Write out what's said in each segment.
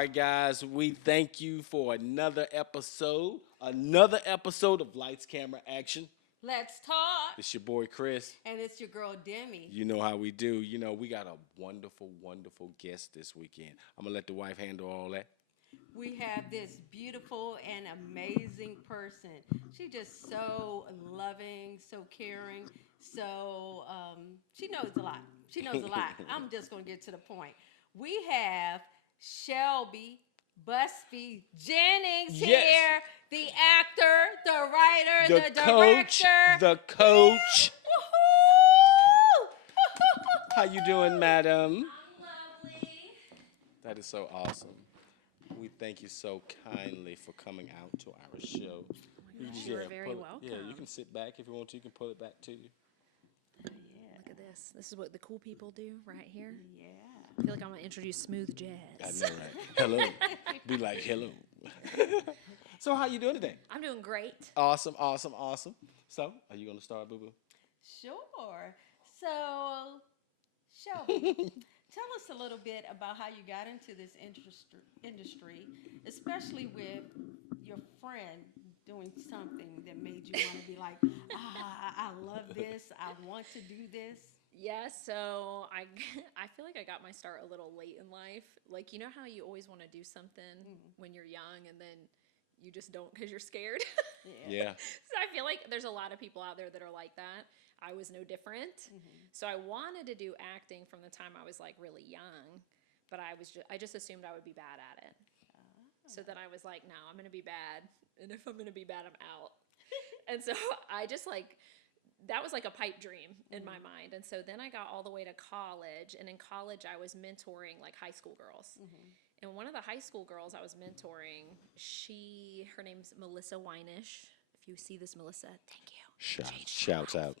right, guys, we thank you for another episode of Lights, Camera, Action. Let's talk. It's your boy Chris. And it's your girl Demi. You know how we do. You know, we got a wonderful, wonderful guest this weekend. I'm going to let the wife handle all that. We have this beautiful and amazing person. She's just so loving, so caring, so she knows a lot. She knows a lot. I'm just going to get to the point. We have Shelby Busey-Jennings here, the actor, the writer, the director. The coach. Woohoo! How you doing, madam? I'm lovely. That is so awesome. We thank you so kindly for coming out to our show. You are very welcome. Yeah, you can sit back if you want to. You can pull it back to you. Look at this. This is what the cool people do right here. Yeah. I feel like I'm going to introduce smooth jazz. I know, right? Hello. Be like, hello. So how you doing today? I'm doing great. Awesome. So, are you going to start, boo-boo? Sure. So, Shelby, tell us a little bit about how you got into this industry, especially with your friend doing something that made you want to be like, I love this. I want to do this. Yeah, so I feel like I got my start a little late in life. Like, you know how you always want to do something when you're young and then you just don't because you're scared? Yeah. So I feel like there's a lot of people out there that are like that. I was no different. So I wanted to do acting from the time I was like really young, but I just assumed I would be bad at it. So then I was like, no, I'm going to be bad. And if I'm going to be bad, I'm out. And so I just like, that was like a pipe dream in my mind. And so then I got all the way to college. And in college, I was mentoring like high school girls. And one of the high school girls I was mentoring, her name's Melissa Weinish. If you see this, Melissa, thank you. Shouts out.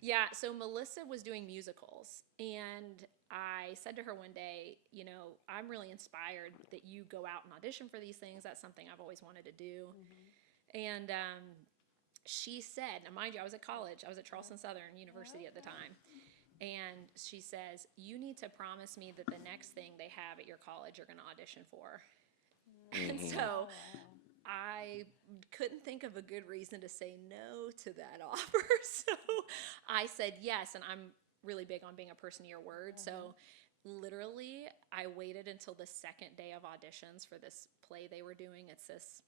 Yeah, so Melissa was doing musicals. And I said to her one day, you know, I'm really inspired that you go out and audition for these things. That's something I've always wanted to do. And she said, now mind you, I was at college. I was at Charleston Southern University at the time. And she says, you need to promise me that the next thing they have at your college you're going to audition for. And so I couldn't think of a good reason to say no to that offer. So I said yes, and I'm really big on being a person of your word. So literally, I waited until the second day of auditions for this play they were doing. It's this,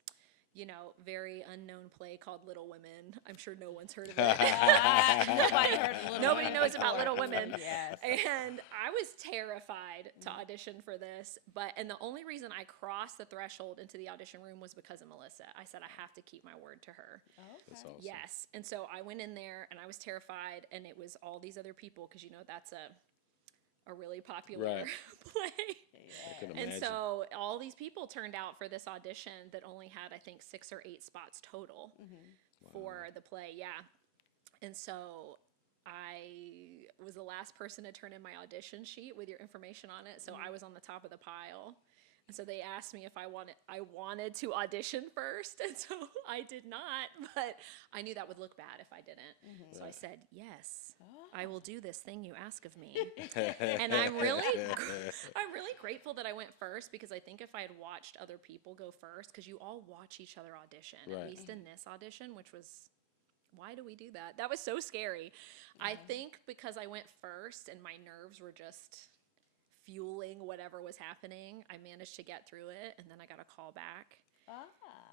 you know, very unknown play called Little Women. I'm sure no one's heard of it. Nobody knows about Little Women. Yes. And I was terrified to audition for this. And the only reason I crossed the threshold into the audition room was because of Melissa. I said, I have to keep my word to her. That's awesome. Yes. And so I went in there and I was terrified. And it was all these other people because, you know, that's a really popular play. I can imagine. And so all these people turned out for this audition that only had, I think, 6 or 8 spots total for the play. Yeah. And so I was the last person to turn in my audition sheet with your information on it. So I was on the top of the pile. And so they asked me if I wanted to audition first. And so I did not, but I knew that would look bad if I didn't. So I said, yes, I will do this thing you ask of me. And I'm really grateful that I went first because I think if I had watched other people go first, because you all watch each other audition, at least in this audition, which was, why do we do that? That was so scary. I think because I went first and my nerves were just fueling whatever was happening, I managed to get through it, and then I got a call back.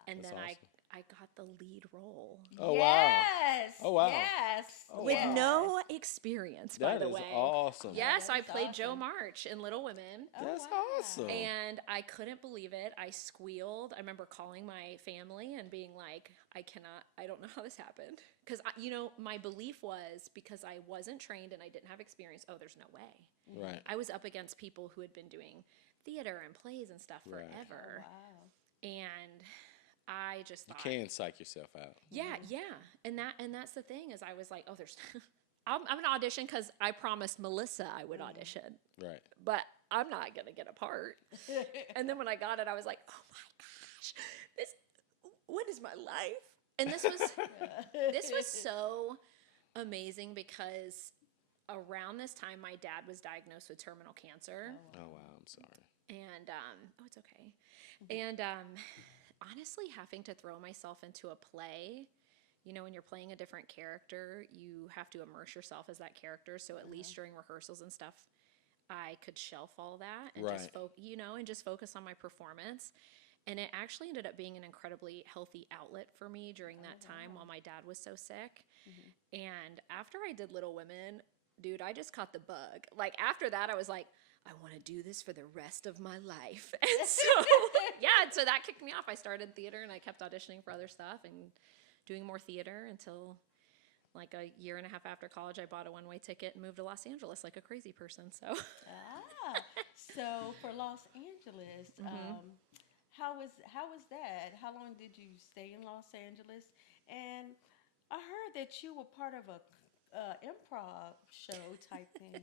And That's then awesome. I got the lead role. Oh, Yes. wow. Oh, wow. Yes. Oh, With wow. no experience, by the way. That is awesome. Yes, I That's played awesome. Joe March in Little Women. That's awesome. And I couldn't believe it. I squealed. I remember calling my family and being like, I don't know how this happened. Because, you know, my belief was because I wasn't trained and I didn't have experience, there's no way. Right. I was up against people who had been doing theater and plays and stuff Right. forever. Wow. And I just thought, You can psych yourself out. yeah. And that's the thing is I was like, there's I'm gonna audition because I promised Melissa I would audition. Right. But I'm not gonna get a part. And then when I got it, I was like, oh my gosh, what is my life? And this was so amazing because around this time my dad was diagnosed with terminal cancer. Oh, wow. I'm sorry. And oh, it's okay. And honestly, having to throw myself into a play, you know, when you're playing a different character, you have to immerse yourself as that character. So at least during rehearsals and stuff, I could shelf all that and just just focus on my performance. And it actually ended up being an incredibly healthy outlet for me during that time while my dad was so sick. And after I did Little Women, dude, I just caught the bug. Like after that, I was like, I want to do this for the rest of my life. And so, yeah, so that kicked me off. I started theater and I kept auditioning for other stuff and doing more theater until like a year and a half after college, I bought a one-way ticket and moved to Los Angeles like a crazy person. So, So for Los Angeles, how was that? How long did you stay in Los Angeles? And I heard that you were part of a improv show type thing.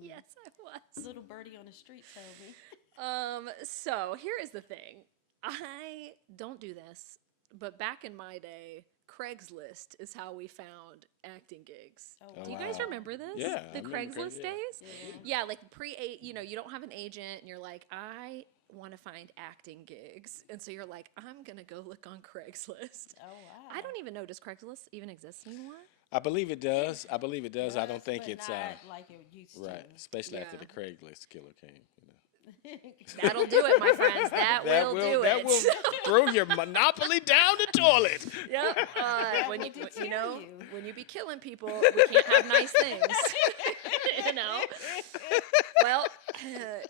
yes, I was. Little birdie on the street told me. So here is the thing. I don't do this, but back in my day, Craigslist is how we found acting gigs. Oh, do you guys remember this? Yeah, The I remember Craigslist days? Yeah, like you don't have an agent and you're like, I want to find acting gigs. And so you're like, I'm going to go look on Craigslist. Oh, wow. I don't even know, does Craigslist even exist anymore? I believe it does. I don't think but it's not like it used to. right, especially after Yeah. the Craigslist killer came. You know. That'll do it, my friends. That will do that it. will throw your monopoly down the toilet. Yep. When you deter you know you. when you be killing people, we can't have nice things. you know. Well,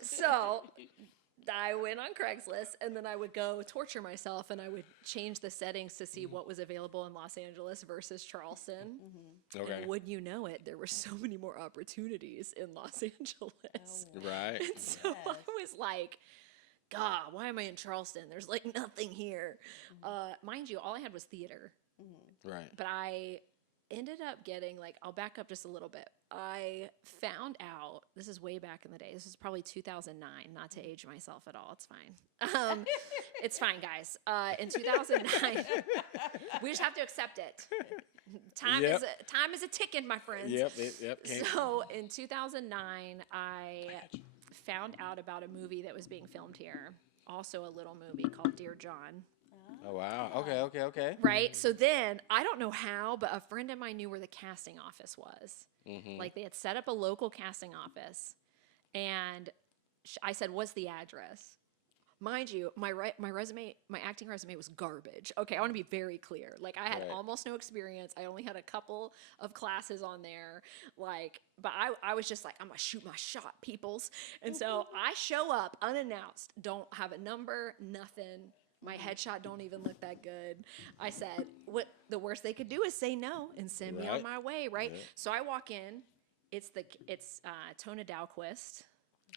so I went on Craigslist and then I would go torture myself and I would change the settings to see what was available in Los Angeles versus Charleston. Okay. And wouldn't you know it, there were so many more opportunities in Los Angeles. Right. And so I was like, God, why am I in Charleston? There's like nothing here. Mind you, all I had was theater. Right. But I ended up getting, like, I'll back up just a little bit. I found out, this is way back in the day. This is probably 2009, not to age myself at all. It's fine. It's fine, guys. In 2009, we just have to accept it. Time is a ticking, my friends. Yep. Can't. So in 2009, I found out about a movie that was being filmed here. Also a little movie called Dear John. Oh wow. Okay. Right? So then, I don't know how, but a friend of mine knew where the casting office was. Like they had set up a local casting office. And I said, what's the address? Mind you, my resume, my acting resume was garbage. Okay, I want to be very clear. Like I had almost no experience. I only had a couple of classes on there. But I was just like, I'm gonna shoot my shot, peoples. And so I show up unannounced, don't have a number, nothing. My headshot don't even look that good. I said, what the worst they could do is say no and send me on my way, right? Yeah. So I walk in. It's Tona Dalquist.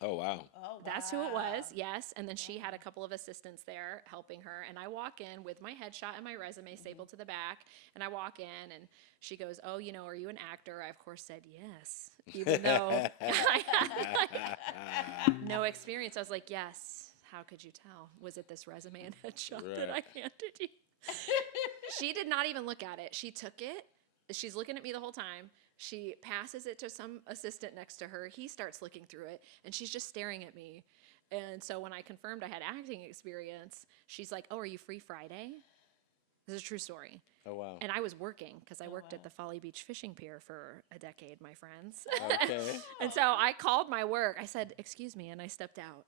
Oh wow. Oh, That's who it was, yes. And then she had a couple of assistants there helping her. And I walk in with my headshot and my resume stapled to the back. And I walk in and she goes, oh, are you an actor? I, of course, said yes. Even though I had no experience. I was like, yes. How could you tell? Was it this resume and headshot that I handed you? She did not even look at it. She took it. She's looking at me the whole time. She passes it to some assistant next to her. He starts looking through it, and she's just staring at me. And so when I confirmed I had acting experience, she's like, oh, are you free Friday? This is a true story. Oh, wow. And I was working because I worked at the Folly Beach Fishing Pier for a decade, my friends. Okay. And so I called my work. I said, excuse me, and I stepped out.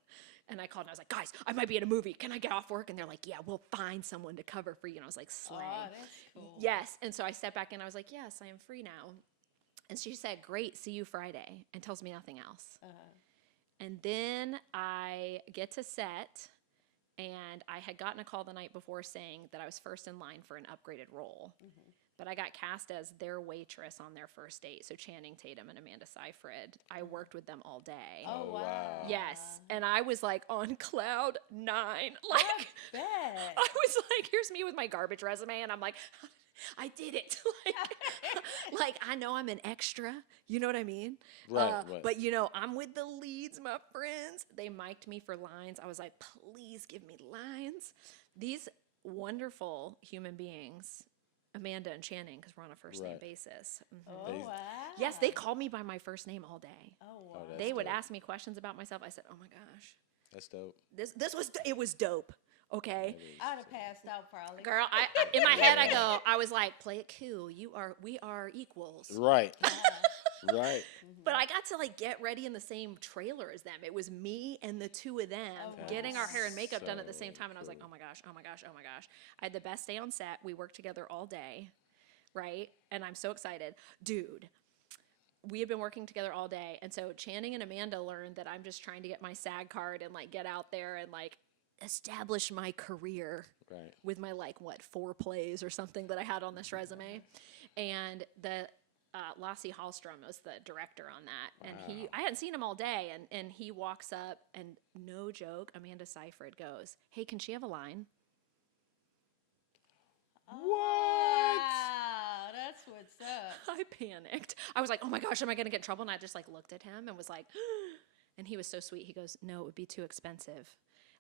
And I called and I was like, guys, I might be in a movie. Can I get off work? And they're like, yeah, we'll find someone to cover for you. And I was like, slay. Oh, that's cool. Yes. And so I stepped back and I was like, yes, I am free now. And she said, great, see you Friday, and tells me nothing else. And then I get to set, and I had gotten a call the night before saying that I was first in line for an upgraded role. But I got cast as their waitress on their first date. So Channing Tatum and Amanda Seyfried. I worked with them all day. Oh, wow. Yes. And I was like on cloud 9. Like, Bet. I was like, here's me with my garbage resume. And I'm like, I did it. like, I know I'm an extra. You know what I mean? Right. But, I'm with the leads, my friends. They mic'd me for lines. I was like, please give me lines. These wonderful human beings, Amanda and Channing, because we're on a first-name basis. Oh, wow. Yes, they called me by my first name all day. Oh, wow. They would ask me questions about myself. I said, oh, my gosh. That's dope. It was dope. Okay. I'd have passed out probably. Girl, in my head I was like, play it cool. We are equals. Right. Right. But I got to like get ready in the same trailer as them. It was me and the two of them getting our hair and makeup done at the same time. And I was like, oh my gosh, oh my gosh, oh my gosh. I had the best day on set. We worked together all day, right? And I'm so excited. Dude, we had been working together all day. And so Channing and Amanda learned that I'm just trying to get my SAG card and like get out there and like establish my career with my like, 4 plays or something that I had on this resume. And the Lasse Hallstrom was the director on that. And I hadn't seen him all day. And he walks up and no joke, Amanda Seyfried goes, hey, can she have a line? What? Wow, that's what's up. I panicked. I was like, oh my gosh, am I going to get in trouble? And I just like looked at him and was like, and he was so sweet. He goes, no, it would be too expensive.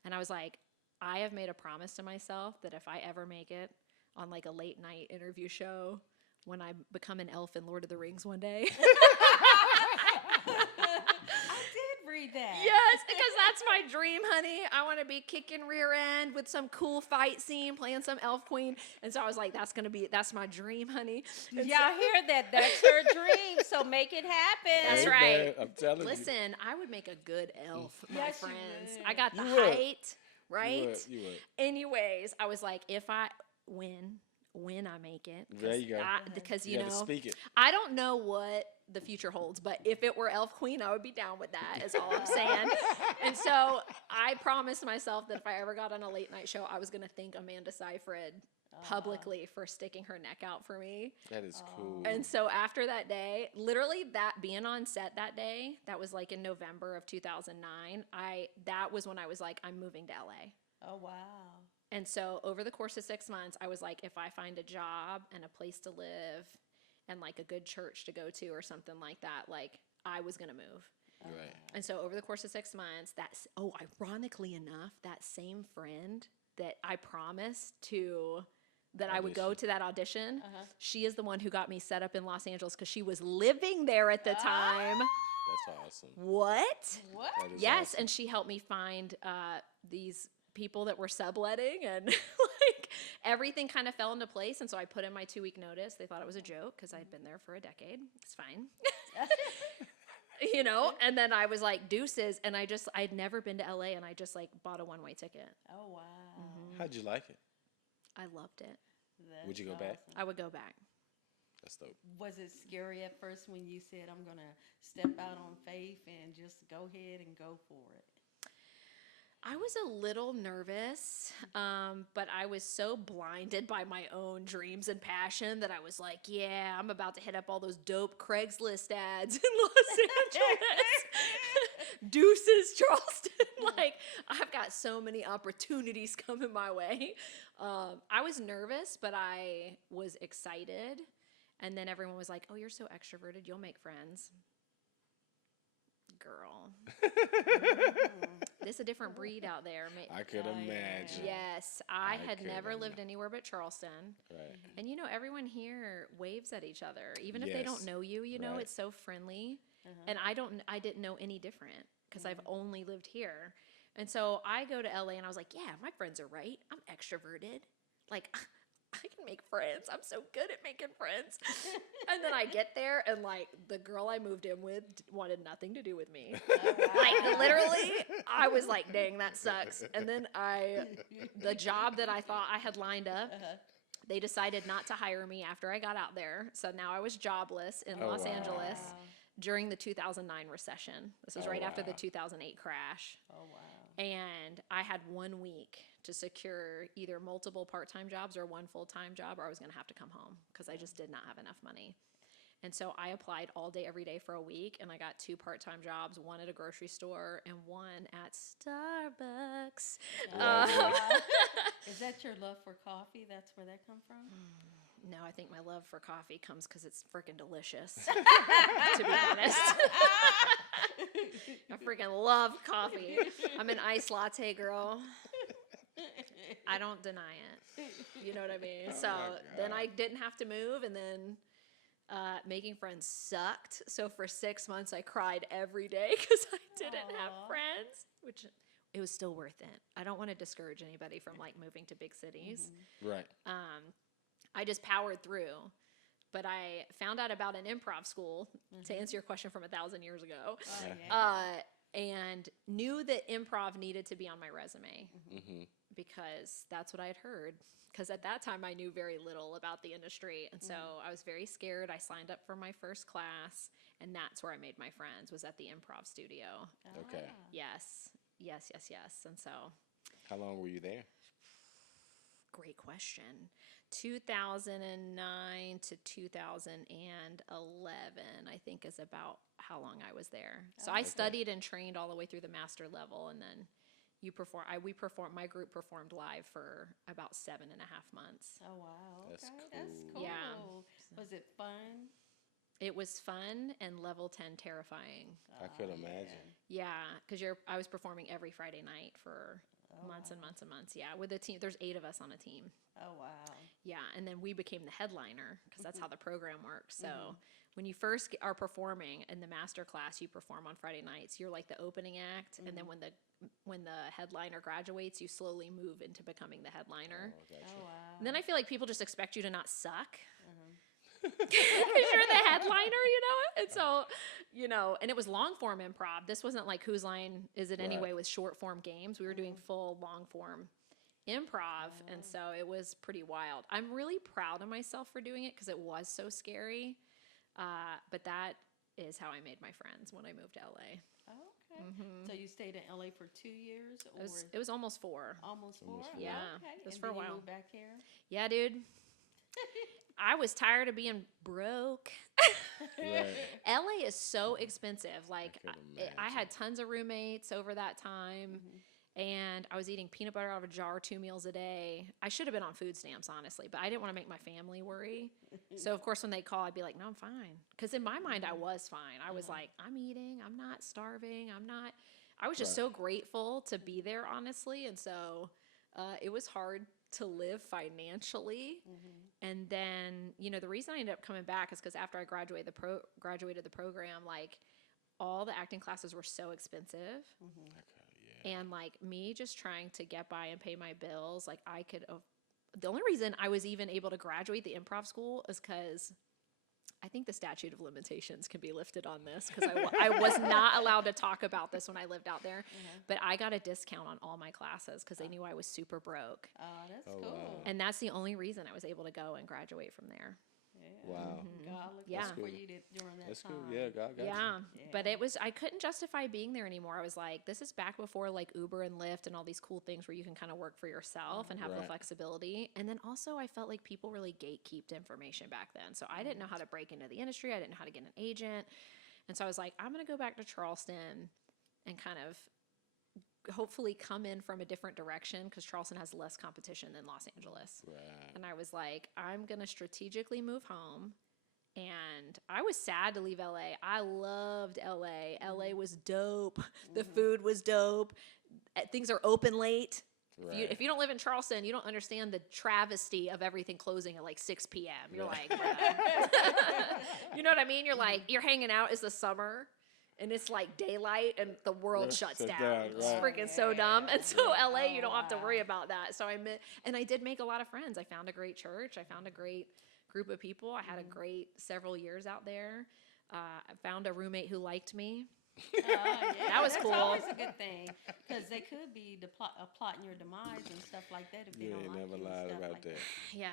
And I was like, I have made a promise to myself that if I ever make it on like a late night interview show, when I become an elf in Lord of the Rings one day. I did read that. Yes, because that's my dream, honey. I want to be kicking rear end with some cool fight scene, playing some elf queen. And so I was like, that's my dream, honey. And Y'all hear that? That's her dream. So make it happen. That's Hey, right. man, I'm telling you. Listen, I would make a good elf, my Yes, you friends. would. I got the You would. height, right? You would. Anyways, I was like, if I win, when I make it. There you go. Because, You you gotta know, speak it. I don't know what the future holds, but if it were Elf Queen, I would be down with that, is all I'm saying. And so I promised myself that if I ever got on a late night show, I was going to thank Amanda Seyfried publicly for sticking her neck out for me. That is cool. And so after that day, literally that being on set that day, that was like in November of 2009, that was when I was like, I'm moving to LA. Oh, wow. And so over the course of 6 months, I was like, if I find a job and a place to live and like a good church to go to or something like that, like I was going to move. Right. And so over the course of 6 months, ironically enough, that same friend that I promised to, that I would go to that audition, she is the one who got me set up in Los Angeles because she was living there at the time. That's awesome. What? What? That is Yes, awesome. and she helped me find these people that were subletting, and like everything kind of fell into place. And so I put in my 2-week notice. They thought it was a joke because I'd been there for a decade. It's fine. You know, and then I was like, deuces. And I'd never been to LA, and I just like bought a one-way ticket. Oh, wow. How'd you like it? I loved it. That's Would you go back? I would go back. That's dope. Was it scary at first when you said, I'm going to step out on faith and just go ahead and go for it? I was a little nervous, but I was so blinded by my own dreams and passion that I was like, yeah, I'm about to hit up all those dope Craigslist ads in Los Angeles. Deuces, Charleston. Like, I've got so many opportunities coming my way. I was nervous, but I was excited. And then everyone was like, oh, you're so extroverted. You'll make friends. Girl. There's a different breed out there. I could imagine. Yes, I had could never imagine. lived anywhere but Charleston. Right. And you know, everyone here waves at each other. Even if they don't Yes. know you, you know, Right. it's so friendly. And I didn't know any different because I've only lived here. And so I go to LA and I was like, yeah, my friends are right. I'm extroverted. Like, I can make friends. I'm so good at making friends. And then I get there and like the girl I moved in with wanted nothing to do with me. Like literally, I was like, dang, that sucks. And then the job that I thought I had lined up, they decided not to hire me after I got out there. So now I was jobless in Los Angeles during the 2009 recession. This was right after the 2008 crash. Oh, wow. And I had 1 week to secure either multiple part-time jobs or one full-time job, or I was going to have to come home because I just did not have enough money. And so I applied all day, every day for a week, and I got 2 part-time jobs, one at a grocery store and one at Starbucks. Is that your love for coffee? That's where that come from? No, I think my love for coffee comes because it's freaking delicious, to be honest. I freaking love coffee. I'm an iced latte girl. I don't deny it. You know what I mean? So then I didn't have to move, and then making friends sucked. So for 6 months, I cried every day because I didn't have friends, which it was still worth it. I don't want to discourage anybody from like moving to big cities. Right. I just powered through. But I found out about an improv school, to answer your question from 1,000 years ago, and knew that improv needed to be on my resume because that's what I had heard. Because at that time, I knew very little about the industry. And so I was very scared. I signed up for my first class, and that's where I made my friends, was at the improv studio. Okay. Yes. And so... How long were you there? Great question. 2009 to 2011, I think, is about how long I was there. So I studied and trained all the way through the master level, and then my group performed live for about 7.5 months. Oh, wow. That's Okay, cool. that's cool. Yeah. Was it fun? It was fun and level 10 terrifying. I could imagine. Yeah, because I was performing every Friday night for months and months and months. Yeah, with a team. There's 8 of us on a team. Oh, wow. Yeah, and then we became the headliner because that's how the program works. So when you first are performing in the master class, you perform on Friday nights. You're like the opening act, and then when the headliner graduates, you slowly move into becoming the headliner. Oh, gotcha. Oh, wow. And then I feel like people just expect you to not suck. Because you're the headliner, and so, and it was long form improv. This wasn't like Whose Line Is It Anyway with short form games. We were doing full long form improv, and so it was pretty wild. I'm really proud of myself for doing it because it was so scary, but that is how I made my friends when I moved to LA. Okay. So you stayed in LA for 2 years? Or It was almost 4. almost 4? Yeah, Okay. it was And for a then you while. moved back here? Yeah, dude. I was tired of being broke. Right. LA is so expensive. Like, could I had tons of roommates over that time, and I was eating peanut butter out of a jar 2 meals a day. I should have been on food stamps, honestly, but I didn't want to make my family worry. So, of course, when they call, I'd be like, no, I'm fine. Because in my mind, I was fine. I was like, I'm eating. I'm not starving. I was just so grateful to be there, honestly. And so it was hard to live financially. And then, the reason I ended up coming back is because after I graduated the program, like, all the acting classes were so expensive. And like me just trying to get by and pay my bills, like the only reason I was even able to graduate the improv school is because I think the statute of limitations can be lifted on this because I was not allowed to talk about this when I lived out there, but I got a discount on all my classes because they knew I was super broke. Oh, that's Oh, cool. wow. And that's the only reason I was able to go and graduate from there. Yeah. Wow. God looked Yeah. out for cool. you during that That's time. cool. Yeah, God got Yeah, you. but I couldn't justify being there anymore. I was like, this is back before like Uber and Lyft and all these cool things where you can kind of work for yourself and have the Right. flexibility. And then also I felt like people really gatekeeped information back then. So I didn't know how to break into the industry. I didn't know how to get an agent. And so I was like, I'm going to go back to Charleston and kind of hopefully come in from a different direction because Charleston has less competition than Los Angeles. Right. And I was like, I'm going to strategically move home. And I was sad to leave LA. I loved LA. LA was dope. The food was dope. Things are open late. Right. If you don't live in Charleston, you don't understand the travesty of everything closing at like 6 p.m. You're like, bruh. You know what I mean? You're like, you're hanging out. It's the summer. And it's like daylight and the world shuts down. It's right. freaking so dumb. And so LA, you don't have to worry about that. So and I did make a lot of friends. I found a great church. I found a great group of people. I had a great several years out there. I found a roommate who liked me. That was cool. That's always a good thing because they could be plotting your demise and stuff like that if they You don't ain't like never you and lied stuff about like that. Yeah.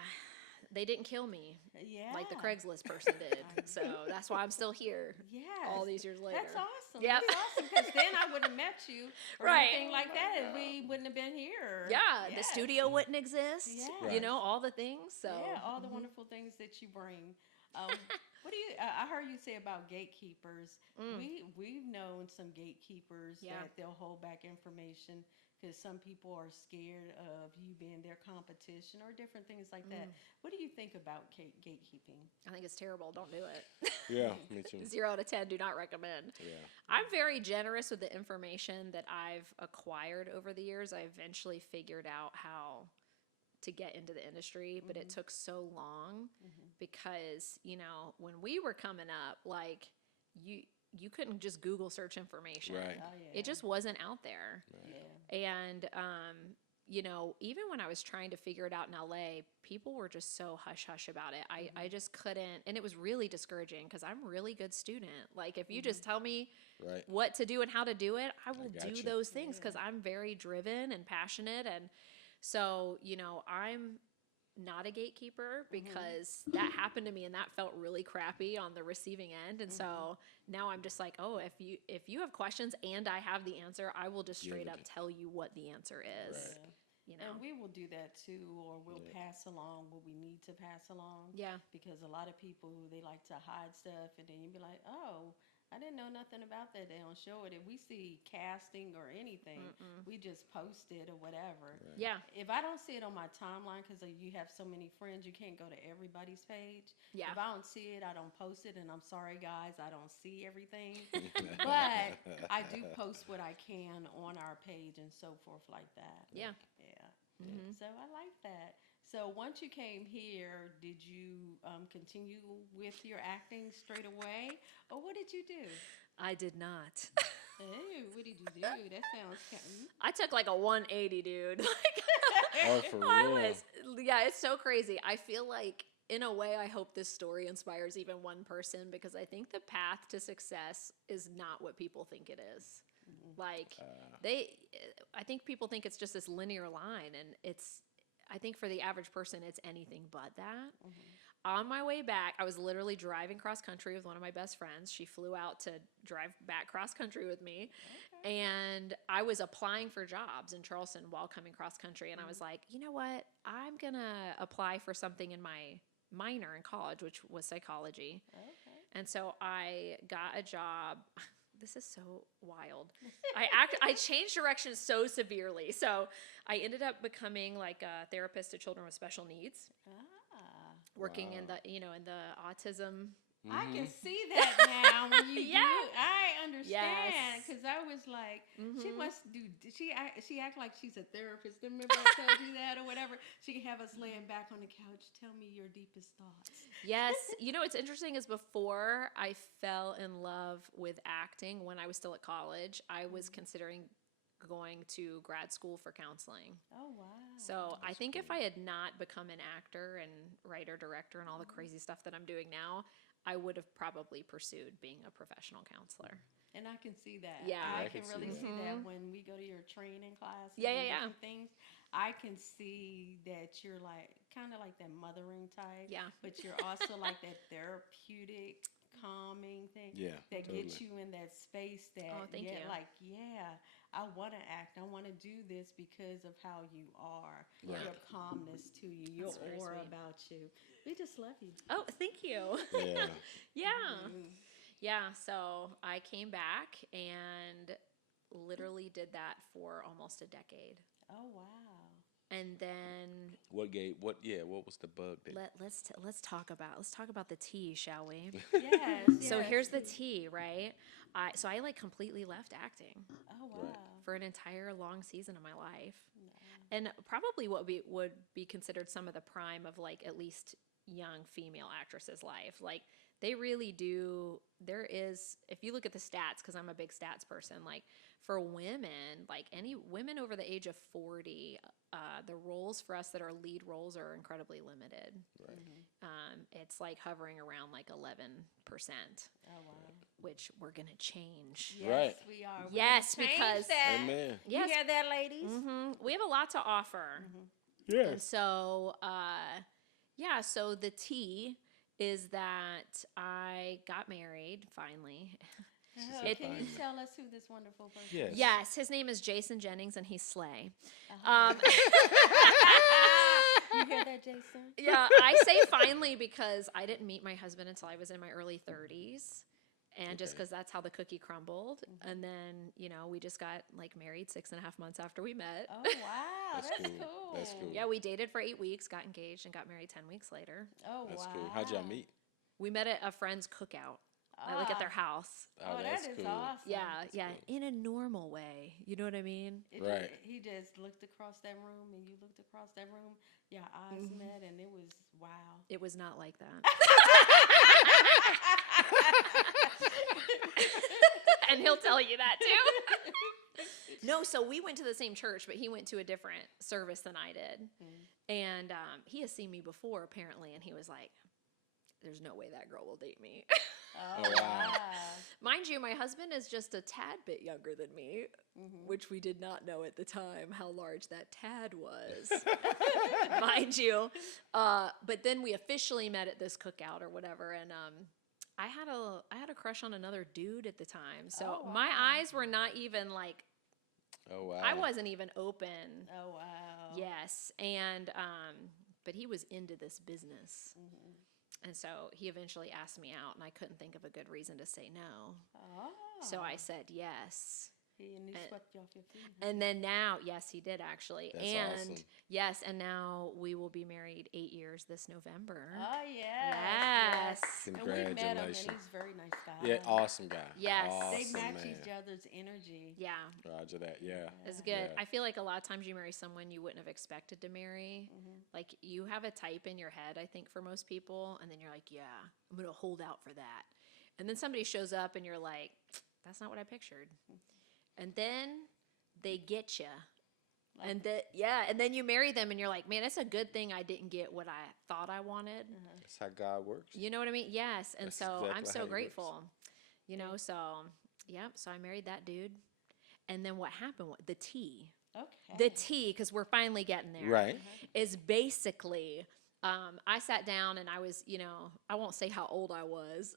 They didn't kill me Yeah. like the Craigslist person did. So that's why I'm still here Yes. all these years later. That's awesome. Yep. That's awesome because then I wouldn't have met you or Right. anything like that and we wouldn't have been here. Yeah. The Yes. studio wouldn't exist. Yes. All the things. So Yeah, all the wonderful things that you bring. What do you? I heard you say about gatekeepers. We've known some gatekeepers that they'll hold back information because some people are scared of you being their competition or different things like that. What do you think about gatekeeping? I think it's terrible. Don't do it. Yeah, me too. 0 out of 10, do not recommend. Yeah. I'm very generous with the information that I've acquired over the years. I eventually figured out how to get into the industry, but it took so long because, when we were coming up, like you couldn't just Google search information. Right. Oh, yeah. It just wasn't out there. Yeah. And, you know, even when I was trying to figure it out in LA, people were just so hush hush about it. I just couldn't. And it was really discouraging because I'm a really good student. Like, if you just tell me Right. what to do and how to do it, I will do gotcha. those things because I'm very driven and passionate. And so, you know, I'm not a gatekeeper because that happened to me and that felt really crappy on the receiving end. And so now I'm just like, oh, if you have questions and I have the answer, I will just straight up tell you what the answer is. Right. You know? And we will do that too, or we'll pass along what we need to pass along. Yeah. Because a lot of people, they like to hide stuff, and then you'd be like, oh, I didn't know nothing about that. They don't show it. If we see casting or anything, we just post it or whatever. Right. Yeah. If I don't see it on my timeline, because you have so many friends, you can't go to everybody's page. Yeah. If I don't see it, I don't post it, and I'm sorry, guys, I don't see everything. But I do post what I can on our page and so forth like that. Yeah. Yeah. So I like that. So once you came here, did you continue with your acting straight away, or what did you do? I did not. Oh, what did you do? That sounds kind I took like a 180, dude. Oh, for real. Yeah, it's so crazy. I feel like, in a way, I hope this story inspires even one person because I think the path to success is not what people think it is. Like, I think people think it's just this linear line, and I think for the average person, it's anything but that. On my way back, I was literally driving cross country with one of my best friends. She flew out to drive back cross country with me. And I was applying for jobs in Charleston while coming cross country. And I was like, you know what? I'm going to apply for something in my minor in college, which was psychology. And so I got a job. This is so wild. I changed directions so severely. So I ended up becoming like a therapist to children with special needs, working in the autism. I can see that now when you do. I understand Yes. because I was like, she must do. She act like she's a therapist. Remember I told you that or whatever. She can have us laying back on the couch. Tell me your deepest thoughts. Yes. You know, what's interesting is before I fell in love with acting when I was still at college, I was considering going to grad school for counseling. Oh, wow. So I think if I had not become an actor and writer, director, and all the crazy stuff that I'm doing now, I would have probably pursued being a professional counselor. And I can see that. Yeah. I I can can really see see that when we go to your training classes Yeah, and yeah, yeah. different things. I can see that you're like kind of like that mothering type. Yeah. But you're also like that therapeutic, calming thing. Yeah, That gets totally. you in that space that Oh, thank you. like, I want to act. I want to do this because of how you are. Right. Your calmness to you, your That's very aura sweet. about you. We just love you. Oh, thank you. Yeah. Yeah. Yeah. So I came back and literally did that for almost a decade. Oh, wow. And then What was the bug that? let's talk about the tea, shall we? Yes. So yes. here's the tea, right? I like completely left acting Oh, wow. Right. for an entire long season of my life. And probably what would be considered some of the prime of like at least young female actresses' life. Like they really do. There is, if you look at the stats, because I'm a big stats person, like for women, like any women over the age of 40, the roles for us that are lead roles are incredibly limited. Right. It's like hovering around like 11%, Oh, wow. which we're going to change. Yes, Right. we are. We Yes, can change because- that. Amen. Yes. You hear that, ladies? We have a lot to offer. And so, so the tea is that I got married finally. Oh, It- can you tell us who this wonderful person Yes. is? Yes, his name is Jason Jennings and he's slay. You hear that, Jason? Yeah, I say finally because I didn't meet my husband until I was in my early 30s. And just Okay. because that's how the cookie crumbled. And then, we just got like married 6.5 months after we met. Oh, wow. That's That's, cool. cool. That's cool. Yeah, we dated for 8 weeks, got engaged, and got married 10 weeks later. Oh, That's wow. cool. How'd y'all meet? We met at a friend's cookout, like at their house. Oh, that's that is cool. awesome. Yeah, in a normal way. You know what I mean? Right. He just looked across that room, and you looked across that room. Your eyes met, and it was wow. It was not like that. And he'll tell you that too. No, so we went to the same church, but he went to a different service than I did. And he has seen me before, apparently, and he was like, there's no way that girl will date me. Oh, wow. Mind you, my husband is just a tad bit younger than me, which we did not know at the time how large that tad was. Mind you. But then we officially met at this cookout or whatever, and I had a crush on another dude at the time. So my eyes were not even like, Oh, wow. I wasn't even open. Oh, wow. Yes. And, but he was into this business. And so he eventually asked me out, and I couldn't think of a good reason to say no. Oh. So I said yes. He swept you off your feet. And then now, yes, he did actually. That's and awesome. yes, and now we will be married 8 years this November. Oh, yes. Yes. And we met him, and Congratulations. he's a very nice guy. Yeah, awesome guy. Yes. Awesome, They match man. each other's energy. Yeah. Roger that, yeah. It's good. Yeah. I feel like a lot of times you marry someone you wouldn't have expected to marry. Like you have a type in your head, I think, for most people, and then you're like, yeah, I'm going to hold out for that. And then somebody shows up and you're like, that's not what I pictured. And then they get you. And then you marry them and you're like, man, it's a good thing I didn't get what I thought I wanted. That's how God works. You know what I mean? Yes. And That's so exactly I'm how so he works. grateful. You know, so so I married that dude. And then what happened? The tea. Okay. The tea, because we're finally getting there. Right. Is basically, I sat down and I was, I won't say how old I was.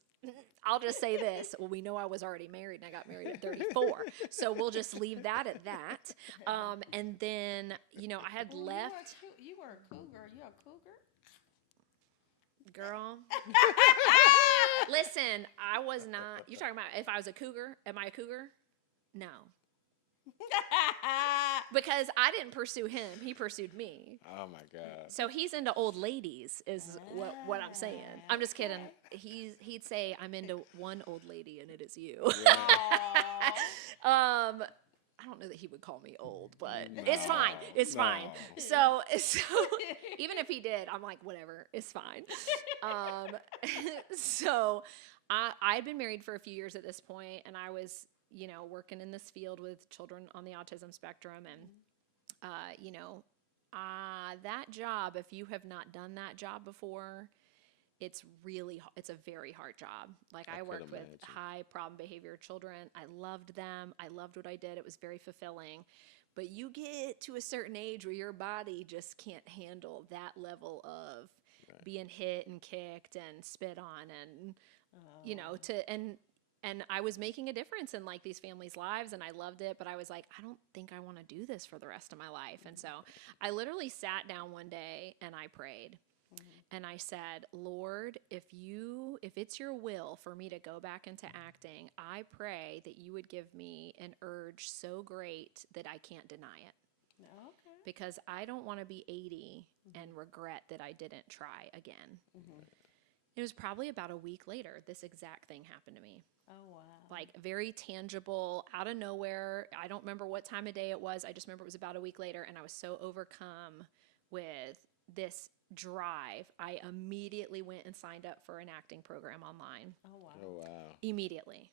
I'll just say this. Well, we know I was already married, and I got married at 34. So we'll just leave that at that. And then, I had Well, left. You were a cougar. You're a cougar? Girl. Listen, I was not. You're talking about if I was a cougar? Am I a cougar? No. Because I didn't pursue him. He pursued me. Oh, my God. So he's into old ladies is what I'm saying. I'm just kidding. He'd say, I'm into one old lady, and it is you. I don't know that he would call me old, but it's fine. It's fine. So even if he did, I'm like, whatever, it's fine. So I'd been married for a few years at this point, and I was, working in this field with children on the autism spectrum. And, that job, if you have not done that job before, it's a very hard job. Like I worked with high problem behavior children. I loved them. I loved what I did. It was very fulfilling. But you get to a certain age where your body just can't handle that level of being hit and kicked and spit on and, and I was making a difference in like these families' lives, and I loved it, but I was like, I don't think I want to do this for the rest of my life. And so I literally sat down one day and I prayed. And I said, Lord, if it's your will for me to go back into acting, I pray that you would give me an urge so great that I can't deny it. Okay. Because I don't want to be 80 and regret that I didn't try again. It was probably about a week later, this exact thing happened to me. Oh, wow. Like very tangible, out of nowhere. I don't remember what time of day it was. I just remember it was about a week later, and I was so overcome with this drive. I immediately went and signed up for an acting program online. Oh, wow. Oh, wow. Immediately.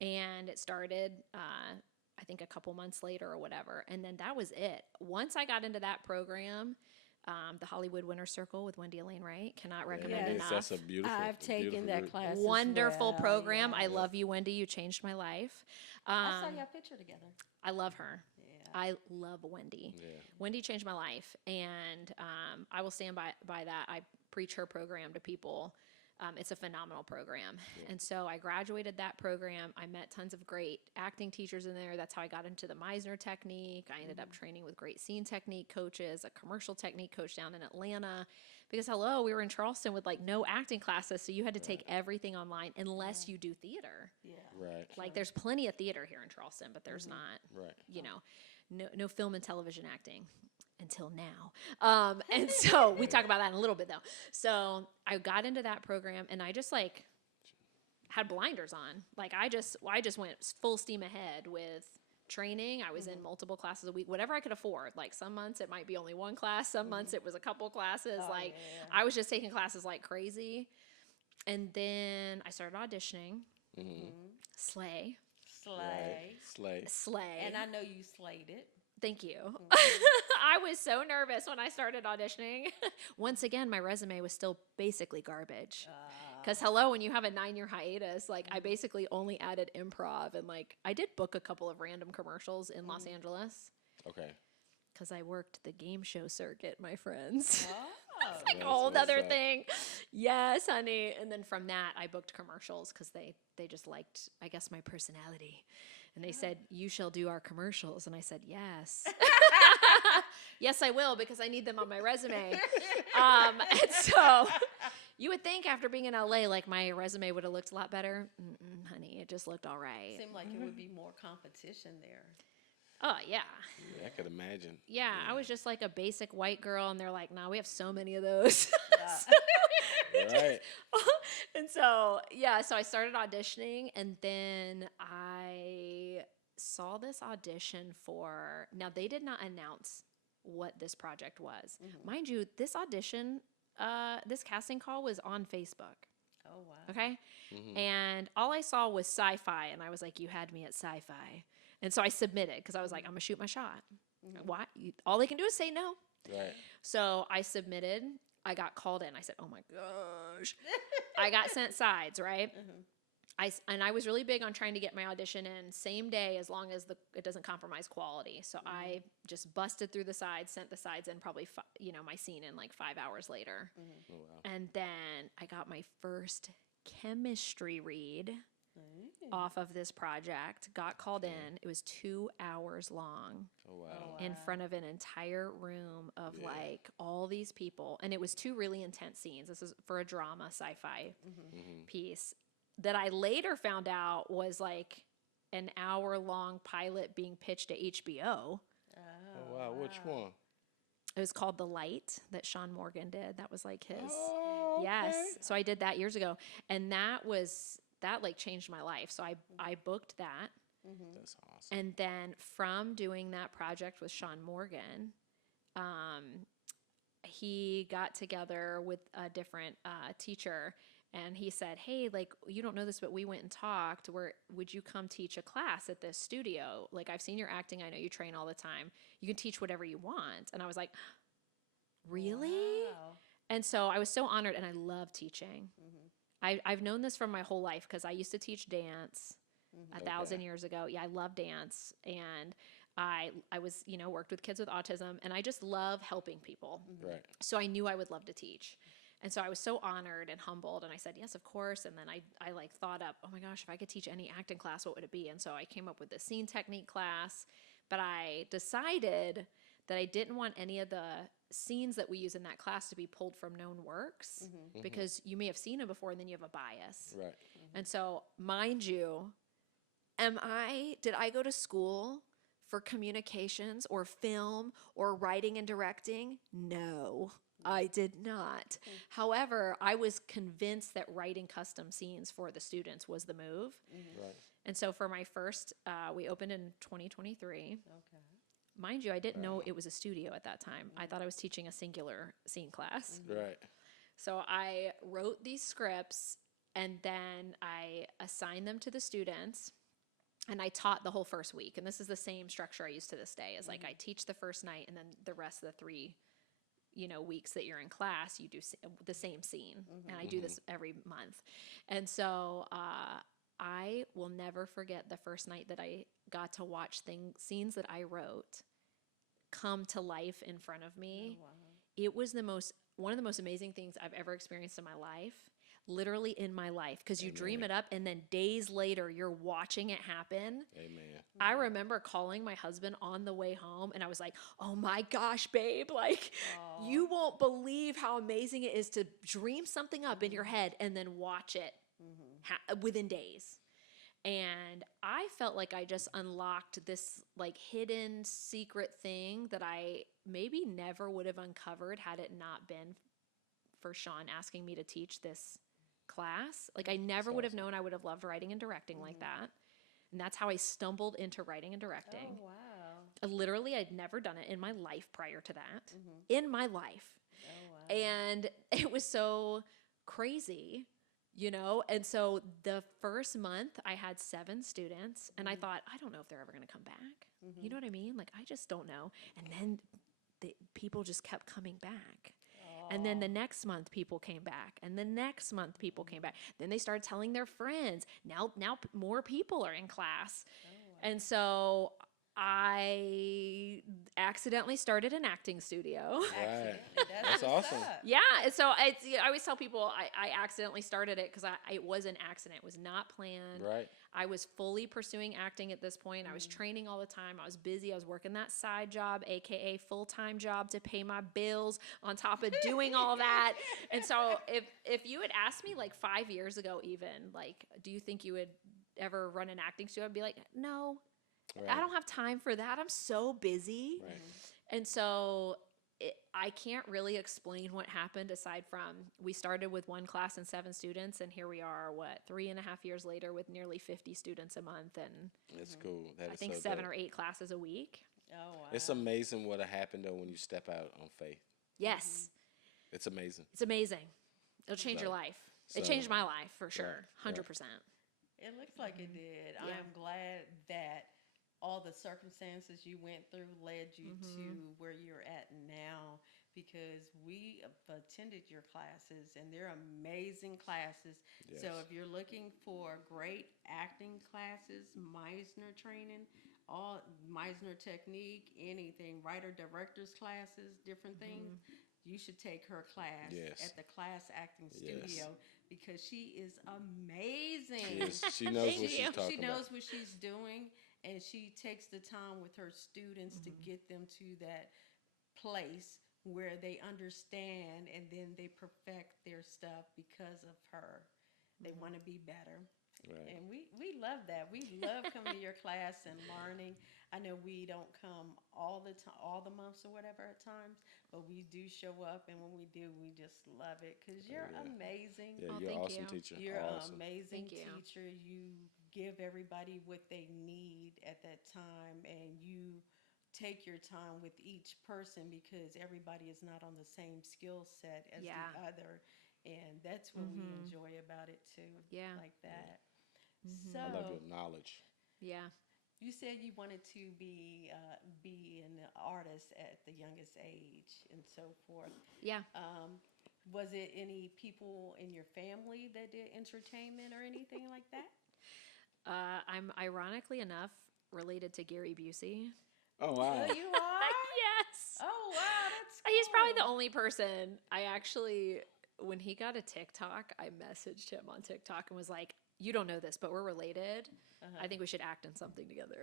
And it started, I think a couple months later or whatever. And then that was it. Once I got into that program, the Hollywood Winter Circle with Wendy Elaine Wright, cannot recommend Yes. enough. That's a beautiful. I've taken beautiful that group. class. Wonderful as well. program. Yeah. I love you, Wendy. You changed my life. I saw your picture together. I love her. Yeah. I love Wendy. Yeah. Wendy changed my life, and I will stand by that. I preach her program to people. It's a phenomenal program. And so I graduated that program. I met tons of great acting teachers in there. That's how I got into the Meisner technique. I ended up training with great scene technique coaches, a commercial technique coach down in Atlanta. Because, we were in Charleston with like no acting classes, so you had to take everything online unless you do theater. Yeah. Right. Like there's plenty of theater here in Charleston, but there's not, Right. no film and television acting until now. And so we talk about that in a little bit though. So I got into that program, and I just like had blinders on. Like I just went full steam ahead with training. I was in multiple classes a week, whatever I could afford. Like some months it might be only one class, some months it was a couple classes. I was just taking classes like crazy. And then I started auditioning. Slay. Slay. Slay. Slay. And I know you slayed it. Thank you. I was so nervous when I started auditioning. Once again, my resume was still basically garbage. Because hello, when you have a 9-year hiatus, like I basically only added improv and like I did book a couple of random commercials in Los Angeles. Okay. Because I worked the game show circuit, my friends. Oh. Like a whole other thing. Yes, honey. And then from that, I booked commercials because they just liked, I guess, my personality. And they said, you shall do our commercials. And I said, yes. Yes, I will, because I need them on my resume. And so you would think after being in LA, like my resume would have looked a lot better. Honey, it just looked all right. Seemed like it would be more competition there. Oh, yeah. Yeah, I could imagine. Yeah, I was just like a basic white girl, and they're like, nah, we have so many of those. Right. And so, yeah, so I started auditioning, and then I saw this audition for, now they did not announce what this project was. Mind you, this audition, this casting call was on Facebook. Oh, wow. Okay? And all I saw was sci-fi, and I was like, you had me at sci-fi. And so I submitted because I was like, I'm going to shoot my shot. Why? All they can do is say no. Right. So I submitted. I got called in. I said, oh my gosh. I got sent sides, right? I was really big on trying to get my audition in same day as long as it doesn't compromise quality. So I just busted through the sides, sent the sides in probably, my scene in like 5 hours later. Oh, wow. And then I got my first chemistry read off of this project, got called in. It was 2 hours long. Oh, wow. In front of an entire room of like all these people. And it was 2 really intense scenes. This is for a drama sci-fi piece that I later found out was like an hour-long pilot being pitched to HBO. Oh, wow. Which one? It was called The Light that Sean Morgan did. That was like his. Oh, okay. Yes. So I did that years ago. And that like changed my life. So I booked that. That's awesome. And then from doing that project with Sean Morgan, he got together with a different teacher, and he said, hey, like, you don't know this, but we went and talked. Would you come teach a class at this studio? Like, I've seen your acting. I know you train all the time. You can teach whatever you want. And I was like, really? Wow. And so I was so honored, and I love teaching. I've known this from my whole life because I used to teach dance 1,000 years ago. Yeah, I love dance. And I was, worked with kids with autism, and I just love helping people. Right. So I knew I would love to teach. And so I was so honored and humbled, and I said, yes, of course. And then I like thought up, oh my gosh, if I could teach any acting class, what would it be? And so I came up with the scene technique class, but I decided that I didn't want any of the scenes that we use in that class to be pulled from known works because you may have seen them before and then you have a bias. Right. And so, mind you, did I go to school for communications or film or writing and directing? No, I did not. However, I was convinced that writing custom scenes for the students was the move. Right. And so for my first, we opened in 2023. Okay. Mind you, I didn't know it was a studio at that time. I thought I was teaching a singular scene class. Right. So I wrote these scripts, and then I assigned them to the students, and I taught the whole first week. And this is the same structure I use to this day. Is like I teach the first night, and then the rest of the 3 weeks that you're in class, you do the same scene. And I do this every month. And so I will never forget the first night that I got to watch scenes that I wrote come to life in front of me. Oh, wow. It was one of the most amazing things I've ever experienced in my life, literally in my life, because you dream it up and then days later you're watching it happen. Amen. I remember calling my husband on the way home, and I was like, oh my gosh, babe, like you won't believe how amazing it is to dream something up in your head and then watch it within days. And I felt like I just unlocked this like hidden secret thing that I maybe never would have uncovered had it not been for Sean asking me to teach this class. Like I never would have known I would have loved writing and directing like that. And that's how I stumbled into writing and directing. Oh, wow. Literally, I'd never done it in my life prior to that. In my life. Oh, wow. And it was so crazy you know? And so the first month I had 7 students and I thought, I don't know if they're ever going to come back. You know what I mean? Like, I just don't know. And then people just kept coming back. And then the next month people came back, and the next month people came back. Then they started telling their friends. Now more people are in class. And so I accidentally started an acting studio. Right. That's what's awesome. up. Yeah, and so I always tell people I accidentally started it because it was an accident. It was not planned. Right. I was fully pursuing acting at this point. I was training all the time. I was busy. I was working that side job, aka full-time job, to pay my bills on top of doing all that. And so if you had asked me like 5 years ago, even like, do you think you would ever run an acting studio? I'd be like, no, Right. I don't have time for that. I'm so busy. Right. And so I can't really explain what happened aside from we started with 1 class and 7 students, and here we are, 3.5 years later with nearly 50 students a month, and It's cool. That I is think so 7 dope. or 8 classes a week. Oh, wow. It's amazing what happened though when you step out on faith. Yes, It's amazing. it's amazing. It'll change your life. It so- changed my life for sure, right. 100%. It looks like it did. I Yeah. am glad that all the circumstances you went through led you to where you're at now, because we have attended your classes and they're amazing classes. So Yes. if you're looking for great acting classes, Meisner training, all Meisner technique, anything, writer director's classes, different things, you should take her class Yes. at the Class Acting Yes. Studio, because she is amazing. She is. She knows what Thank she's you. talking She knows about. what she's doing, and she takes the time with her students to get them to that place where they understand, and then they perfect their stuff because of her. They want to be better. Right. And we love that. We love coming to your class and learning. I know we don't come all the time, all the months or whatever at times, but we do show up, and when we do, we just love it because you're Yeah. amazing. Yeah, Oh, you're an thank awesome you. teacher. You're an awesome. amazing Thank you. teacher. You give everybody what they need at that time, and you take your time with each person because everybody is not on the same skill set as Yeah. the other. And that's what we enjoy about it too. Yeah. Like that. I love So your knowledge. Yeah. you said you wanted to be an artist at the youngest age and so forth. Yeah. Was it any people in your family that did entertainment or anything like that? I'm ironically enough related to Gary Busey. Oh wow. Oh, you are? Yes. Oh, wow, that's cool. He's probably the only person I actually, when he got a TikTok, I messaged him on TikTok and was like, you don't know this, but we're related. I think we should act in something together.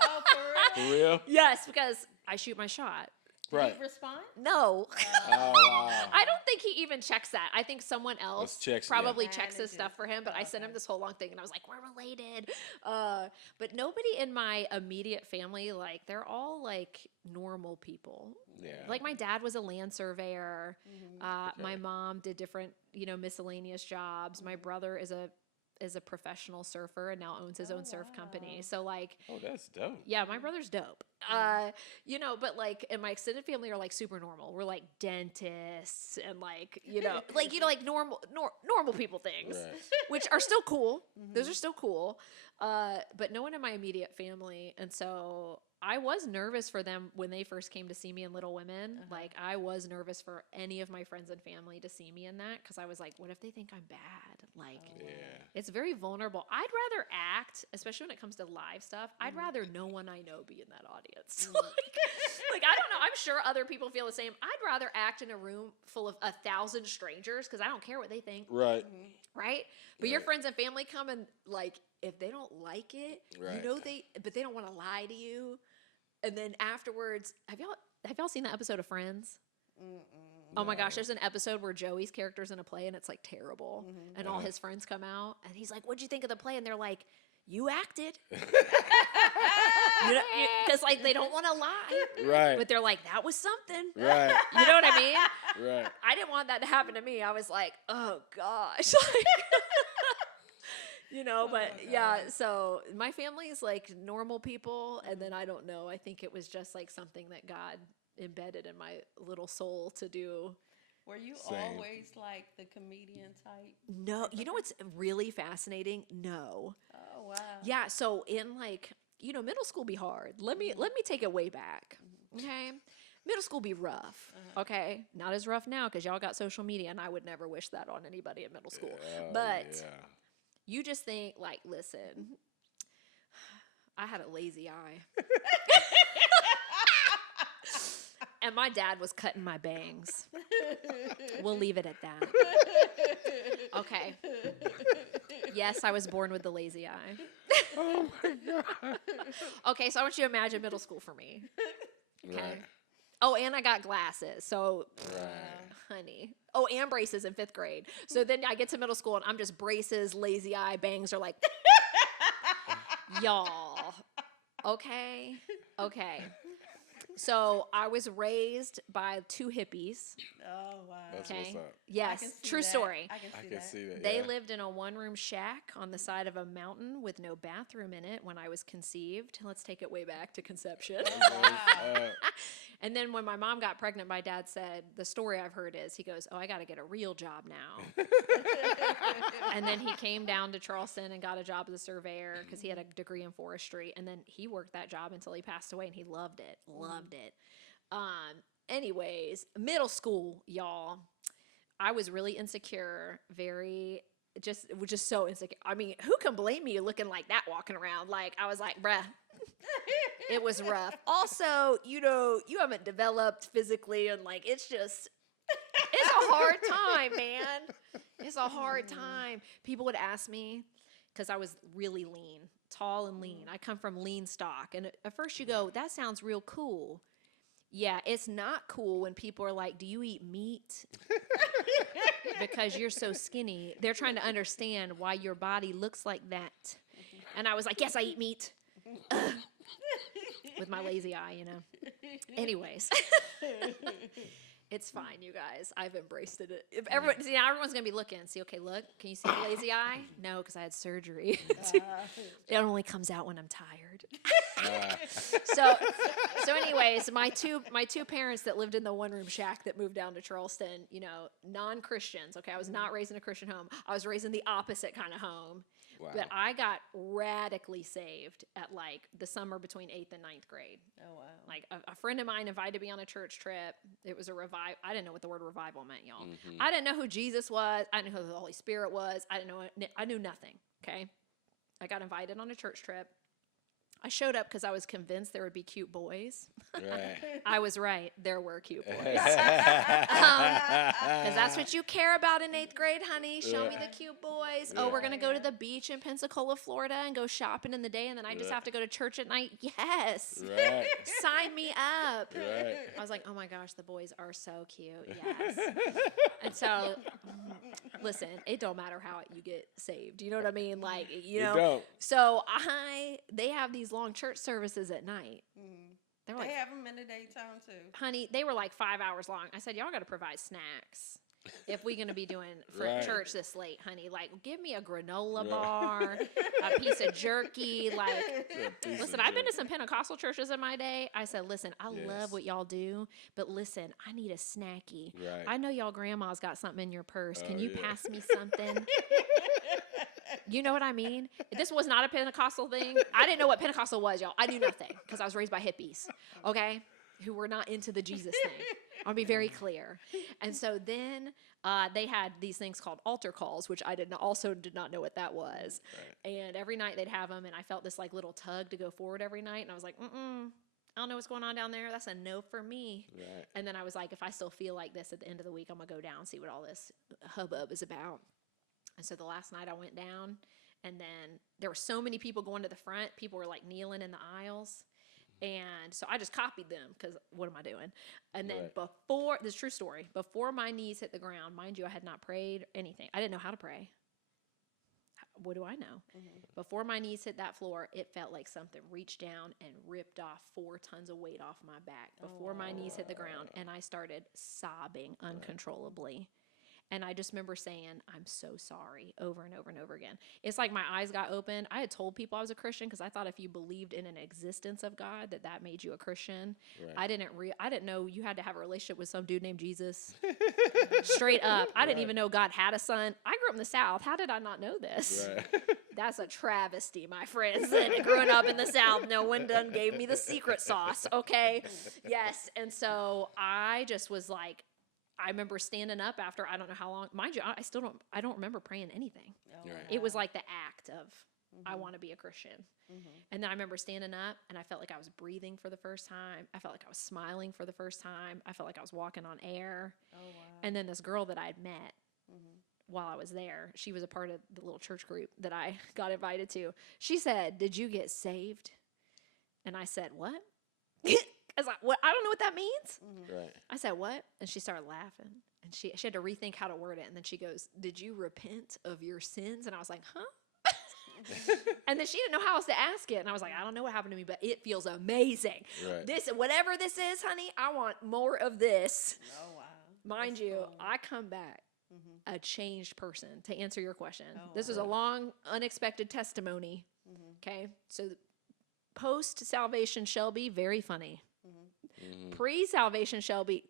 Oh, for real? For real? Yes, because I shoot my shot. Right. Did he respond? No. Oh wow. I don't think he even checks that. I think someone else checks, probably yeah. checks his Manages. stuff for him, but I sent him Okay. this whole long thing and I was like, we're related. But nobody in my immediate family, like, they're all like normal people. Yeah. Like my dad was a land surveyor. My Okay. mom did different, miscellaneous jobs. My brother is a professional surfer and now owns his own surf company. wow. So like, Oh, that's dope. yeah, my brother's dope. But like, and my extended family are like super normal. We're like dentists and like, like normal people things, Right. which are still cool. Those are still cool. But no one in my immediate family. And so I was nervous for them when they first came to see me in Little Women. Like I was nervous for any of my friends and family to see me in that. Cause I was like, what if they think I'm bad? Like, Yeah. it's very vulnerable. I'd rather act, especially when it comes to live stuff. I'd rather no one I know be in that audience. like, I don't know. I'm sure other people feel the same. I'd rather act in a room full of 1,000 strangers because I don't care what they think, Right. right? But your Right. friends and family come and like, if they don't like it, Right. but they don't want to lie to you. And then afterwards, have y'all seen the episode of Friends? Oh my gosh, No. there's an episode where Joey's character's in a play and it's like terrible. And all his friends come out and he's like, what'd you think of the play? And they're like, you acted. Because like they don't want to lie. Right. But they're like, that was something. Right. You know what I mean? Right. I didn't want that to happen to me. I was like, oh gosh. But yeah, so my family is like normal people. And then I don't know. I think it was just like something that God embedded in my little soul to do. Were you Same. always like the comedian type? No, you know what's really fascinating? No. Oh wow. Yeah, so in like, middle school be hard. Let me take it way back. Okay? Middle school be rough. Okay? Not as rough now cuz y'all got social media and I would never wish that on anybody in middle school. But you just think like, listen, I had a lazy eye. And my dad was cutting my bangs. We'll leave it at that. Okay. Yes, I was born with the lazy eye. Oh my God. Okay, so I want you to imagine middle school for me. Okay. Right. Oh, and I got glasses. So, Right. honey. Oh, and braces in 5th grade. So then I get to middle school and I'm just braces, lazy eye, bangs are like, y'all. Okay. Okay. So I was raised by 2 hippies. Oh wow. That's Okay. what's up. I Yes, can see true that. story. I can I see can that. see that. They yeah. lived in a 1-room shack on the side of a mountain with no bathroom in it when I was conceived. Let's take it way back to conception. Wow. And then when my mom got pregnant, my dad said, the story I've heard is, he goes, oh, I got to get a real job now. And then he came down to Charleston and got a job as a surveyor because he had a degree in forestry. And then he worked that job until he passed away and he loved it. Loved it. Anyways, middle school, y'all. I was really insecure, was just so insecure. I mean, who can blame me looking like that walking around? Like, I was like, bruh, it was rough. Also, you haven't developed physically and like, it's a hard time, man. It's a hard time. People would ask me, because I was really lean, tall and lean. I come from lean stock. And at first you go, that sounds real cool. Yeah, it's not cool when people are like, do you eat meat? Because you're so skinny. They're trying to understand why your body looks like that. And I was like, yes, I eat meat. With my lazy eye, Anyways. It's fine, you guys. I've embraced it. If everyone's going to be looking. See, okay, look. Can you see the lazy eye? No, because I had surgery. It only comes out when I'm tired. So anyways, my two parents that lived in the 1-room shack that moved down to Charleston, non-Christians. Okay, I was not raised in a Christian home. I was raised in the opposite kind of home. Wow. But I got radically saved at like the summer between 8th and 9th grade. Oh wow. Like a friend of mine invited me on a church trip. It was a revival. I didn't know what the word revival meant, y'all. Mm-hmm. I didn't know who Jesus was. I didn't know who the Holy Spirit was. I knew nothing. Okay. I got invited on a church trip. I showed up because I was convinced there would be cute boys. Right. I was right. There were cute boys. Because that's what you care about in 8th grade, honey. Show me the cute boys. Oh, we're going to go to the beach in Pensacola, Florida and go shopping in the day, and then I just have to go to church at night. Yes. Right. Sign me up. Right. I was like, oh my gosh, the boys are so cute. Yes. And so, listen, it don't matter how you get saved. You know what I mean? Like, You don't. So they have these long church services at night. They're They like, have them in the daytime too. honey, they were like 5 hours long. I said, y'all got to provide snacks if we're going to be doing Right. church this late, honey. Like, give me a granola bar, a piece of jerky. Like, listen, I've been to some Pentecostal churches in my day. I said, listen, I love what y'all do, but listen, I need a snacky. Right. I know y'all grandma's got something in your purse. Can Oh, you yeah. pass me something? You know what I mean? This was not a Pentecostal thing. I didn't know what Pentecostal was, y'all. I knew nothing because I was raised by hippies, okay, who were not into the Jesus thing. I want to be very clear. And so then they had these things called altar calls, which I did not know what that was. Right. And every night they'd have them, and I felt this like little tug to go forward every night. And I was like, I don't know what's going on down there. That's a no for me. Right. And then I was like, if I still feel like this at the end of the week, I'm going to go down and see what all this hubbub is about. And so the last night I went down, and then there were so many people going to the front. People were like kneeling in the aisles. And so I just copied them because what am I doing? And then this is a true story, before my knees hit the ground, mind you, I had not prayed anything. I didn't know how to pray. What do I know? Mm-hmm. Before my knees hit that floor, it felt like something reached down and ripped off 4 tons of weight off my back before my knees hit the ground. And I started sobbing uncontrollably. And I just remember saying, I'm so sorry, over and over and over again. It's like my eyes got open. I had told people I was a Christian because I thought if you believed in an existence of God, that made you a Christian. Right. I didn't know you had to have a relationship with some dude named Jesus. Straight up. I didn't even know God had a son. I grew up in the South. How did I not know this? Right. That's a travesty, my friends. And growing up in the South, no one done gave me the secret sauce, okay? Yes. And so I just was like, I remember standing up after I don't know how long. Mind you, I don't remember praying anything. Oh, Right. It was like the act of I want to be a Christian. And then I remember standing up and I felt like I was breathing for the first time. I felt like I was smiling for the first time. I felt like I was walking on air. Oh, wow. And then this girl that I'd met while I was there, she was a part of the little church group that I got invited to. She said, "Did you get saved?" And I said, "What?" I was like, "What? I don't know what that means." Right. I said, "What?" And she started laughing. And she had to rethink how to word it. And then she goes, "Did you repent of your sins?" And I was like, "Huh?" And then she didn't know how else to ask it. And I was like, "I don't know what happened to me, but it feels amazing. Right. Whatever this is, honey, I want more of this." Oh, wow. Mind That's you, cool. I come back a changed person, to answer your question. Oh, This is a long, unexpected testimony. Okay. So post salvation Shelby, very funny. Pre-salvation Shelby,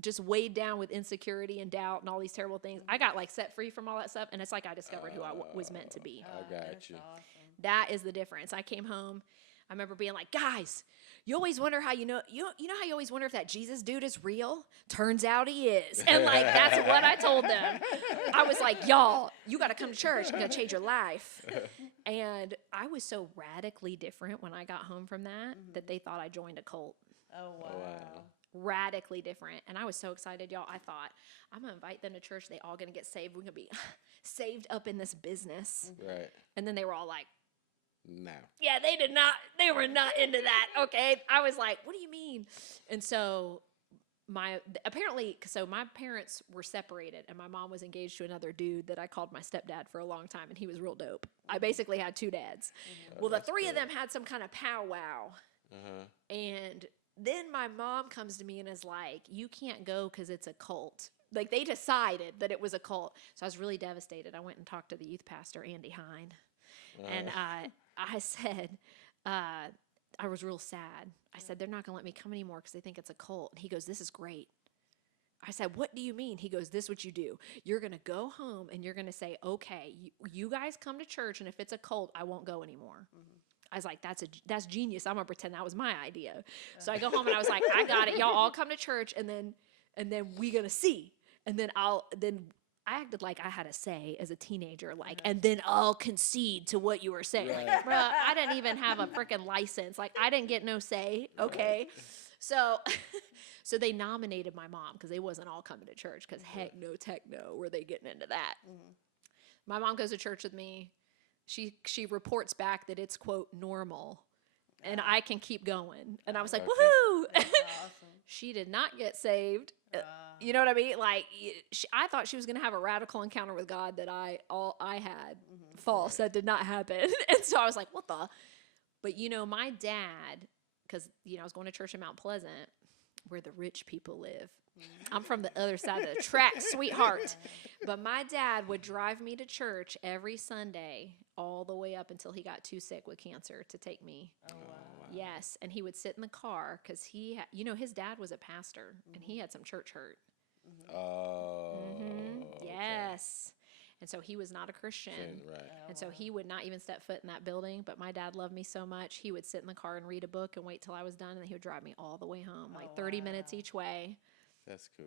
just weighed down with insecurity and doubt and all these terrible things. I got like set free from all that stuff, and it's like I discovered who I was meant to be. I got That's you. awesome. That is the difference. I came home. I remember being like, "Guys, you always wonder how you know how you always wonder if that Jesus dude is real? Turns out he is." And like that's what I told them. I was like, "Y'all, you got to come to church. It's gonna change your life." And I was so radically different when I got home from that they thought I joined a cult. Oh, wow. wow. Radically different. And I was so excited, y'all. I thought, I'm going to invite them to church. They all going to get saved. We're going to be saved up in this business. Right. And then they were all like, Now. yeah, they were not into that. Okay. I was like, what do you mean? And so my parents were separated and my mom was engaged to another dude that I called my stepdad for a long time. And he was real dope. I basically had two dads. Well, the three of them had some kind of powwow. And then my mom comes to me and is like, "You can't go because it's a cult." Like they decided that it was a cult. So I was really devastated. I went and talked to the youth pastor, Andy Hine. And I said, I was real sad. I said, "They're not going to let me come anymore because they think it's a cult." And he goes, "This is great." I said, "What do you mean?" He goes, "This is what you do. You're going to go home and you're going to say, okay, you guys come to church. And if it's a cult, I won't go anymore." I was like, that's genius. I'm gonna pretend that was my idea. So I go home and I was like, "I got it. Y'all all come to church and then we gonna see. And then I acted like I had a say as a teenager, like, and then I'll concede to what you were saying." Right. Bruh, I didn't even have a freaking license. Like I didn't get no say. Okay. So they nominated my mom because they wasn't all coming to church because heck no techno were they getting into that. My mom goes to church with me. She reports back that it's, quote, normal, and I can keep going. And I was like, Okay. woohoo! That's awesome. She did not get saved. You know what I mean? Like, I thought she was going to have a radical encounter with God that I had false. That did not happen. And so I was like, what the? But, my dad, because, I was going to church in Mount Pleasant, where the rich people live. I'm from the other side of the track, sweetheart. But my dad would drive me to church every Sunday all the way up until he got too sick with cancer to take me. Oh, wow. Yes, and he would sit in the car because his dad was a pastor and he had some church hurt. Oh. Okay. Yes. And so he was not a Christian. Right. And so he would not even step foot in that building. But my dad loved me so much, he would sit in the car and read a book and wait till I was done. And then he would drive me all the way home, like 30 minutes each way. That's cool.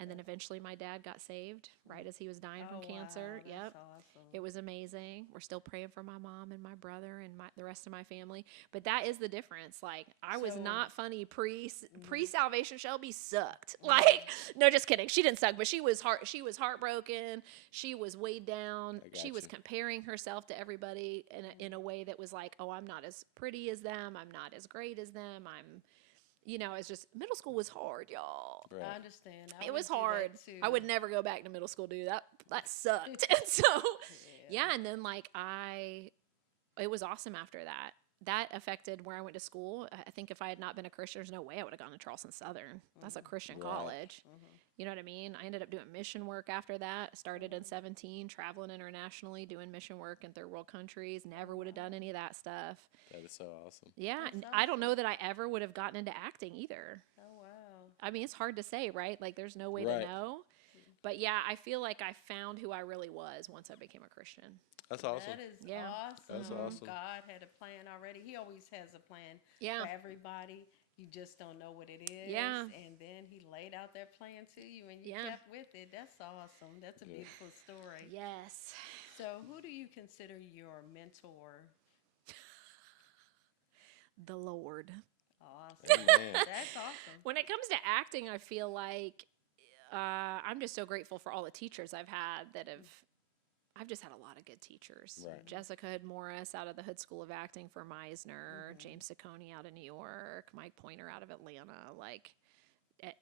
And then eventually my dad got saved right as he was dying from cancer. Wow, Yep. that's awesome. It was amazing. We're still praying for my mom and my brother and the rest of my family. But that is the difference. Like, I was not funny pre-salvation. Shelby sucked. Like, no, just kidding. She didn't suck, but she was heartbroken. She was weighed down. She was comparing herself to everybody in a way that was like, "Oh, I'm not as pretty as them. I'm not as great as them. It's just middle school was hard, y'all. Right. I understand. It was hard. I would never go back to middle school, dude. That sucked. And so, and then it was awesome after that. That affected where I went to school. I think if I had not been a Christian, there's no way I would have gone to Charleston Southern. That's a Christian college. You know what I mean? I ended up doing mission work after that. Started in 17, traveling internationally, doing mission work in third world countries. Never would have done any of that stuff. That is so awesome. Yeah, That's and I don't know that I ever would have gotten into acting either. Oh, wow. I mean, it's hard to say, right? Like, there's no way Right. to know. But yeah, I feel like I found who I really was once I became a Christian. That's awesome. That is Yeah. awesome. That's awesome. God had a plan already. He always has a plan Yeah. for everybody. You just don't know what it is. Yeah. And then he laid out that plan to you and you Yeah. kept with it. That's awesome. That's a beautiful story. Yes. So, who do you consider your mentor? The Lord. Awesome. Amen. That's awesome. When it comes to acting, I feel like I'm just so grateful for all the teachers I've had I've just had a lot of good teachers. Right. Jessica Hood Morris out of the Hood School of Acting for Meisner, James Saccone out of New York, Mike Pointer out of Atlanta, like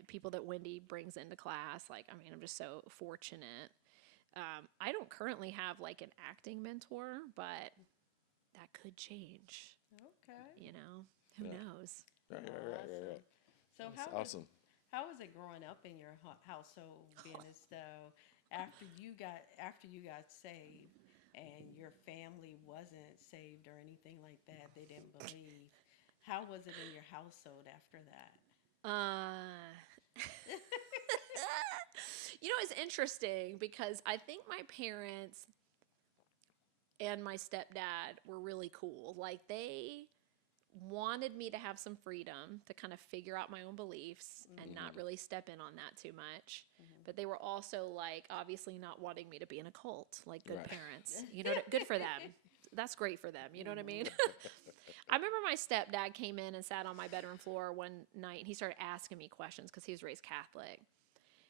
people that Wendy brings into class. Like, I mean, I'm just so fortunate. I don't currently have like an acting mentor, but that could change. Okay. You know, who Yeah. knows? Right. Awesome. So, That's how awesome. How was it growing up in your household, being as though after you got saved and your family wasn't saved or anything like that, they didn't believe? How was it in your household after that? You know, it's interesting because I think my parents and my stepdad were really cool. Like, they wanted me to have some freedom to kind of figure out my own beliefs and not really step in on that too much. But they were also like obviously not wanting me to be in a cult, like good Right. parents. You know, good for them. That's great for them. You know what I mean? I remember my stepdad came in and sat on my bedroom floor one night and he started asking me questions because he was raised Catholic.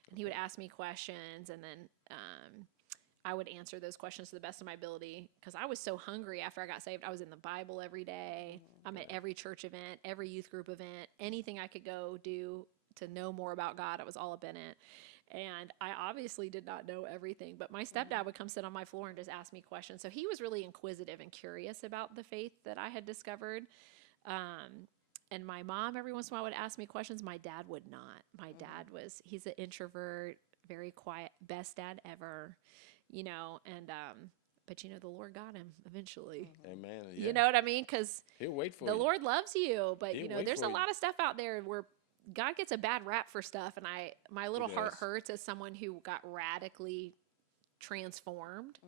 And he would ask me questions and then I would answer those questions to the best of my ability because I was so hungry after I got saved. I was in the Bible every day. I'm at every church event, every youth group event, anything I could go do to know more about God. I was all up in it. And I obviously did not know everything, but my stepdad would come sit on my floor and just ask me questions. So he was really inquisitive and curious about the faith that I had discovered. And my mom every once in a while would ask me questions. My dad would not. My dad he's an introvert, very quiet, best dad ever. You know, and but you know, the Lord got him eventually. Amen. You know what I mean? Because He'll wait for the you. Lord loves you, but He'll you know, wait there's for a you. lot of stuff out there where God gets a bad rap for stuff, and my little He heart does. hurts as someone who got radically transformed.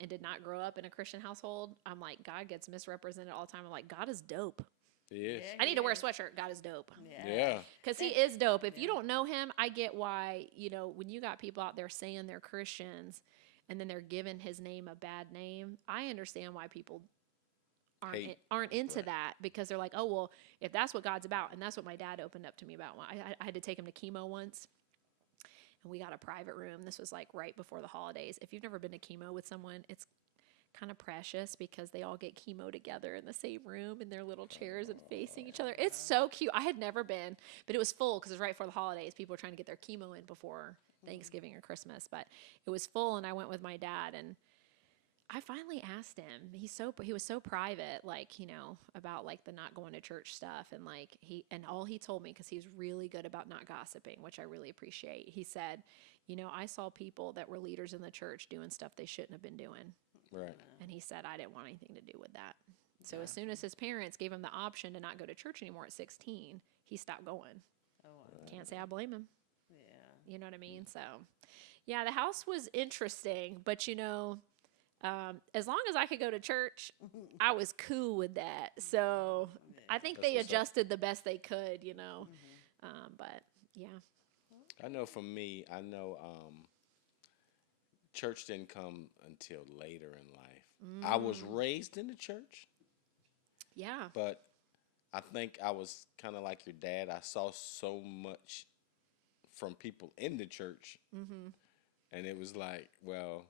And did not grow up in a Christian household. I'm like, God gets misrepresented all the time. I'm like, God is dope. He is. Yeah. I need to wear a sweatshirt. God is dope. Yeah. Because he is dope. If you don't know him, I get why, you know, when you got people out there saying they're Christians and then they're giving his name a bad name, I understand why people Hate. aren't into Right. that because they're like, oh, well, if that's what God's about, and that's what my dad opened up to me about. I had to take him to chemo once. And we got a private room. This was like right before the holidays. If you've never been to chemo with someone, it's kind of precious because they all get chemo together in the same room in their little chairs and facing each other. It's so cute. I had never been, but it was full because it was right before the holidays. People were trying to get their chemo in before Thanksgiving or Christmas, but it was full and I went with my dad and I finally asked him. He was so private, like, you know, about like the not going to church stuff and like all he told me, because he's really good about not gossiping, which I really appreciate. He said, you know, I saw people that were leaders in the church doing stuff they shouldn't have been doing. Right. And he said, I didn't want anything to do with that. So as soon as his parents gave him the option to not go to church anymore at 16, he stopped going. Oh, wow. Can't say I blame him. Yeah. You know what I mean? So, yeah, the house was interesting, but you know, as long as I could go to church, I was cool with that. So I think That's they what's up. adjusted the best they could, you know. But yeah, I know for me, church didn't come until later in life. I was raised in the church, yeah, but I think I was kind of like your dad. I saw so much from people in the church, and it was like, well,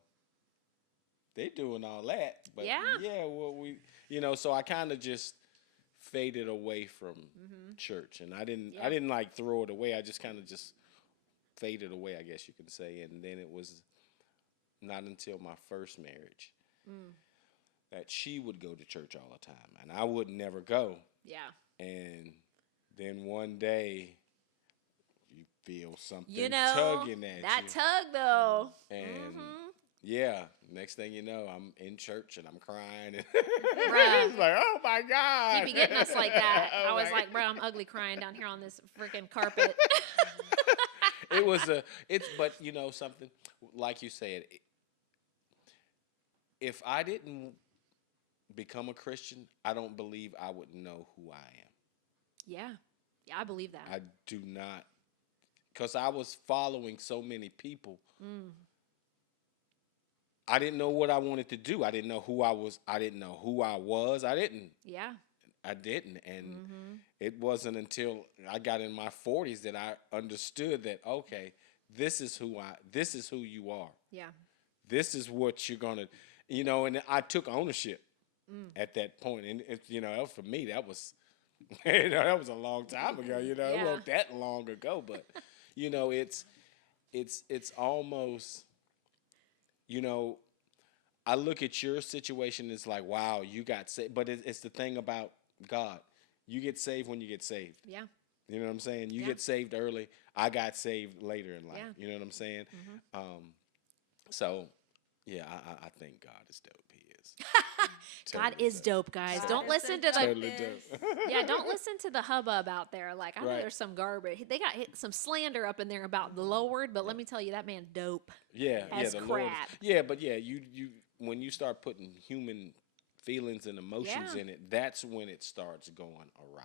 they doing all that, but Yeah. well, so I kind of just faded away from church, and I didn't like throw it away. I just kind of just faded away, I guess you could say. And then it was not until my first marriage that she would go to church all the time, and I would never go. yeah, And then one day, you feel something You know, tugging at that you. tug though. And yeah, next thing you know, I'm in church and I'm crying. And Bruh. it's like, oh my God. He'd be getting us like that. Oh I was my like, bro, I'm ugly crying down here on this freaking carpet. but you know something, like you said, if I didn't become a Christian, I don't believe I would know who I am. Yeah. Yeah, I believe that. I do not, because I was following so many people. I didn't know what I wanted to do. I didn't know who I was. I didn't know who I was. I didn't. Yeah. I didn't. And it wasn't until I got in my 40s that I understood that, okay, this is who you are. Yeah. This is what you're going to, and I took ownership at that point. And, for me, that was, that was a long time ago, It wasn't that long ago, but, it's almost, I look at your situation, it's like, wow, you got saved. But it's the thing about God. You get saved when you get saved. Yeah. You know what I'm saying? You Yeah. get saved early. I got saved later in life. Yeah. You know what I'm saying? So, yeah, I think God is dope. He is. God Totally is dope, guys. God Don't is listen the to the Totally dope. don't listen to the hubbub out there. Like, I know Right. there's some garbage. They got some slander up in there about the Lord, but let me tell you, that man dope. Yeah, As the Lord. crap. Yeah, but yeah, you when you start putting human feelings and emotions Yeah. in it, that's when it starts going awry.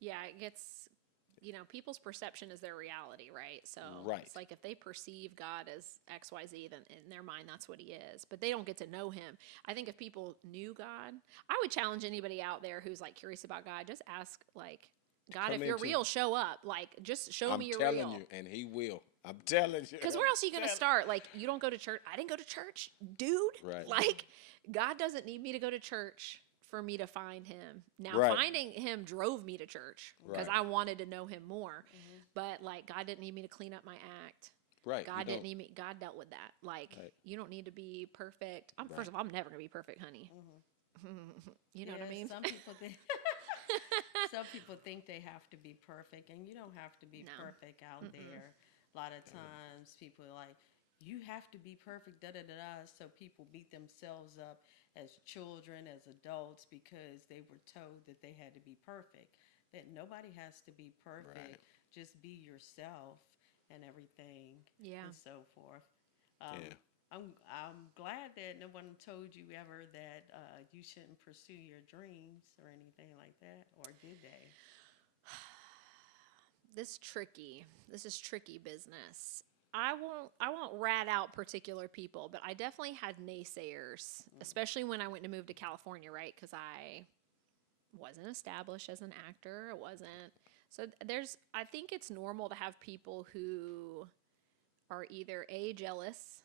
Yeah, it gets, people's perception is their reality, right? So Right. it's like if they perceive God as XYZ, then in their mind, that's what he is. But they don't get to know him. I think if people knew God, I would challenge anybody out there who's like curious about God, just ask, like, God, Come if you're into- real, show up. Like, just show I'm me you're telling real. you, and he will. I'm telling you. Because where else are you going to start? Like, you don't go to church. I didn't go to church, dude. Right. Like, God doesn't need me to go to church for me to find him. Now, Right. finding him drove me to church because Right. I wanted to know him more. But, like, God didn't need me to clean up my act. Right. God you didn't don't. need me. God dealt with that. Like, Right. you don't need to be perfect. Right. First of all, I'm never going to be perfect, honey. You know what I mean? Some people think they have to be perfect, and you don't have to be No. perfect out there. A lot of times, people are like, you have to be perfect, da da da da. So people beat themselves up as children, as adults, because they were told that they had to be perfect. That nobody has to be perfect. Right. Just be yourself and everything, Yeah. and so forth. Yeah. I'm glad that no one told you ever that you shouldn't pursue your dreams or anything like that, or did they? This is tricky business. I won't rat out particular people, but I definitely had naysayers, especially when I went to move to California, right? Because I wasn't established as an actor. It wasn't. So I think it's normal to have people who are either jealous,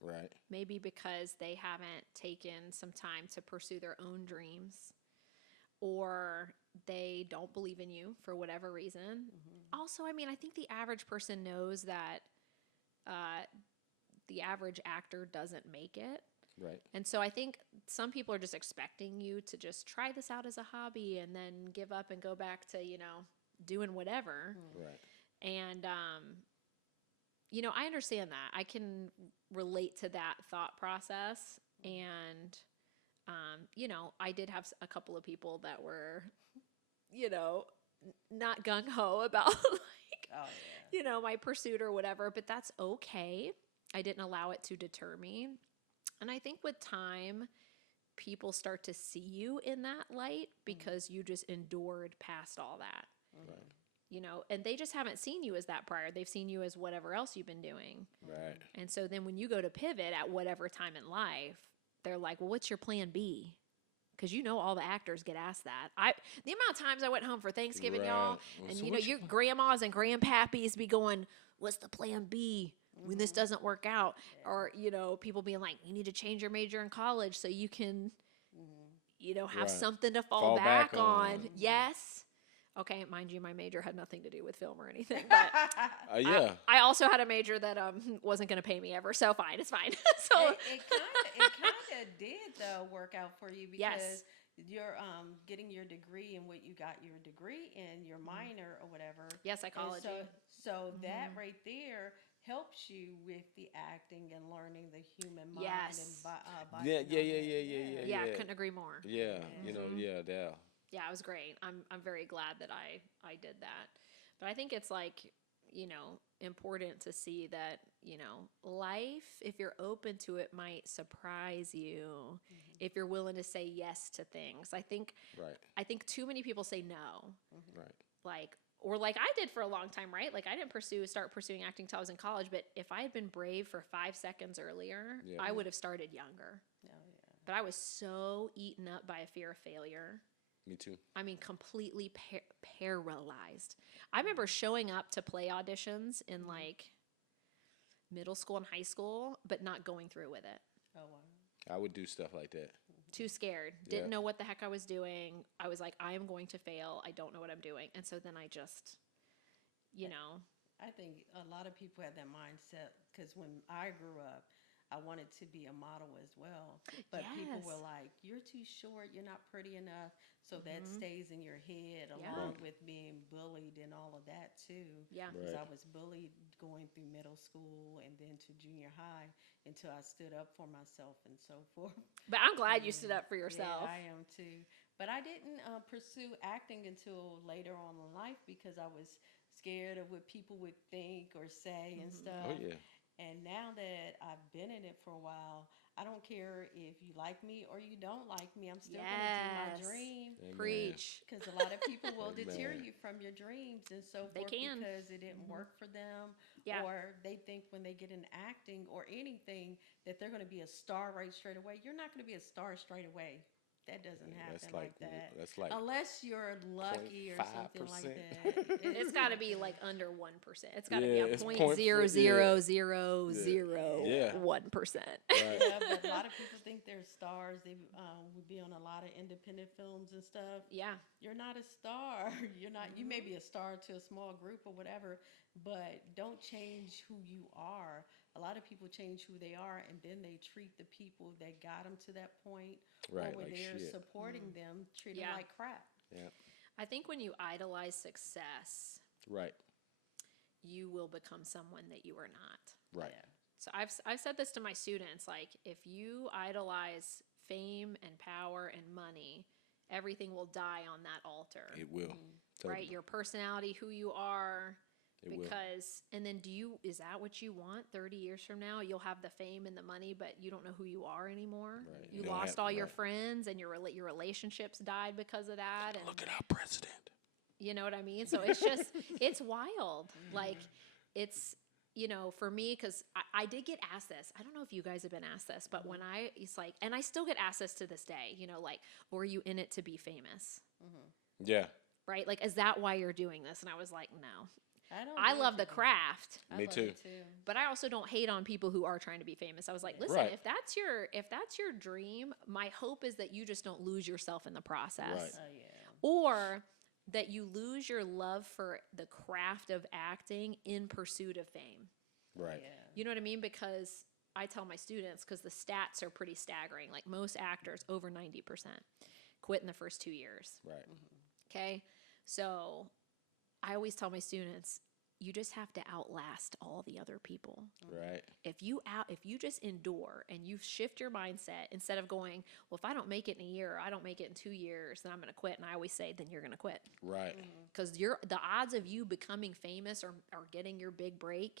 Right. maybe because they haven't taken some time to pursue their own dreams, or they don't believe in you for whatever reason. Also, I mean, I think the average person knows that the average actor doesn't make it. Right. And so I think some people are just expecting you to just try this out as a hobby and then give up and go back to, doing whatever. Right. And, I understand that. I can relate to that thought process. And, I did have a couple of people that were, not gung-ho about, like, Oh yeah. my pursuit or whatever, but that's okay. I didn't allow it to deter me. And I think with time, people start to see you in that light because you just endured past all that. Right. And they just haven't seen you as that prior. They've seen you as whatever else you've been doing. Right. And so then when you go to pivot at whatever time in life, they're like, well, what's your plan B? Because all the actors get asked that. The amount of times I went home for Thanksgiving, y'all, Right. and So your grandmas and grandpappies be going, what's the plan B when this doesn't work out? Or, people being like, you need to change your major in college so you can, have Right. something to fall back on. Yes. Okay, mind you, my major had nothing to do with film or anything, but Yeah. I also had a major that wasn't going to pay me ever, so fine, it's fine. So it kind of did though work out for you because Yes. you're getting your degree in what you got your degree in, your minor or whatever. Yeah, And psychology. so that right there helps you with the acting and learning the human mind and Yes. body. Yeah, and yeah, all yeah, that. yeah, yeah, yeah, Yeah, yeah. couldn't agree more. Yeah, you know, yeah, yeah. Yeah, it was great. I'm very glad that I did that. But I think it's like, important to see that, life, if you're open to it, might surprise you if you're willing to say yes to things. Right, I think too many people say no. right. Like I did for a long time, right? Like I didn't start pursuing acting till I was in college, but if I had been brave for 5 seconds earlier, Yeah. I would have started younger. Oh, yeah. But I was so eaten up by a fear of failure. Me too. I mean, completely paralyzed. I remember showing up to play auditions in like middle school and high school, but not going through with it. Oh, wow. I would do stuff like that. Too scared. Didn't know what the heck I was doing. I was like, I am going to fail. I don't know what I'm doing. And so then I just, I think a lot of people have that mindset because when I grew up, I wanted to be a model as well. But people Yes. were like, you're too short, you're not pretty enough. So that stays in your head Yeah. along with being bullied and all of that too. Yeah. Because Right. I was bullied going through middle school and then to junior high until I stood up for myself and so forth. But I'm glad you stood up for yourself. Yeah, I am too. But I didn't pursue acting until later on in life because I was scared of what people would think or say and stuff. Oh yeah. And now that I've been in it for a while, I don't care if you like me or you don't like me. I'm still going to do my Yes. dream. Amen. Preach. Because a lot of people will deter Amen. you from your dreams and so They forth can. because it didn't work for them. Yeah. Or they think when they get in acting or anything that they're going to be a star right straight away. You're not going to be a star straight away. That doesn't happen like that. That's like Unless you're lucky or something like 0.5%. that. It's got to be like under 1%. It's got to Yeah, be a it's point point- zero yeah. zero zero zero Yeah. 1%. Right. Yeah, but a lot of people think they're stars. They would be on a lot of independent films and stuff. Yeah. You're not a star. You're not. You may be a star to a small group or whatever, but don't change who you are. A lot of people change who they are, and then they treat the people that got them to that point, Right, or were like there shit. supporting them, treat Yeah. them like crap. Yeah. I think when you idolize success, Right. you will become someone that you are not. Right. Yeah. So I've said this to my students, like if you idolize fame and power and money, everything will die on that altar. It will. Right? Totally. Your personality, who you are, It will. because and then is that what you want 30 years from now? You'll have the fame and the money, but you don't know who you are anymore. Right. You You don't lost have- all your right. friends and your relationships died because of that. And Look at our president. you know what I mean? So it's just, it's wild. Like, it's, for me, because I did get asked this. I don't know if you guys have been asked this, but it's like, and I still get asked this to this day, like, or are you in it to be famous? Yeah. Right? Like, is that why you're doing this? And I was like, no. don't I do love it the to be- craft, I Me love too. it too. but I also don't hate on people who are trying to be famous. I was like, listen, Right. if that's your dream, my hope is that you just don't lose yourself in the process. Right. Oh yeah. Or that you lose your love for the craft of acting in pursuit of fame. Right. Yeah. You know what I mean? Because I tell my students, because the stats are pretty staggering, like most actors, over 90% quit in the first 2 years. Right. Okay? So I always tell my students, you just have to outlast all the other people. Right. If you just endure and you shift your mindset instead of going, well, if I don't make it in a year, or I don't make it in 2 years, then I'm going to quit. And I always say, then you're going to quit. Right. Because the odds of you becoming famous or getting your big break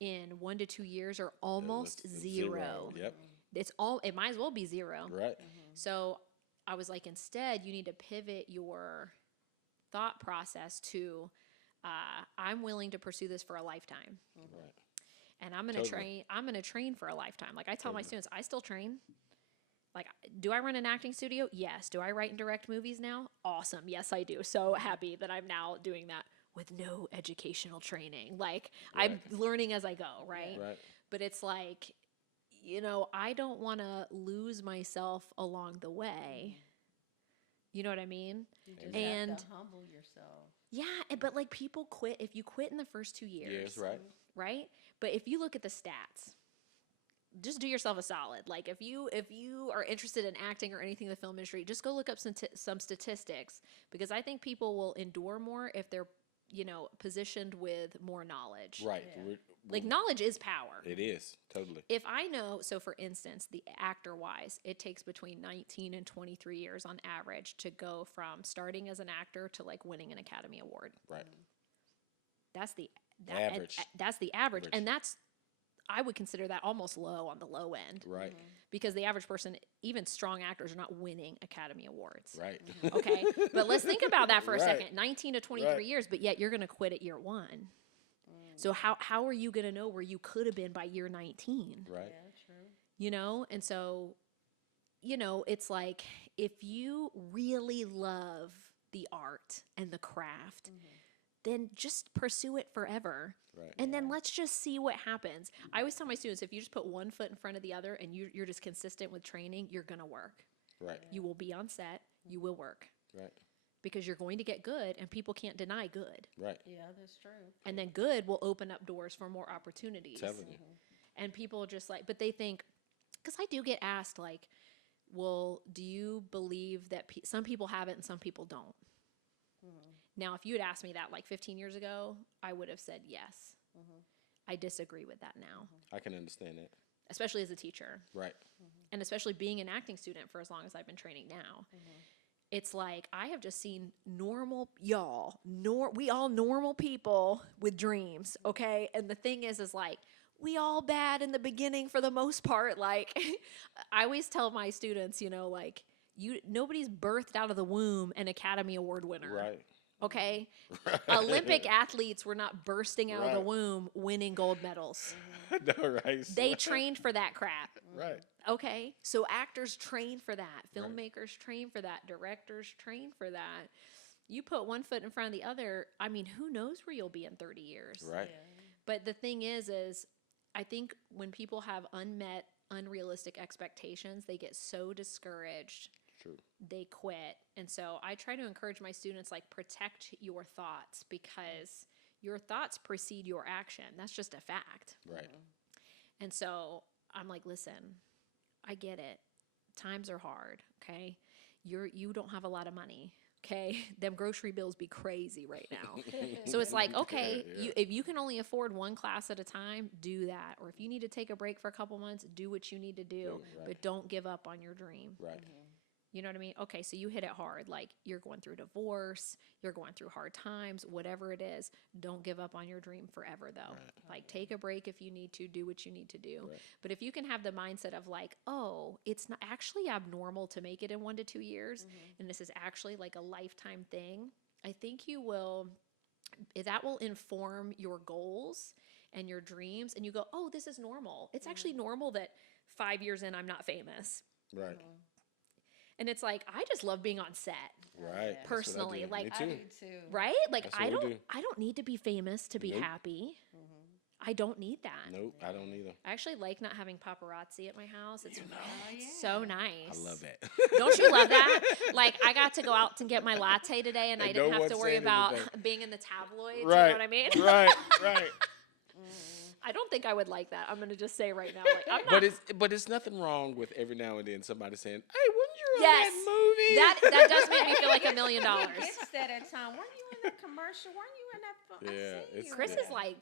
in 1 to 2 years are almost It's zero. Yep. It might as well be zero. Right. So I was like, instead, you need to pivot your thought process to, I'm willing to pursue this for a lifetime. Right. And I'm going to Totally. train for a lifetime. Like I tell my students, I still train. Like, do I run an acting studio? Yes. Do I write and direct movies now? Awesome. Yes, I do. So happy that I'm now doing that with no educational training. Like I'm learning as I go, right? Right. But it's like, I don't want to lose myself along the way. You know what I mean? You just And- have to humble yourself. Yeah, but like people quit. If you quit in the first 2 years, Yes. Right. right? But if you look at the stats, just do yourself a solid. Like if you are interested in acting or anything in the film industry, just go look up some statistics, because I think people will endure more if they're, positioned with more knowledge. Right. Like knowledge is power. It is, totally. If I know, so for instance, the actor wise, it takes between 19 and 23 years on average to go from starting as an actor to like winning an Academy Award. Right. That's the average. That's the average. And I would consider that almost low on the low end. Right. Because the average person, even strong actors, are not winning Academy Awards. Right. Okay. But let's think about that for a Right. second. 19 to 23 years, but yet you're going to quit at year 1. So how are you going to know where you could have been by year 19? Right. Yeah, true. And so, it's like if you really love the art and the craft, then just pursue it forever. Right. And then let's just see what happens. I always tell my students, if you just put one foot in front of the other and you're just consistent with training, you're going to work. Right. You will be on set. You will work. Right. Because you're going to get good, and people can't deny good. Right. Yeah, that's true. And then good will open up doors for more opportunities. Telling you. And people just like, but they think, because I do get asked, like, well, do you believe that some people have it and some people don't? Now, if you had asked me that like 15 years ago, I would have said yes. I disagree with that now, I can understand that. especially as a teacher. Right. And especially being an acting student for as long as I've been training now. It's like I have just seen normal we all normal people with dreams, okay? And the thing is like, we all bad in the beginning for the most part. Like, I always tell my students, like, nobody's birthed out of the womb an Academy Award winner. Right. Okay? Olympic athletes were not bursting out of the womb winning gold medals. No, right. They trained for that crap. Right. Okay? So actors train for that. Filmmakers train for that. Directors train for that. You put one foot in front of the other, I mean, who knows where you'll be in 30 years? Right. But the thing is I think when people have unrealistic expectations, they get so discouraged. True. They quit. And so I try to encourage my students, like, protect your thoughts, because your thoughts precede your action. That's just a fact. Right. And so I'm like, listen, I get it. Times are hard, okay? You don't have a lot of money, okay? Them grocery bills be crazy right now. So it's like, okay, if you can only afford one class at a time, do that. Or if you need to take a break for a couple months, do what you need to do. But don't give up on your dream. Right. You know what I mean? Okay, so you hit it hard. Like, you're going through divorce, you're going through hard times, whatever it is. Don't give up on your dream forever, though. Right. Like, take a break if you need to, do what you need to do. Right. But if you can have the mindset of like, oh, it's not actually abnormal to make it in 1 to 2 years, and this is actually like a lifetime thing, I think that will inform your goals and your dreams. And you go, oh, this is normal. It's actually normal that 5 years in, I'm not famous. Right. And it's like, I just love being on set. Right. Personally, like, Me I too. do too. Right? Like, That's what we do. I don't need to be famous to be Nope. happy. I don't need that. Nope, I don't either. I actually like not having paparazzi at my house. It's yeah. so nice. I love that. Don't you love that? Like, I got to go out and get my latte today, and I And didn't no have one to worry said about anything. being in the tabloids. Right. You know what I mean? Right. Right. I don't think I would like that. I'm going to just say right now, like, I'm not. But it's nothing wrong with every now and then somebody saying, "Hey, wasn't you in Yes. that movie?" That does make me feel like $1 million. He gets that at time. Weren't you in that commercial? Weren't you in that film? Yeah, I seen it's- you Chris in is that. like,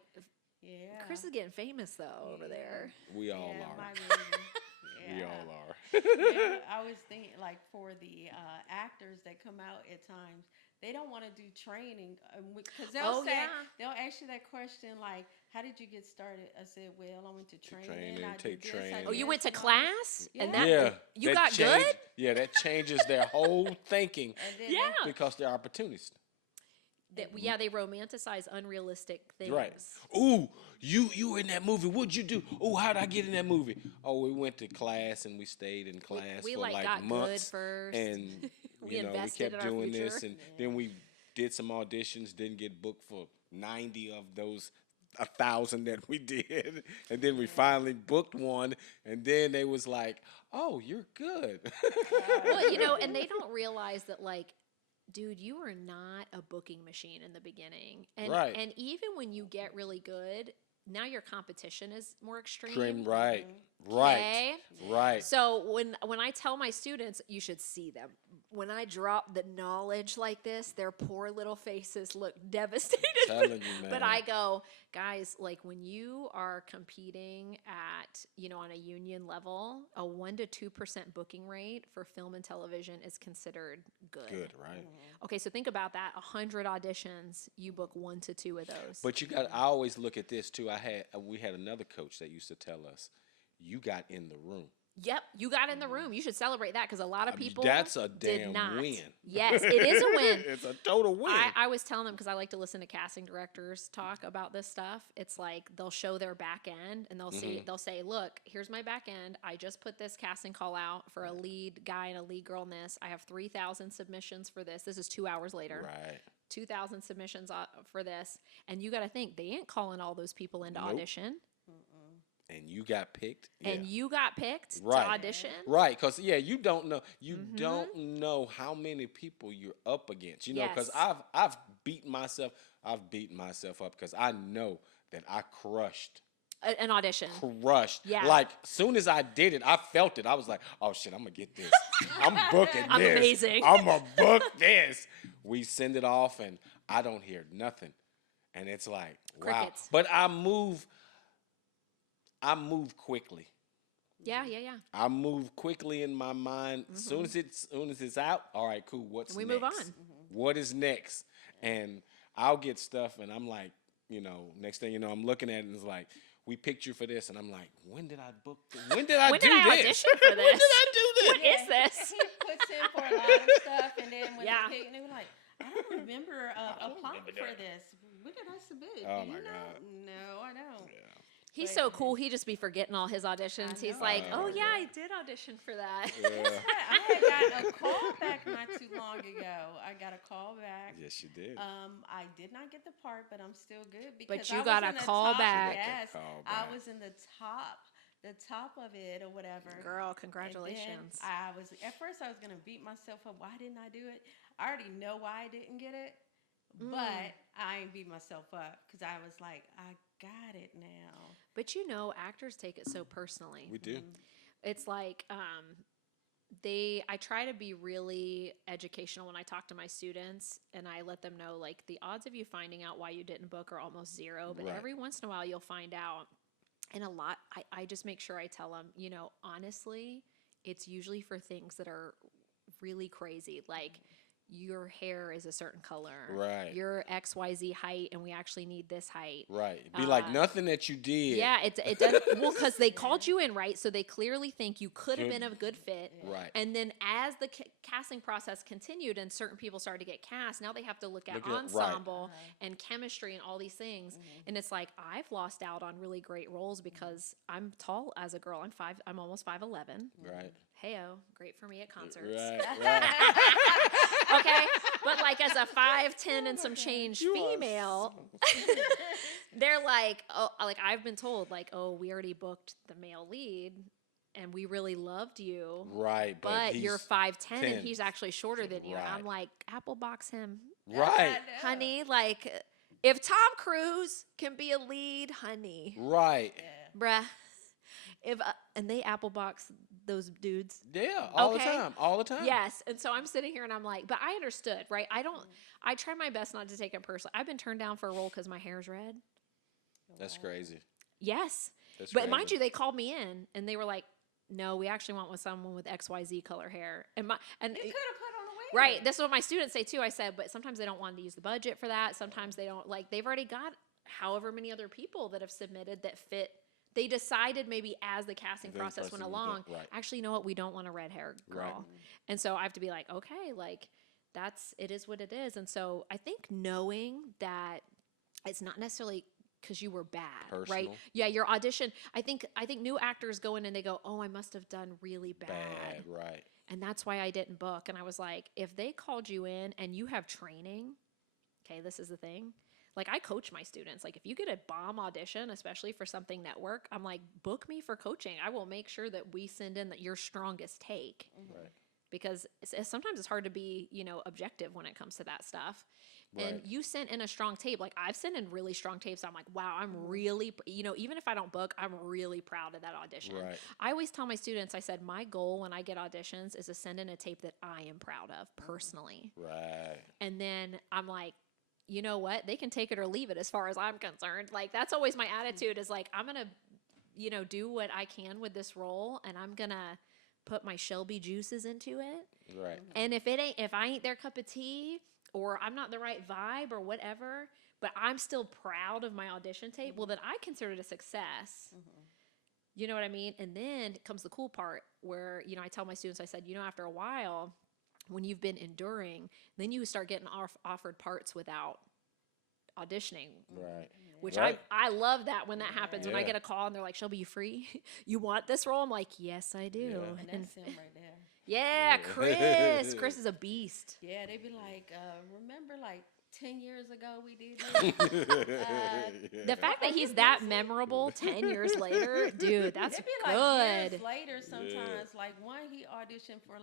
Yeah. Chris is getting famous though over there. We all Yeah, are. my movie. We Yeah. all are. Yeah, I was thinking, like, for the actors that come out at times, they don't want to do training because they'll they'll ask you that question like, "How did you get started?" I said, "Well, I went to training. I take did this, I training. Oh, you did went to this." class? And Yeah. that Yeah, you that got good? Yeah, that changes their whole thinking And then Yeah. because they're opportunists. They romanticize unrealistic things. Right. Ooh, you were in that movie. What'd you do? Oh, how'd I get in that movie? Oh, we went to class and we stayed in class We for like like got good months. first. And We we invested kept in our doing this, future. and then we did some auditions. Didn't get booked for 90 of those 1,000 that we did, and then we finally booked one. And then they was like, "Oh, you're good." Well, and they don't realize that, like, dude, you are not a booking machine in the beginning. And Right. and even when you get really good, now your competition is more extreme. Extreme, right, right, Okay? right. So when I tell my students, you should see them. When I drop the knowledge like this, their poor little faces look devastated. Telling you, man. But I go, guys, like when you are competing at, on a union level, a 1 to 2% booking rate for film and television is considered good. Good, right? Okay, so think about that. 100 auditions, you book 1 to 2 of those. But I always look at this too. We had another coach that used to tell us, you got in the room. Yep, you got in the room. You should celebrate that because a lot of people That's a did damn not. win. Yes, it is a win. It's a total win. I was telling them because I like to listen to casting directors talk about this stuff. It's like they'll show their back end and they'll say, look, here's my back end. I just put this casting call out for a lead guy and a lead girl in this. I have 3,000 submissions for this. This is 2 hours later. Right. 2,000 submissions for this. And you got to think, they ain't calling all those people into audition. And you got picked. And you got picked to Right. audition. Right, because you don't know. You don't know how many people you're up against. Because Yes. I've beaten myself. I've beaten myself up because I know that I crushed. An audition. Yeah. Like, soon as I did it, I felt it. I was like, oh, shit, I'm going to get this. I'm booking I'm this. amazing. I'm going to book this. We send it off, and I don't hear nothing. And it's like, wow. Crickets. But I move quickly. Yeah. I move quickly in my mind. Soon as it's out, all right, cool. What's We next? move on. What is next? And I'll get stuff, and I'm like, next thing you know, I'm looking at it, and it's like, we picked you for this, and I'm like, when did I book? When did I When do did I this? audition for this? When did I do this? What is this? He puts in for a lot of stuff, and then when Yeah. they pick, they were like, I don't remember applying remember for that. this. When did I submit? Oh, Do you my know? God. No, I don't. Yeah. He's so cool. He just be forgetting all his auditions. He's know. like, oh, Oh, yeah, I did audition for that. Yeah. I had got a call back not too long ago. I got a call back. Yes, you did. I did not get the part, but I'm still good because But you I was got a in the call top- back. Yes, Call I back. was in the top of it or whatever. Girl, And congratulations. then I was at first I was gonna beat myself up. Why didn't I do it? I already know why I didn't get it, but I ain't beat myself up because I was like, I got it now. But actors take it so personally. We do. It's like I try to be really educational when I talk to my students, and I let them know, like, the odds of you finding out why you didn't book are almost zero, but Right. every once in a while you'll find out. And a lot, I just make sure I tell them, honestly, it's usually for things that are really crazy, like your hair is a certain color, Right. Your XYZ height, and we actually need this height. Right. Be like nothing that you did. Yeah, it does. Well, because they called you in, right? So they clearly think you could have Good. been a good fit. Right. And then as the casting process continued and certain people started to get cast, now they have to look at Look at- right. ensemble and chemistry and all these things. And it's like, I've lost out on really great roles because I'm tall as a girl. I'm almost 5'11". Right. Heyo, great for me at concerts. Right. Okay, but like as a 5'10" and some change You are female, they're like, oh, like I've been told, like, oh, we already booked the male lead, and we really loved you, Right. but you're 5'10" 10. and he's actually shorter than you. And I'm Right. like, apple box him, Right. honey. Like, if Tom Cruise can be a lead, honey, Right. bruh. If and they apple box those dudes. Yeah. All Okay. the time. All the time. Yes. And so I'm sitting here and I'm like, but I understood, right? I try my best not to take it personally. I've been turned down for a role because my hair's red. That's crazy. Yes. That's But crazy. mind you, they called me in and they were like, no, we actually want someone with XYZ color hair. And You could have put on a wig. right. That's what my students say too. I said, but sometimes they don't want to use the budget for that. Sometimes they don't, like, they've already got however many other people that have submitted that fit. They decided maybe as the casting The process went person along, right. actually, you know what? We don't want a red hair girl. Right. And so I have to be like, okay, like it is what it is. And so I think knowing that it's not necessarily because you were bad, right? Personal. Yeah, your audition. I think new actors go in and they go, oh, I must have done really bad. Bad. Right. And that's why I didn't book. And I was like, if they called you in and you have training, okay, this is the thing. Like, I coach my students. Like, if you get a bomb audition, especially for something network, I'm like, book me for coaching. I will make sure that we send in your strongest take. Right. Because sometimes it's hard to be, objective when it comes to that stuff. And you sent in a strong tape. Like, I've sent in really strong tapes. I'm like, wow, I'm really, even if I don't book, I'm really proud of that audition. Right. I always tell my students, I said, my goal when I get auditions is to send in a tape that I am proud of personally. Right. And then I'm like, you know what? They can take it or leave it as far as I'm concerned. Like, that's always my attitude is like, I'm going to, do what I can with this role, and I'm going to put my Shelby juices into it. Right. And if I ain't their cup of tea, or I'm not the right vibe or whatever, but I'm still proud of my audition tape, well, then I consider it a success. You know what I mean? And then comes the cool part where, I tell my students, I said, after a while, when you've been enduring, then you start getting offered parts without auditioning. Right. Which right. I love that when that happens. When I Yeah. get a call and they're like, Shelby, you free? You want this role? I'm like, yes, I do. Yeah. And that's him right there. Yeah, Chris. Chris is a beast. Yeah, they be like, remember like 10 years ago we did this? The fact that he's that memorable 10 years later, dude, that's It'd be like good. years later sometimes. Like one, he auditioned for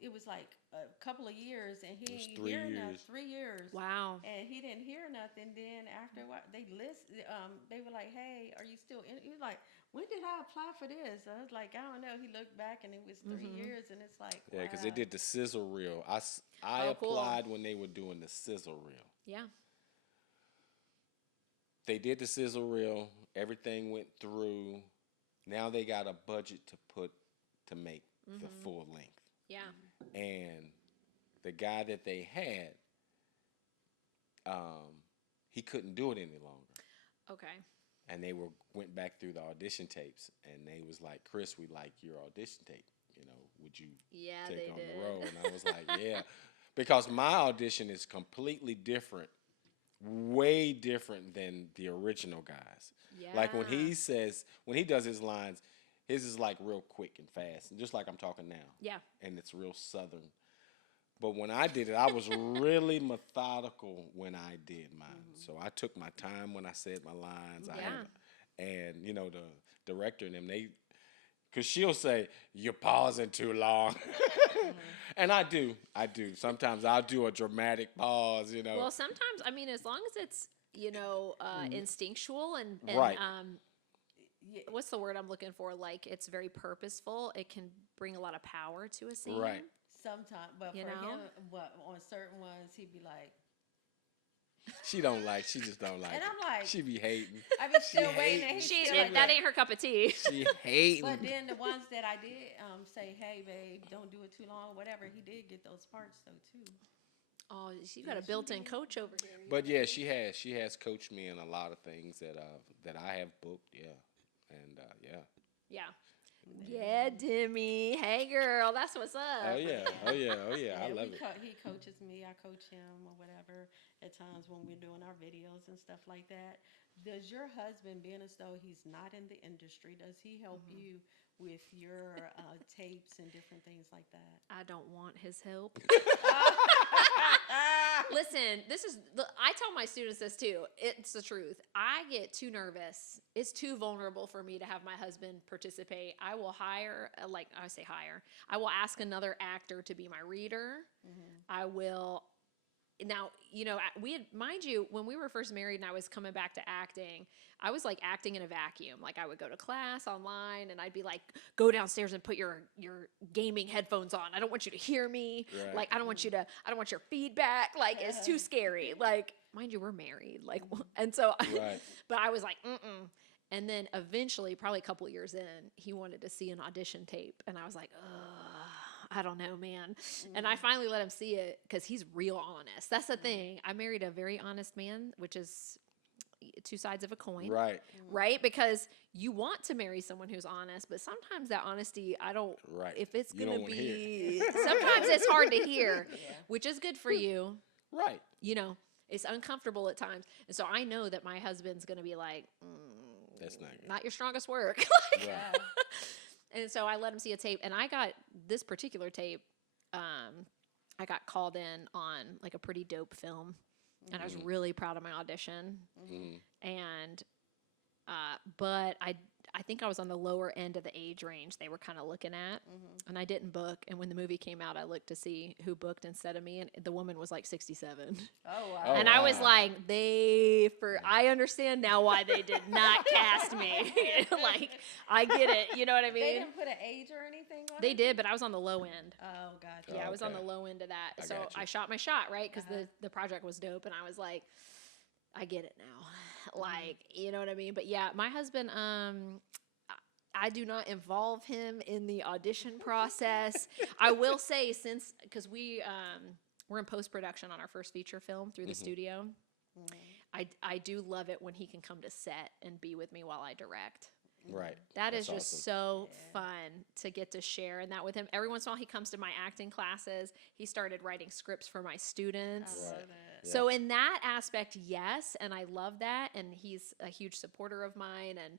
it was like a couple of years, and he It was didn't 3 hear years. nothing. 3 years. Wow. And he didn't hear nothing. Then after a while, they were like, "Hey, are you still in?" He was like, "When did I apply for this?" I was like, "I don't know." He looked back, and it was 3 years, and it's like, Yeah, because they wow. did the sizzle reel. I Cool. applied when they were doing the sizzle reel. Yeah. They did the sizzle reel. Everything went through. Now they got a budget to make the full length. Yeah. And the guy that they had, he couldn't do it any longer. Okay. And they went back through the audition tapes, and they was like, Chris, we like your audition tape. Would you Yeah, take they on did. the role? And I was like, yeah. Because my audition is completely different, way different than the original guys. Yeah. Like when he does his lines, his is like real quick and fast, and just like I'm talking now. Yeah. And it's real southern. But when I did it, I was really methodical when I did mine. So I took my time when I said my lines. And the director and them, because she'll say, you're pausing too long. And I do. Sometimes I'll do a dramatic pause, Well, sometimes, as long as it's, instinctual and Right. Yeah, what's the word I'm looking for? Like, it's very purposeful. It can bring a lot of power to a scene. Right. sometimes, but You for know? him, on certain ones, he'd be like, She just don't like and it. I'm like, She be hating. I be still She waiting. hate- And he's She still like that ain't her cup of tea. She hating. But then the ones that I did say, hey, babe, don't do it too long, whatever, he did get those parts, though, too. Oh, you got a built-in coach over here. But yeah, she has coached me in a lot of things that I have booked. Yeah, and yeah. Yeah. Yeah, Demi. Hey, girl. That's what's up. Oh yeah. I love it. He coaches me, I coach him, or whatever, at times when we're doing our videos and stuff like that. Does your husband, being as though he's not in the industry, does he help you with your tapes and different things like that? I don't want his help. Listen, I tell my students this too. It's the truth. I get too nervous. It's too vulnerable for me to have my husband participate. I will I will ask another actor to be my reader. I will. Now, mind you, when we were first married and I was coming back to acting, I was like acting in a vacuum. Like I would go to class online and I'd be like, go downstairs and put your gaming headphones on. I don't want you to hear me. Right. Like, I don't want your feedback. Like, it's too scary. Like, mind you, we're married. Like, and so, Right. but I was like, mm-mm. And then eventually, probably a couple years in, he wanted to see an audition tape. And I was like, ugh. I don't know, man. And I finally let him see it because he's real honest. That's the thing. I married a very honest man, which is two sides of a coin. Right. Right? Because you want to marry someone who's honest, but sometimes that honesty, Right. if it's You going to don't wanna be, sometimes it's hard to hear, Yeah. which is good for you. Right. It's uncomfortable at times. And so I know that my husband's going to be like, That's not good. not your strongest work. Right. And so I let him see a tape, and I got this particular tape. I got called in on like a pretty dope film, and I was really proud of my audition. Mhm. And but I think I was on the lower end of the age range they were kind of looking at, and I didn't book. And when the movie came out, I looked to see who booked instead of me, and the woman was like 67. Oh wow. Oh, And I was wow. like, I understand now why they did not cast me. Like, I get it. You know what I They mean? didn't put an age or anything on They it? did, but I was on the low end. Oh, gotcha. Yeah, I was on okay. the low end of that. I So got you. I shot my shot, right? Because the project was dope, and I was like, I get it now. Like, you know what I mean? But yeah, my husband, I do not involve him in the audition process. I will say, because we're in post-production on our first feature film through the studio, I do love it when he can come to set and be with me while I direct. Right. That is That's just awesome. so fun to get to share and that with him. Every once in a while, he comes to my acting classes. He started writing scripts for my students. I love Right. that. So in that aspect, yes, and I love that. And he's a huge supporter of mine. And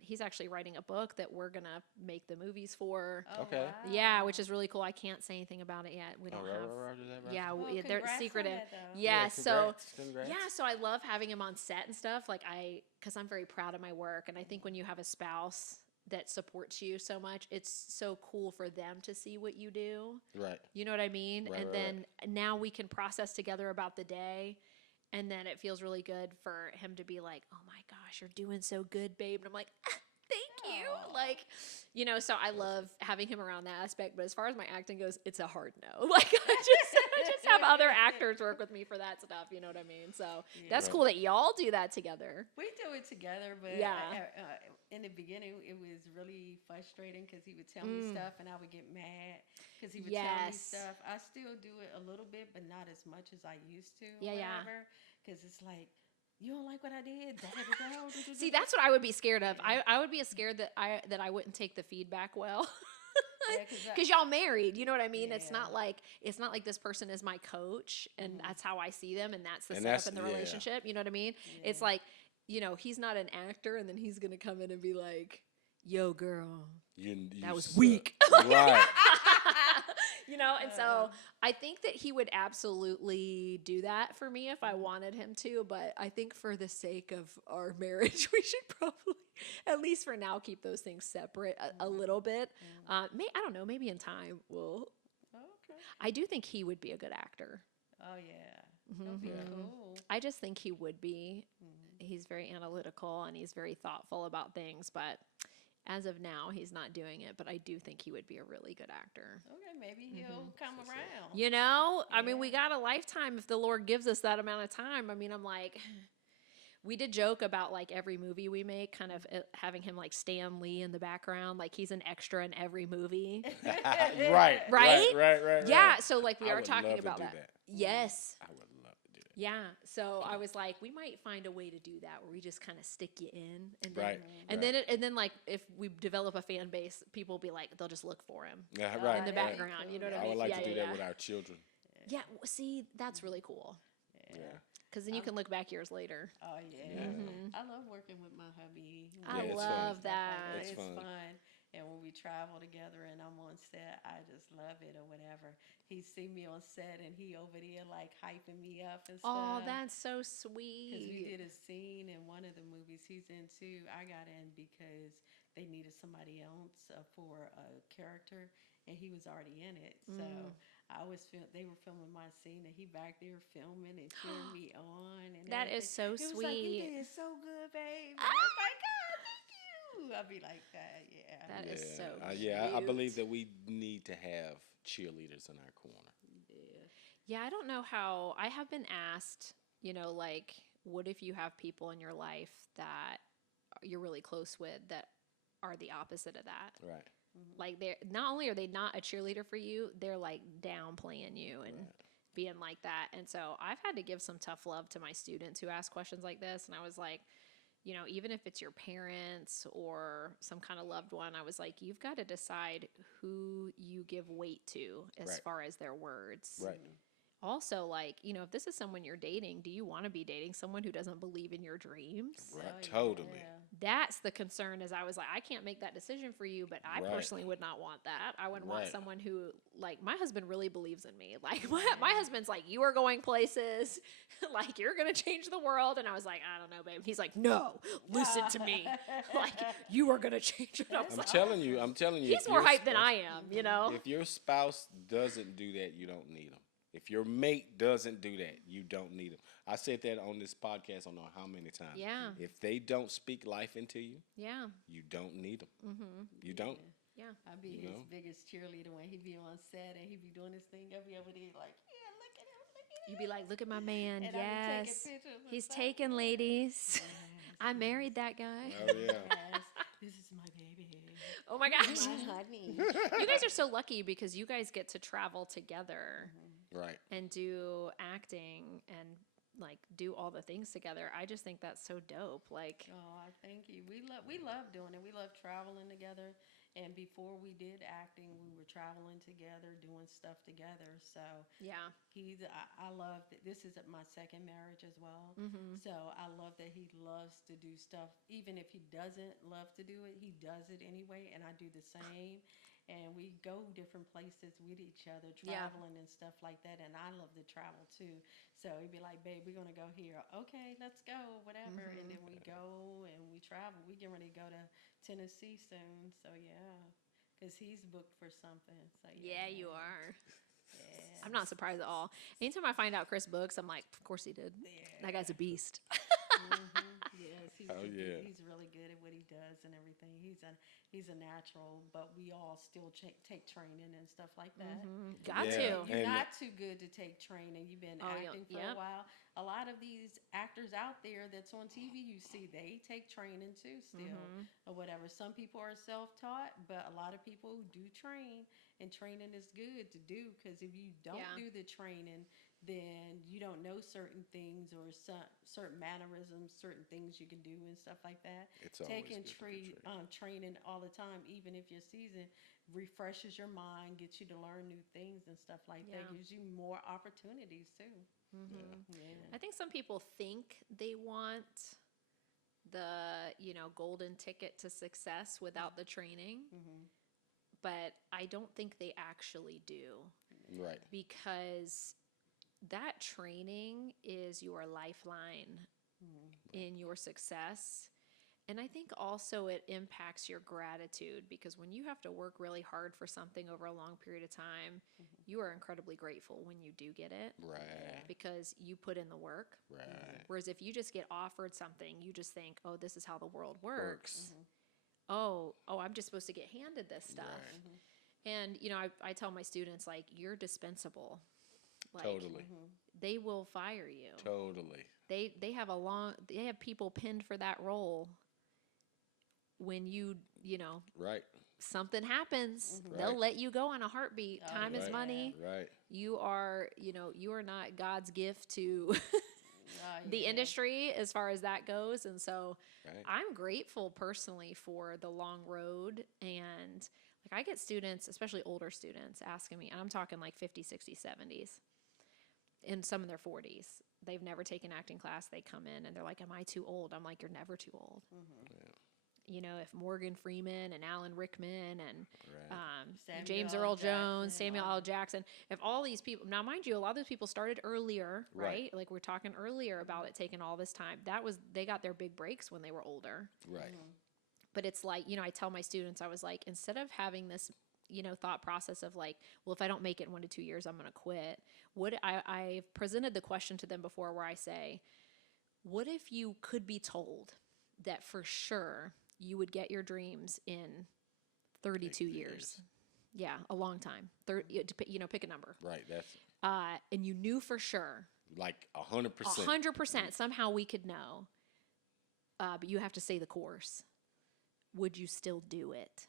he's actually writing a book that we're gonna make the movies for. Oh, Okay. wow. Yeah, which is really cool. I can't say anything about it yet. We don't have. Yeah, Well, they're congrats on secretive. that, though. Yeah, so Congrats. yeah, so I love having him on set and stuff. Like because I'm very proud of my work, and I think when you have a spouse that supports you so much, it's so cool for them to see what you do. Right. You know what I mean? Right, And right, then now we can process together about the day. And then it feels really good for him to be like, "Oh my gosh, you're doing so good, babe." And I'm like, "Thank you." Aw. Like, so I love having him around that aspect. But as far as my acting goes, it's a hard no. Like, I just have other actors work with me for that stuff. You know what I mean? So that's Right. cool that y'all do that together. We do it together, but Yeah. in the beginning, it was really frustrating because he would tell me stuff and I would get mad because he would tell me Yes. stuff. I still do it a little bit, but not as much as I used to. Yeah, yeah. Because it's like, you don't like what I did. See, that's what I would be scared of. I would be scared that I wouldn't take the feedback well. Yeah, 'cause Because y'all married, you know what I mean? It's Yeah. not like this person is my coach and that's how I see them and that's the And setup that's- in the yeah. relationship. You know what I mean? It's Yeah. like, he's not an actor and then he's gonna come in and be like, "Yo, girl, that was suck. weak." Right. And so I think that he would absolutely do that for me if I wanted him to, but I think for the sake of our marriage, we should probably, at least for now, keep those things separate a little bit. I don't know, maybe in time Okay. I do think he would be a good actor. Oh, yeah. That'll be cool. I just think he would be. He's very analytical and he's very thoughtful about things, but as of now, he's not doing it, but I do think he would be a really good actor. Okay, maybe he'll come around. I mean, we got a lifetime if the Lord gives us that amount of time. I mean, I'm like, we did joke about like every movie we make, kind of having him like Stan Lee in the background, like he's an extra in every movie. Right. Right? Yeah, so like we I are would talking love to about do that. that. Yes. I would love to do that. Yeah. So I was like, we might find a way to do that where we just kind of stick you in, and then, Right. and then like if we develop a fan base, people will be like, they'll just look for him Yeah, Oh, right. in the that'd be background. cool. You know what I I mean? would like yeah, to do yeah, that with our children. yeah. See, that's really cool Yeah. because then you can look back years later. Oh, yeah. Mm-hmm. I love working with my hubby. I it's love fun. that. It's It's fun. fun. And when we travel together and I'm on set, I just love it or whatever. He see me on set and he over there like hyping me up and stuff. Oh, that's so Because we sweet. did a scene in one of the movies he's in too. I got in because they needed somebody else for a character, and he was already in it. So I was they were filming my scene, and he back there filming and cheering me on. And That is so he was like, "You sweet. did so good, babe." And I was like, "God, thank you." I'll be like that, yeah. That is so Yeah, I cute. believe that we need to have cheerleaders in our corner. Yeah, I don't know how. I have been asked, like, what if you have people in your life that you're really close with that are the opposite of that? Right. Like, they're not only are they not a cheerleader for you, they're like downplaying you and being like that. And so I've had to give some tough love to my students who ask questions like this. And I was like, even if it's your parents or some kind of loved one, I was like, you've got to decide who you give weight to as Right. far as their words. Right. also, like, you know, if this is someone you're dating, do you want to be dating someone who doesn't believe in your dreams? Right. Oh, Totally. yeah. That's the concern. Is I was like, I can't make that decision for you, but I Right. personally would not want that. I wouldn't want Right. someone who, like, my husband really believes in me. Like, my husband's like, you are going places, like, you're going to change the world. And I was like, I don't know, babe. He's like, no, listen to me. Like, you are going to change it. I was I'm like, telling you. he's if more your hyped than spouse- I am, you know? If your spouse doesn't do that, you don't need them. If your mate doesn't do that, you don't need them. I said that on this podcast, I don't know how many times. Yeah. If they don't speak life into you, Yeah. you don't need them. Mm-hmm. You don't. Yeah. I'd be You his know? biggest cheerleader when he'd be on set and he'd be doing his thing. I'd be over there like, yeah, look at him, look at him. You'd be like, look at my man. And I'd be taking Yes. pictures and He's stuff. taken, ladies. Yes, I married that guy. Oh yeah. yes. This is my baby. Oh my gosh. My honey. You guys are so lucky because you guys get to travel together Right. and do acting and like do all the things together. I just think that's so dope. Like, Oh, thank you. We love doing it. We love traveling together. And before we did acting, we were traveling together, doing stuff together. So yeah. I love that. This is my second marriage as well. Mm-hmm. So I love that he loves to do stuff. Even if he doesn't love to do it, he does it anyway. And I do the same. And we go different places with each other, Yeah. traveling and stuff like that. And I love to travel too. So he'd be like, babe, we're going to go here. Okay, let's go, whatever. And then we go and we travel. We get ready to go to Tennessee soon. So yeah, because he's booked for something. So Yeah, you are. Yeah. I'm not surprised at all. Anytime I find out Chris books, I'm like, of course he did. Yeah. That guy's a beast. Yes, Oh, yeah. he's really good at what he does and everything. He's a natural, but we all still take training and stuff like that. Got Yeah. to. You're And- not too good to take training. You've been Oh, yeah. acting for Yep. a while. A lot of these actors out there that's on TV, you see they take training too still or whatever. Some people are self-taught, but a lot of people do train, and training is good to do because if you don't Yeah. do the training, then you don't know certain things or certain mannerisms, certain things you can do and stuff like that. It's always Taking good to be trained. training all the time, even if you're seasoned, refreshes your mind, gets you to learn new things and stuff like that. Yeah. Gives you more opportunities too. Yeah. I think some people think they want the, you know, golden ticket to success without the training, but I don't think they actually do, Right. because that training is your lifeline in your success. And I think also it impacts your gratitude, because when you have to work really hard for something over a long period of time, you are incredibly grateful when you do get it Right. because you put in the work. Right. Whereas if you just get offered something, you just think, oh, this is how the world works. Oh, I'm just supposed to get handed this stuff. Right. And, you know, I tell my students, like, you're dispensable. Like, Totally. they will fire you. Totally. They have people pinned for that role. When you know, Right. something happens, they'll Right. let you go in a heartbeat. Time is Right. money. Right. You are not God's gift to Oh, the yeah. industry as far as that goes. And so Right. I'm grateful personally for the long road. And like, I get students, especially older students, asking me, and I'm talking like 50, 60, 70s, and some in their 40s. They've never taken acting class. They come in and they're like, am I too old? I'm like, you're never too old. You know, if Morgan Freeman and Alan Rickman and Samuel James L. Earl Jackson, Jones, Samuel all L. Jackson, if all these people, now mind you, a lot of those people started earlier, right? Right. Like we're talking earlier about it taking all this time. They got their big breaks when they were older. Right. But it's like, you know, I tell my students, I was like, instead of having this, you know, thought process of like, well, if I don't make it in 1 to 2 years, I'm going to quit. I've presented the question to them before where I say, what if you could be told that for sure you would get your dreams in 32 years? Yeah, a long time. You know, pick a number. Right. That's And you knew for sure, like 100%. 100%, somehow we could know, but you have to say the course. Would you still do it?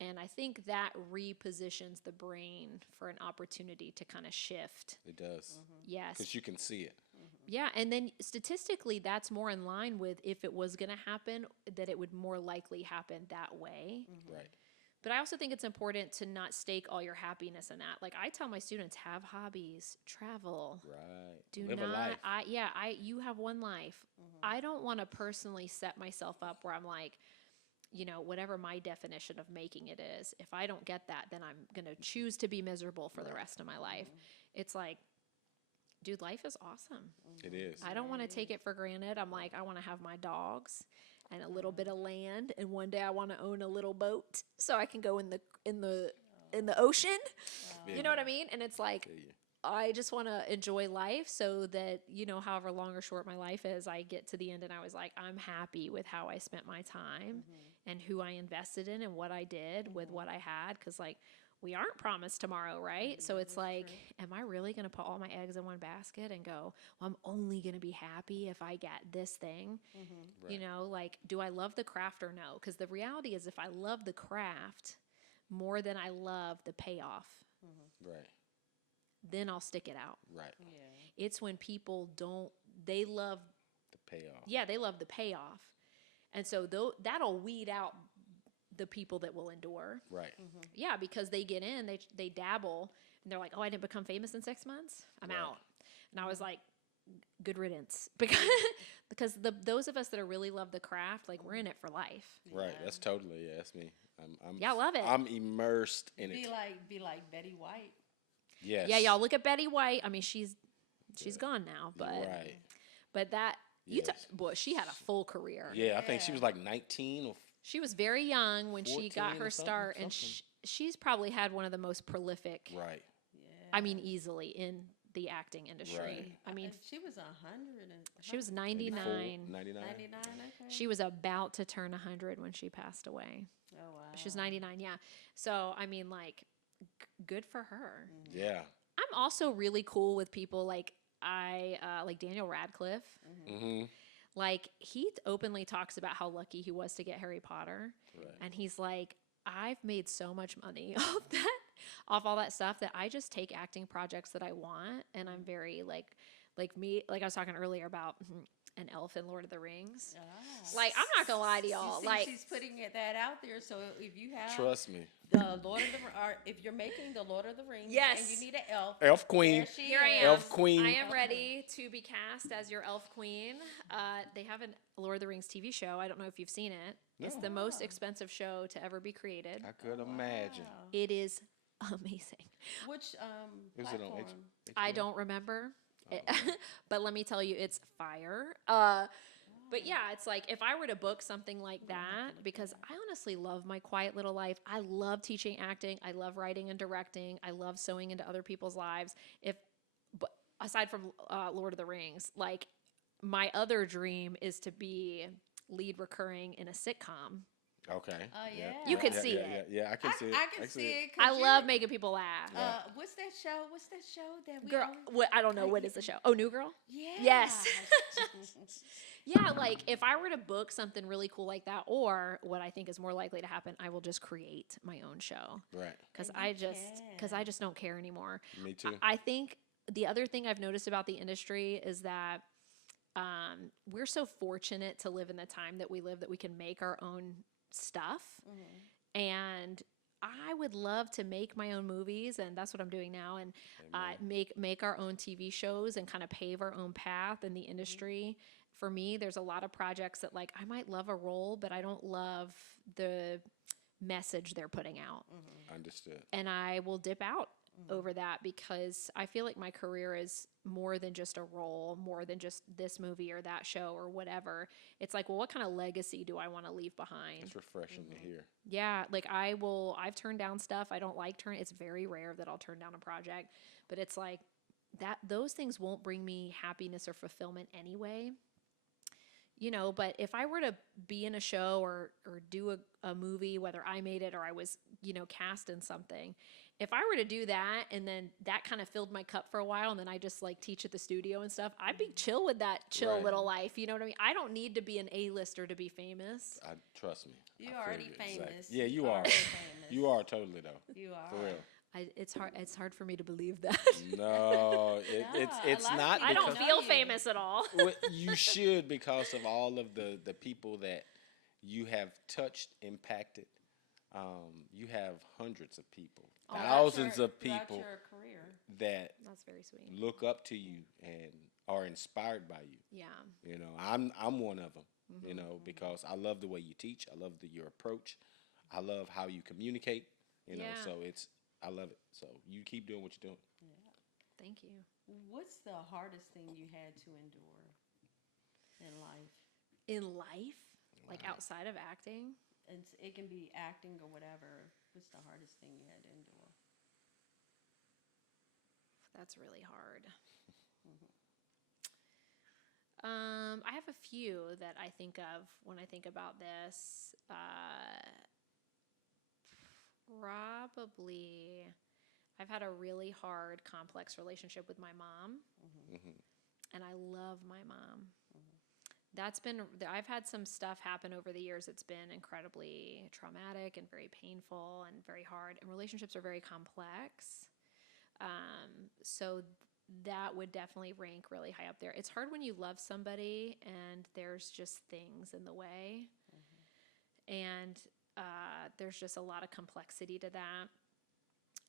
And I think that repositions the brain for an opportunity to kind of shift. It does. Yes. Because you can see it. Yeah, and then statistically, that's more in line with if it was going to happen, that it would more likely happen that way. Right. But I also think it's important to not stake all your happiness in that. Like I tell my students, have hobbies, travel. Right. Do Live not. a life. You have one life. I don't want to personally set myself up where I'm like, whatever my definition of making it is. If I don't get that, then I'm gonna choose to be miserable for the rest of my life. It's like, dude, life is awesome. It is. I don't want to take it for granted. I'm like, I want to have my dogs and a little bit of land, and one day I want to own a little boat so I can go in the ocean. You know what I mean? And it's like, I just want to enjoy life so that, however long or short my life is, I get to the end and I was like, I'm happy with how I spent my time and who I invested in and what I did with what I had. Because, like, we aren't promised tomorrow, right? So it's like, am I really going to put all my eggs in one basket and go, well, I'm only going to be happy if I get this thing? Right. Like, do I love the craft or no? Because the reality is if I love the craft more than I love the payoff, Right. then I'll stick it out. Right. Yeah. It's when people don't, they love, The payoff. yeah, they love the payoff. And so that'll weed out the people that will endure. Right. Yeah, because they get in, they dabble, and they're like, oh, I didn't become famous in 6 months? I'm out. And I was like, good riddance. Because those of us that are really love the craft, like, we're in it for life. Right. That's totally, that's me. Yeah, I love it. I'm immersed in it. Be like Betty White. Yes. Yeah, y'all look at Betty White. I mean, she's gone now, but Right. but that Yes. boy, she had a full career. Yeah, I think she was like 19 or She was very young when she got 14 or her start, and something. she's probably had one of the most prolific. right. Yeah. I mean, easily in the acting industry. Right. I mean, She was 100 and she was 99. 99. 99. Okay. She was about to turn 100 when she passed away. Oh wow. She was 99. Yeah. So I mean, like, good for her. Yeah. I'm also really cool with people like like Daniel Radcliffe. Mm-hmm. Like, he openly talks about how lucky he was to get Harry Potter. Right. And he's like, I've made so much money off all that stuff that I just take acting projects that I want. And I'm very like I was talking earlier about an elf in Lord of the Rings. Ah. Like, I'm not gonna lie to y'all. You see, Like, she's putting that out there. So if you have Trust me. the Lord of the or if you're making the Lord of the Rings, Yes. and you need an elf, Elf Queen. there she here I is. am. Elf Queen. I am ready to be cast as your elf queen. They have a Lord of the Rings TV show. I don't know if you've seen it. It's No. the most expensive show to ever be created. I could imagine. Wow. It is amazing. Which Is it on platform? I HBO? don't remember, but let me tell you, it's fire. But yeah, it's like if I were to book something like that, because I honestly love my quiet little life. I love teaching acting. I love writing and directing. I love sewing into other people's lives. But aside from Lord of the Rings, like, my other dream is to be lead recurring in a sitcom. Okay. Oh, yeah. You could yeah, see yeah, it. Yeah, I can see it. I can see it. I love making people laugh. What's that show? What's that show that we Girl, always- I don't know, what is the show? Oh, New Girl? Yeah. Yes. Yeah, like, if I were to book something really cool like that, or what I think is more likely to happen, I will just create my own show. Right. Because And I you just can. don't care anymore. Me too. I think the other thing I've noticed about the industry is that we're so fortunate to live in the time that we live that we can make our own stuff. And I would love to make my own movies, and that's what I'm doing now, and make our own TV shows and kind of pave our own path in the industry. For me, there's a lot of projects that, like, I might love a role, but I don't love the message they're putting out. Understood. And I will dip out over that because I feel like my career is more than just a role, more than just this movie or that show or whatever. It's like, well, what kind of legacy do I want to leave behind? It's refreshing to hear. Yeah, like, I've turned down stuff. I don't like it's very rare that I'll turn down a project, but it's like those things won't bring me happiness or fulfillment anyway. But if I were to be in a show or do a movie, whether I made it or I was, cast in something, if I were to do that and then that kind of filled my cup for a while and then I just, like, teach at the studio and stuff, I'd be chill with that Right. little life. You know what I mean? I don't need to be an A-lister to be famous. Trust me. You're I feel already you, famous. exactly. Yeah, you are. already famous. You are totally though. You are. For real. It's hard for me to believe that. No, it's a lot of not. people I don't because- feel you. famous at all. Well, you should, because of all of the people that you have touched, impacted, you have hundreds of people, Oh, thousands of throughout people your career. that That's very sweet. look up to you and are inspired by you. Yeah. You know, I'm one of them. You know, because I love the way you teach. I love your approach. I love how you communicate. You know, Yeah. so I love it. So you keep doing what you're doing. Yeah. Thank you. What's the hardest thing you had to endure in life? In life, like Wow. outside of acting, It can be acting or whatever. What's the hardest thing you had to endure? that's really hard. Mhm. I have a few that I think of when I think about this. Probably, I've had a really hard, complex relationship with my mom, Hmm. and I love my mom. I've had some stuff happen over the years. It's been incredibly traumatic and very painful and very hard. And relationships are very complex. So that would definitely rank really high up there. It's hard when you love somebody and there's just things in the way. And there's just a lot of complexity to that.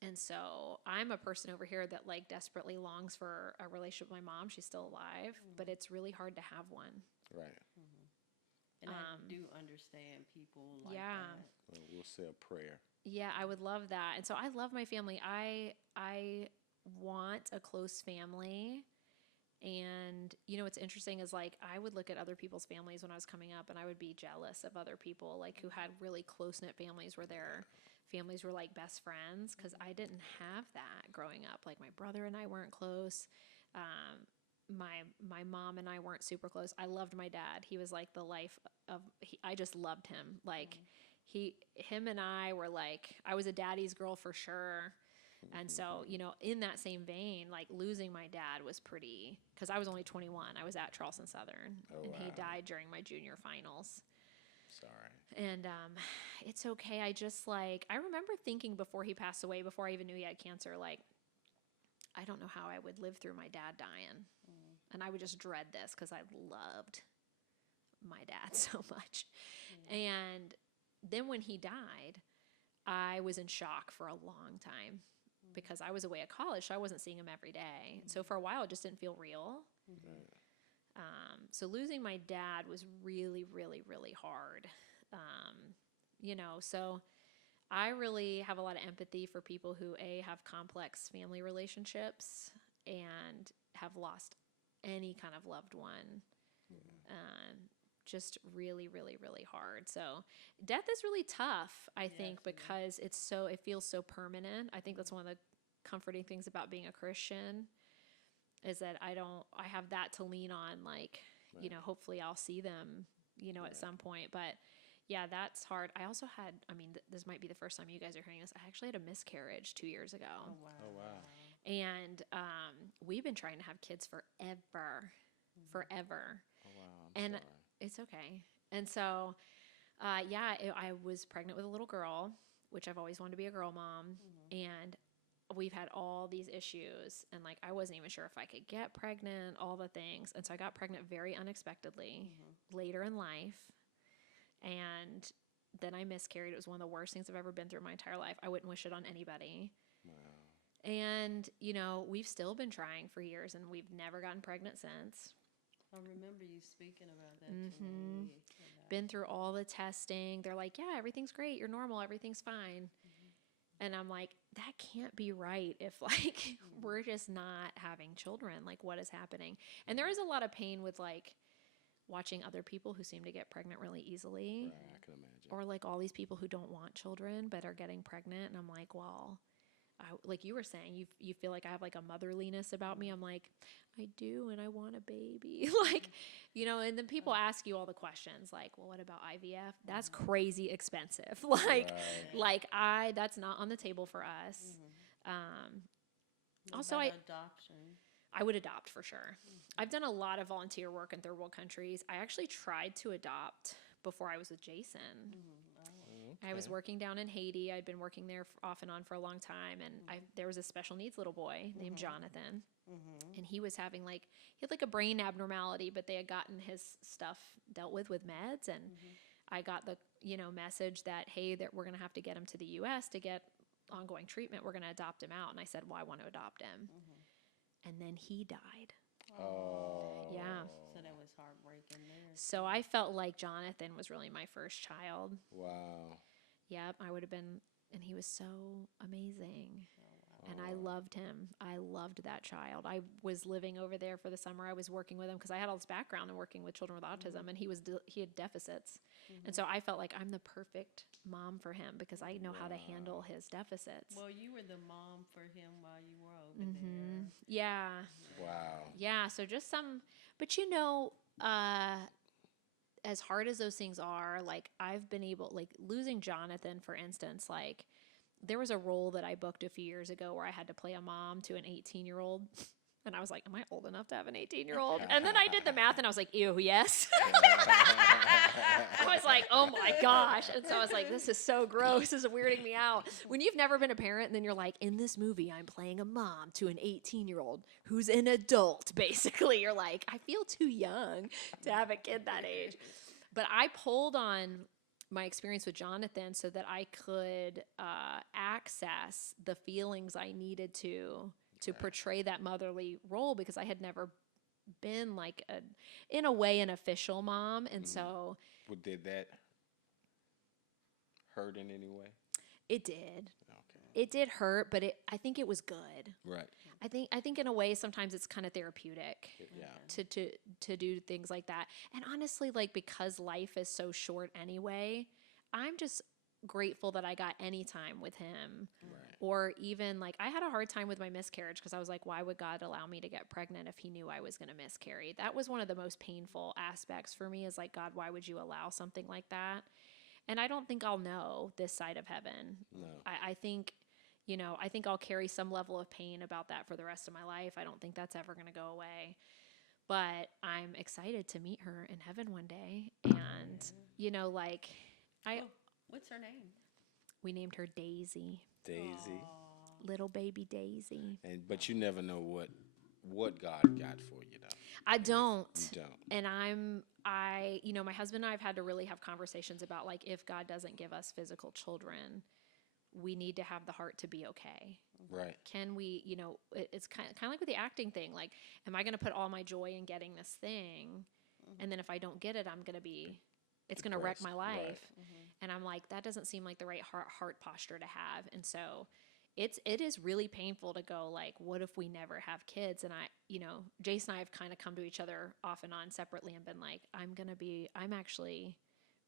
And so I'm a person over here that like desperately longs for a relationship with my mom. She's still alive, but it's really hard to have one. Right. And I do understand people like Yeah. that. Well, we'll say a prayer. Yeah, I would love that. And so I love my family. I want a close family. And you know what's interesting is like I would look at other people's families when I was coming up and I would be jealous of other people like who had really close-knit families where their families were like best friends because I didn't have that growing up. Like my brother and I weren't close. My mom and I weren't super close. I loved my dad. He was like the life of I just loved him. Like him and I were like I was a daddy's girl for sure. And so, you know, in that same vein, like losing my dad was pretty, because I was only 21. I was at Charleston Southern, and he died during my junior finals. Sorry. And it's okay. I just like, I remember thinking before he passed away, before I even knew he had cancer, like, I don't know how I would live through my dad dying. And I would just dread this because I loved my dad so much. And then when he died, I was in shock for a long time. Because I was away at college, so I wasn't seeing him every day. So for a while, it just didn't feel real. So losing my dad was really, really, really hard. You know, so I really have a lot of empathy for people who, A, have complex family relationships and have lost any kind of loved one. Just really, really, really hard. So death is really tough, I think, because it feels so permanent. I think that's one of the comforting things about being a Christian is that I have that to lean on. Like, you know, hopefully I'll see them, you know, at some point. But yeah, that's hard. I also had, this might be the first time you guys are hearing this. I actually had a miscarriage 2 years ago. Oh, wow. Oh, wow. And we've been trying to have kids forever. Oh, wow. I'm sorry. It's okay. And so, I was pregnant with a little girl, which I've always wanted to be a girl mom. And we've had all these issues. And like, I wasn't even sure if I could get pregnant, all the things. And so I got pregnant very unexpectedly later in life. And then I miscarried. It was one of the worst things I've ever been through in my entire life. I wouldn't wish it on anybody. Wow. And, you know, we've still been trying for years and we've never gotten pregnant since. I remember you speaking about that to me. Been through all the testing. They're like, yeah, everything's great. You're normal. Everything's fine. And I'm like, that can't be right if like we're just not having children. Like what is happening? And there is a lot of pain with like watching other people who seem to get pregnant really easily. Right, I can imagine. Or like all these people who don't want children but are getting pregnant. And I'm like, well, like you were saying, you feel like I have like a motherliness about me. I'm like, I do, and I want a baby. Like, you know, and then people ask you all the questions like, well, what about IVF? That's crazy expensive. That's not on the table for us. Also, adoption. I would adopt for sure. I've done a lot of volunteer work in third world countries. I actually tried to adopt before I was with Jason. I was working down in Haiti. I'd been working there off and on for a long time. And there was a special needs little boy named Jonathan. And he was having he had like a brain abnormality, but they had gotten his stuff dealt with meds. And I got the, message that, hey, that we're going to have to get him to the U.S. to get ongoing treatment. We're going to adopt him out. And I said, well, I want to adopt him. And then he died. Oh. Yeah. So that was heartbreaking there. So I felt like Jonathan was really my first child. Wow. Yep, I would have been, and he was so amazing. And I loved him. I loved that child. I was living over there for the summer. I was working with him because I had all this background in working with children with autism, and he had deficits. And so I felt like I'm the perfect mom for him because I know how to handle his deficits. Well, you were the mom for him while you were over there. Yeah. Wow. Yeah, so just some, but as hard as those things are, like I've been able, like losing Jonathan, for instance, like there was a role that I booked a few years ago where I had to play a mom to an 18-year-old. And I was like, am I old enough to have an 18-year-old? And then I did the math and I was like, ew, yes. I was like, oh my gosh. And so I was like, this is so gross. This is weirding me out. When you've never been a parent and then you're like, in this movie, I'm playing a mom to an 18-year-old who's an adult, basically. You're like, I feel too young to have a kid that age. But I pulled on my experience with Jonathan so that I could access the feelings I needed to portray that motherly role because I had never been like in a way, an official mom. And so. Well, did that hurt in any way? It did. Okay. It did hurt, but I think it was good. Right. I think in a way sometimes it's kind of therapeutic. Yeah. To do things like that. And honestly, like because life is so short anyway, I'm just grateful that I got any time with him. Right. Or even like I had a hard time with my miscarriage because I was like, why would God allow me to get pregnant if he knew I was going to miscarry? That was one of the most painful aspects for me is like, God, why would you allow something like that? And I don't think I'll know this side of heaven. No. I think, I think I'll carry some level of pain about that for the rest of my life. I don't think that's ever going to go away. But I'm excited to meet her in heaven one day. And, what's her name? We named her Daisy. Daisy. Aww. Little baby Daisy. But you never know what God got for you, though. I don't. You don't. And my husband and I have had to really have conversations about like, if God doesn't give us physical children, we need to have the heart to be okay. Right. Can we, it's kind of like with the acting thing. Like, am I going to put all my joy in getting this thing? And then if I don't get it, it's going to wreck my life. Right. And I'm like, that doesn't seem like the right heart posture to have. And so it is really painful to go like, what if we never have kids? And Jason and I have kind of come to each other off and on separately and been like, I'm actually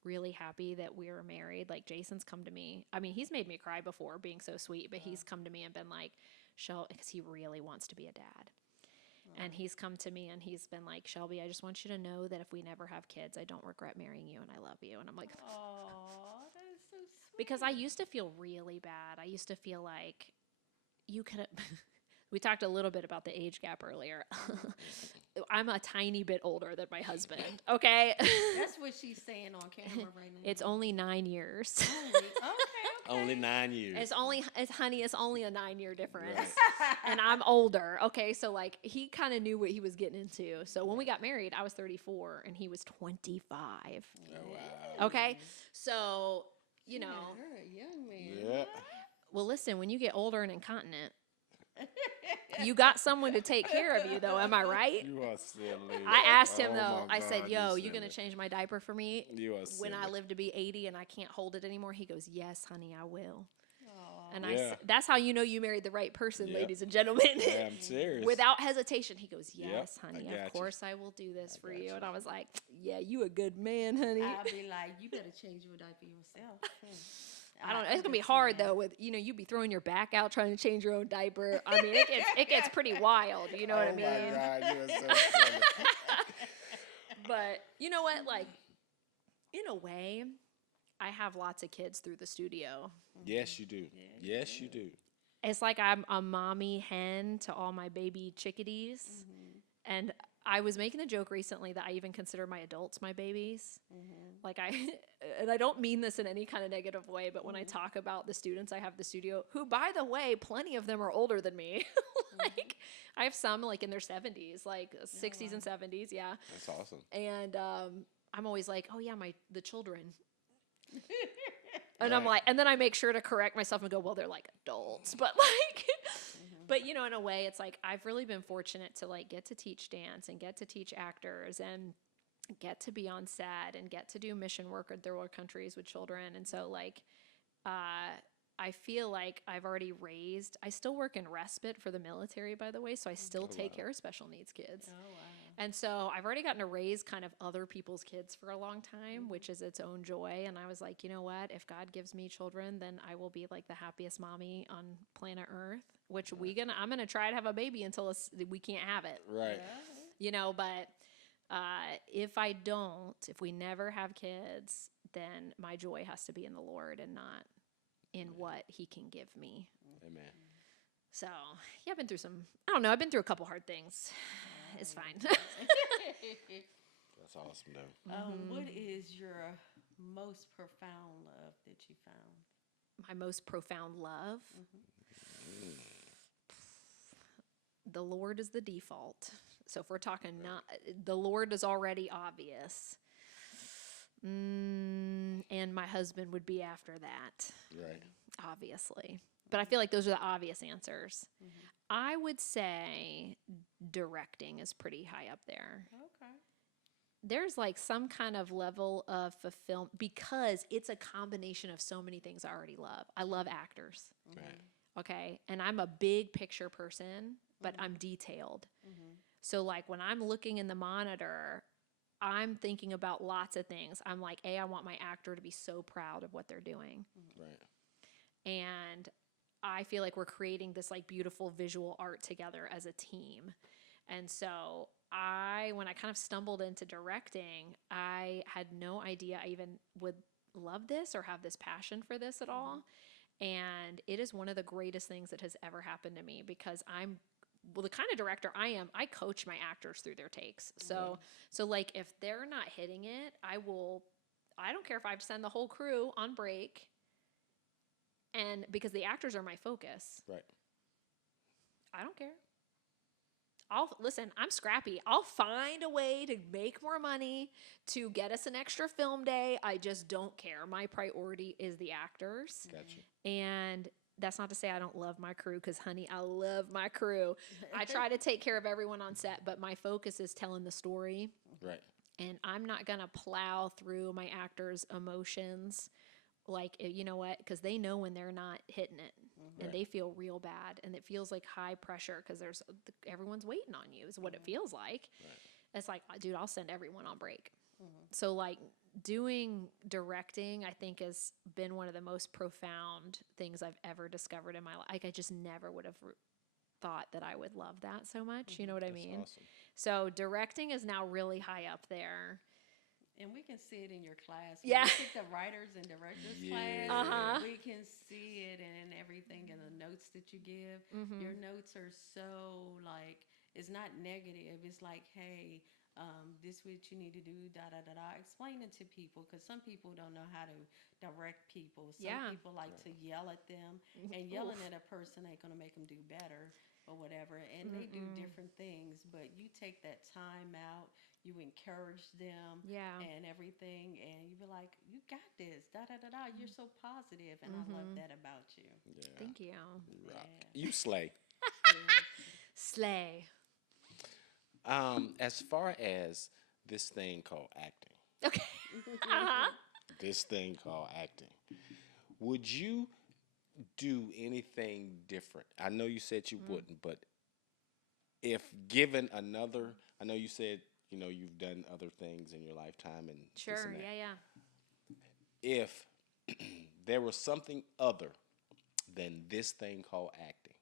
really happy that we were married. Like Jason's come to me. I mean, he's made me cry before being so sweet, but he's come to me and been like, because he really wants to be a dad. And he's come to me and he's been like, Shelby, I just want you to know that if we never have kids, I don't regret marrying you and I love you. And I'm like, oh, that is so sweet. Because I used to feel really bad. I used to feel like you could have, we talked a little bit about the age gap earlier. I'm a tiny bit older than my husband. Okay. That's what she's saying on camera right now. It's only 9 years. Okay. Only 9 years. It's only a 9-year difference. Right. And I'm older. Okay. So like he kind of knew what he was getting into. So when we got married, I was 34 and he was 25. Oh, wow. Okay. So, You're a young man. Yeah. Well, listen, when you get older and incontinent, you got someone to take care of you, though. Am I right? You are silly. I asked him, though. My I said, God, yo, you going to change my diaper for me You are when I silly. live to be 80 and I can't hold it anymore? He goes, yes, honey, I will. Aww. And Yeah. that's how you know you married the right person, Yeah. ladies and gentlemen. Yeah, I'm serious. Without hesitation, he goes, yes, Yep, honey, I got of you. course I will do this for got you. you. And I was like, yeah, you a good man, honey. I'll be like, you better change your diaper yourself. I don't know. It's gonna be hard though. With you be throwing your back out trying to change your own diaper. I mean, it gets pretty wild. You know what I mean? Oh my God, you are so silly. But you know what? Like, in a way, I have lots of kids through the studio. Yes, you do. Yeah, Yes, you do. It's like I'm a mommy hen to all my baby chickadees. And I was making a joke recently that I even consider my adults my babies. Like and I don't mean this in any kind of negative way, but when I talk about the students I have at the studio, who, by the way, plenty of them are older than me. Like, I have some like in their 70s, like 60s and 70s. Yeah. That's awesome. And I'm always like, oh yeah, the children. And I'm like, and then I make sure to correct myself and go, well, they're like adults, but like, but you know, in a way, it's like I've really been fortunate to like get to teach dance and get to teach actors and get to be on set and get to do mission work in third world countries with children. And so like, I feel like I've already raised, I still work in respite for the military, by the way. So I still take care of special needs kids. Oh, wow. And so I've already gotten to raise kind of other people's kids for a long time, which is its own joy. And I was like, you know what? If God gives me children, then I will be like the happiest mommy on planet Earth, which I'm going to try to have a baby until we can't have it. Right. You know, but if we never have kids, then my joy has to be in the Lord and not in what he can give me. Amen. So, yeah, I've been through I've been through a couple hard things. It's fine. That's awesome, though. What is your most profound love that you found? My most profound love? The Lord is the default. So if we're talking the Lord is already obvious. And my husband would be after that. Right. Obviously. But I feel like those are the obvious answers. I would say directing is pretty high up there. Okay. There's like some kind of level of fulfillment because it's a combination of so many things I already love. I love actors. Right. Okay. And I'm a big picture person, but I'm detailed. So like when I'm looking in the monitor, I'm thinking about lots of things. I'm like, I want my actor to be so proud of what they're doing. Right. And I feel like we're creating this like beautiful visual art together as a team. And so when I kind of stumbled into directing, I had no idea I even would love this or have this passion for this at all. And it is one of the greatest things that has ever happened to me because the kind of director I am, I coach my actors through their takes. So like if they're not hitting it, I don't care if I have to send the whole crew on break. And because the actors are my focus. Right. I don't care. Listen, I'm scrappy. I'll find a way to make more money to get us an extra film day. I just don't care. My priority is the actors. Gotcha. And that's not to say I don't love my crew because, honey, I love my crew. I try to take care of everyone on set, but my focus is telling the story. Right. And I'm not going to plow through my actors' emotions. Like, you know what? Because they know when they're not hitting it. And they feel real bad. And it feels like high pressure because everyone's waiting on you is what it feels like. Right. It's like, dude, I'll send everyone on break. So like doing directing, I think has been one of the most profound things I've ever discovered in my life. Like I just never would have thought that I would love that so much. You know what I mean? Awesome. So directing is now really high up there. And we can see it in your class. Yeah. When we took the writers and directors class. We can see it in everything in the notes that you give. Your notes are so like, it's not negative. It's like, hey, this is what you need to do, da-da-da-da. Explain it to people because some people don't know how to direct people. Some people like to yell at them. And yelling at a person ain't going to make them do better or whatever. And they do different things. But you take that time out. You encourage them and everything, and you be like, you got this, da-da-da-da. You're so positive, and I love that about you. Yeah. Thank you. You slay. Slay. As far as this thing called acting. Okay. This thing called acting. Would you do anything different? I know you said you wouldn't, but if given another, I know you said, you know, you've done other things in your lifetime and sure, this and that. Yeah. If there was something other than this thing called acting,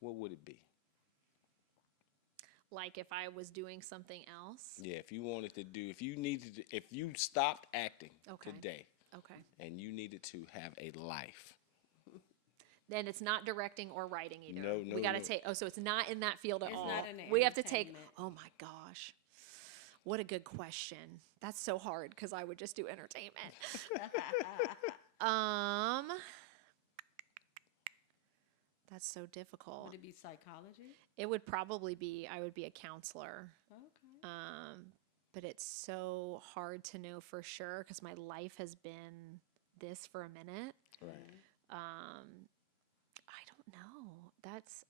what would it be? Like if I was doing something else? Yeah, if you wanted to do, if you stopped acting today, and you needed to have a life. Then it's not directing or writing either. No, we got to take. Oh, so it's not in that field at all. It's not in we have to take. Oh my gosh, what a good question. That's so hard because I would just do entertainment. That's so difficult. Would it be psychology? It would probably be. I would be a counselor. Okay. but it's so hard to know for sure because my life has been this for a minute. Right. I don't know.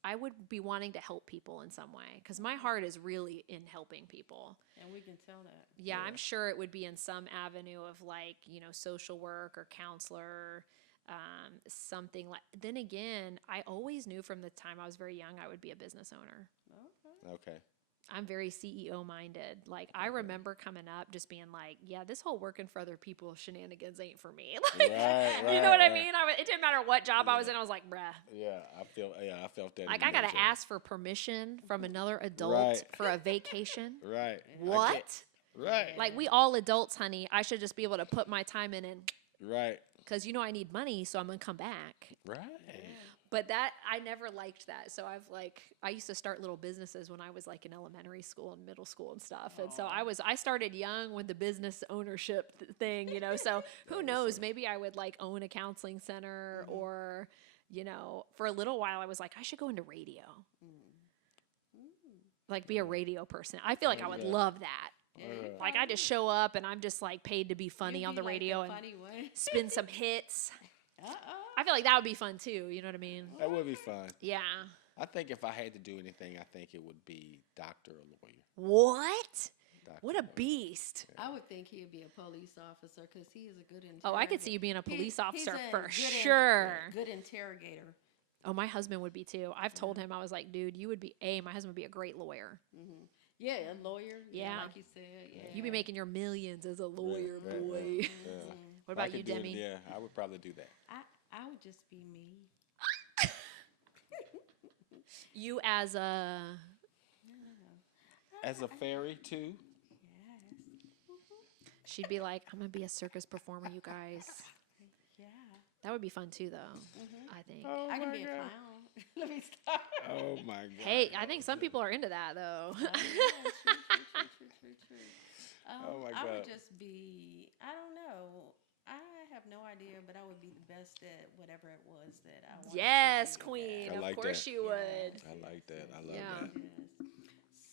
I would be wanting to help people in some way because my heart is really in helping people. And we can tell that. Yeah, I'm sure it would be in some avenue of like, social work or counselor, something like. Then again, I always knew from the time I was very young I would be a business owner. Okay. I'm very CEO minded. Like I remember coming up just being like, yeah, this whole working for other people shenanigans ain't for me. Like, you know what I mean? It didn't matter what job I was in. I was like, bruh. Yeah, I felt that. Like I got to ask for permission from another adult for a vacation. Right. What? Right. Like we all adults, honey. I should just be able to put my time in and. Right. Because I need money, so I'm going to come back. Right. But I never liked that. So I used to start little businesses when I was like in elementary school and middle school and stuff. And so I started young with the business ownership thing, so who knows, maybe I would like own a counseling center or, for a little while I was like, I should go into radio. Like be a radio person. I feel like I would love that. Like I just show up and I'm just like paid to be funny on the radio and spin some hits. I feel like that would be fun too. You know what I mean? That would be fun. Yeah. I think if I had to do anything, I think it would be doctor or lawyer. What? Doctor What a beast. I would think he'd be a police officer because he is a good interrogator. Oh, I could see you being a police officer he's for sure. Good interrogator. Oh, my husband would be too. I've told him, I was like, dude, you would be my husband would be a great lawyer. Yeah, a lawyer. Yeah. Like you said. Yeah. You'd be making your millions as a lawyer, boy. Yeah. What about you, Demi? Yeah, I would probably do that. I would just be me. You as a fairy too. She'd be like, I'm gonna be a circus performer, you guys. Yeah. That would be fun too, though. I think. Oh I can be a clown. Let me stop. Oh my god. Hey, I think some people are into that though. True. Oh my I would God. just be, I don't know. I have no idea, but I would be the best at whatever it was that I wanted Yes, to be queen. I Of like course that. you would. I like that. I love Yeah. that. Yes.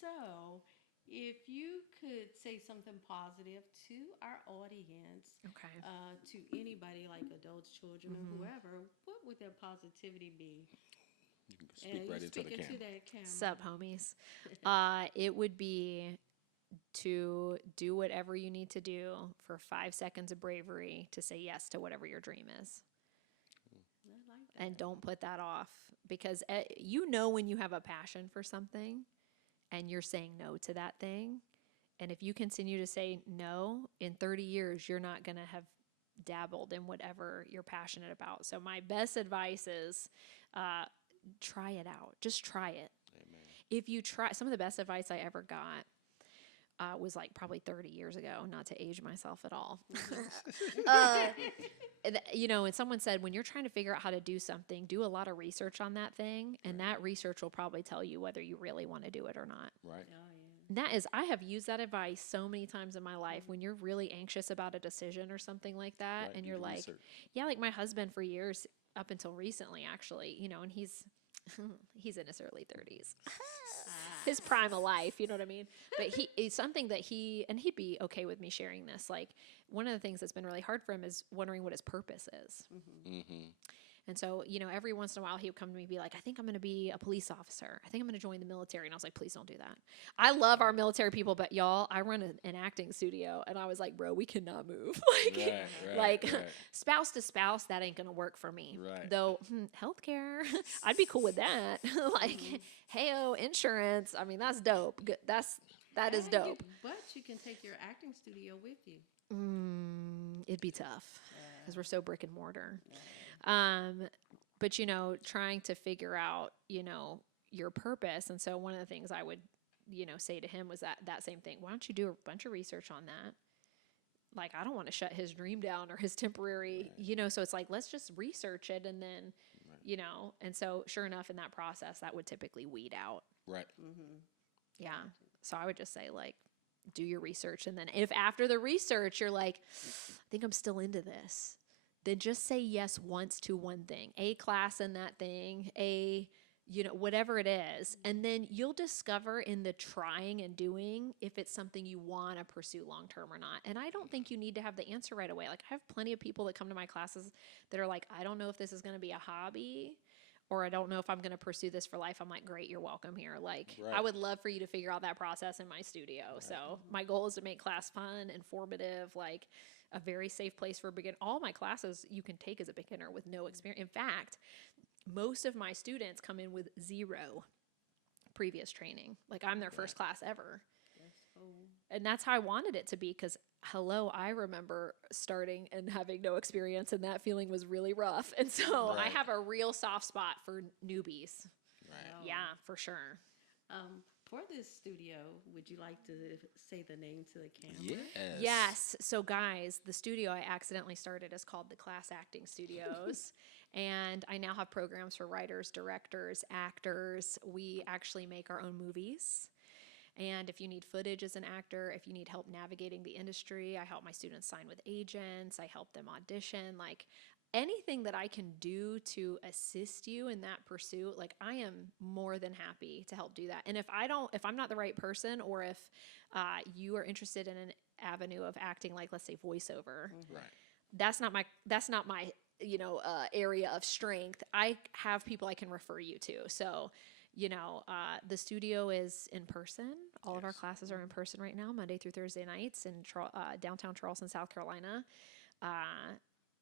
So, if you could say something positive to our audience, Okay. to anybody like adults, children, or whoever, what would their positivity be? You can speak right into the speaking camera. to that camera. Sup, homies. It would be to do whatever you need to do for 5 seconds of bravery to say yes to whatever your dream is. I like that. And don't put that off because when you have a passion for something and you're saying no to that thing. And if you continue to say no, in 30 years, you're not going to have dabbled in whatever you're passionate about. So my best advice is try it out. Just try it. Amen. If you try, some of the best advice I ever got was like probably 30 years ago, not to age myself at all. And someone said, when you're trying to figure out how to do something, do a lot of research on that thing. And that research will probably tell you whether you really want to do it or not. Right. Oh, yeah. I have used that advice so many times in my life when you're really anxious about a decision or something like that. Right, And do you're the like, research. yeah, like my husband for years, up until recently, actually, and he's in his early 30s. His prime of life, you know what I mean? But it's something that he'd be okay with me sharing this. Like one of the things that's been really hard for him is wondering what his purpose is. Mm-hmm. And so, every once in a while he would come to me and be like, I think I'm going to be a police officer. I think I'm going to join the military. And I was like, please don't do that. I love our military people, but y'all, I run an acting studio. And I was like, bro, we cannot move. Right. Spouse to spouse, that ain't going to work for me. Right. Though healthcare, I'd be cool with that. Hey-o, insurance. I mean, that's dope. That is dope. But you can take your acting studio with you. It'd be tough because we're so brick and mortar. But trying to figure out, your purpose. And so one of the things I would, say to him was that same thing. Why don't you do a bunch of research on that? Like, I don't want to shut his dream down or his temporary, so it's like, let's just research it. And then, and so sure enough, in that process, that would typically weed out. Right. Mm-hmm. Yeah. So I would just say, like, do your research. And then if after the research, you're like, I think I'm still into this, then just say yes once to one thing, a class in that thing, a you know, whatever it is. And then you'll discover in the trying and doing if it's something you want to pursue long term or not. And I don't think you need to have the answer right away. Like, I have plenty of people that come to my classes that are like, I don't know if this is going to be a hobby, or I don't know if I'm going to pursue this for life. I'm like, great, you're welcome here. Like, Right. I would love for you to figure out that process in my studio. Right. So my goal is to make class fun, informative, like a very safe place for a beginner. All my classes you can take as a beginner with no experience. In fact, most of my students come in with 0 previous training. Like, I'm their first class ever. And that's how I wanted it to be, because hello, I remember starting and having no experience, and that feeling was really rough. And so I have a real soft spot for newbies. Right. Yeah, for sure. For this studio, would you like to say the name to the camera? Yes. Yes. So guys, the studio I accidentally started is called the Class Acting Studios. And I now have programs for writers, directors, actors. We actually make our own movies. And if you need footage as an actor, if you need help navigating the industry, I help my students sign with agents. I help them audition. Like, anything that I can do to assist you in that pursuit, like, I am more than happy to help do that. And if I'm not the right person, or if you are interested in an avenue of acting, like, let's say voiceover, Right. that's not my area of strength. I have people I can refer you to. So, the studio is in person. All of our classes are in person right now, Monday through Thursday nights in downtown Charleston, South Carolina.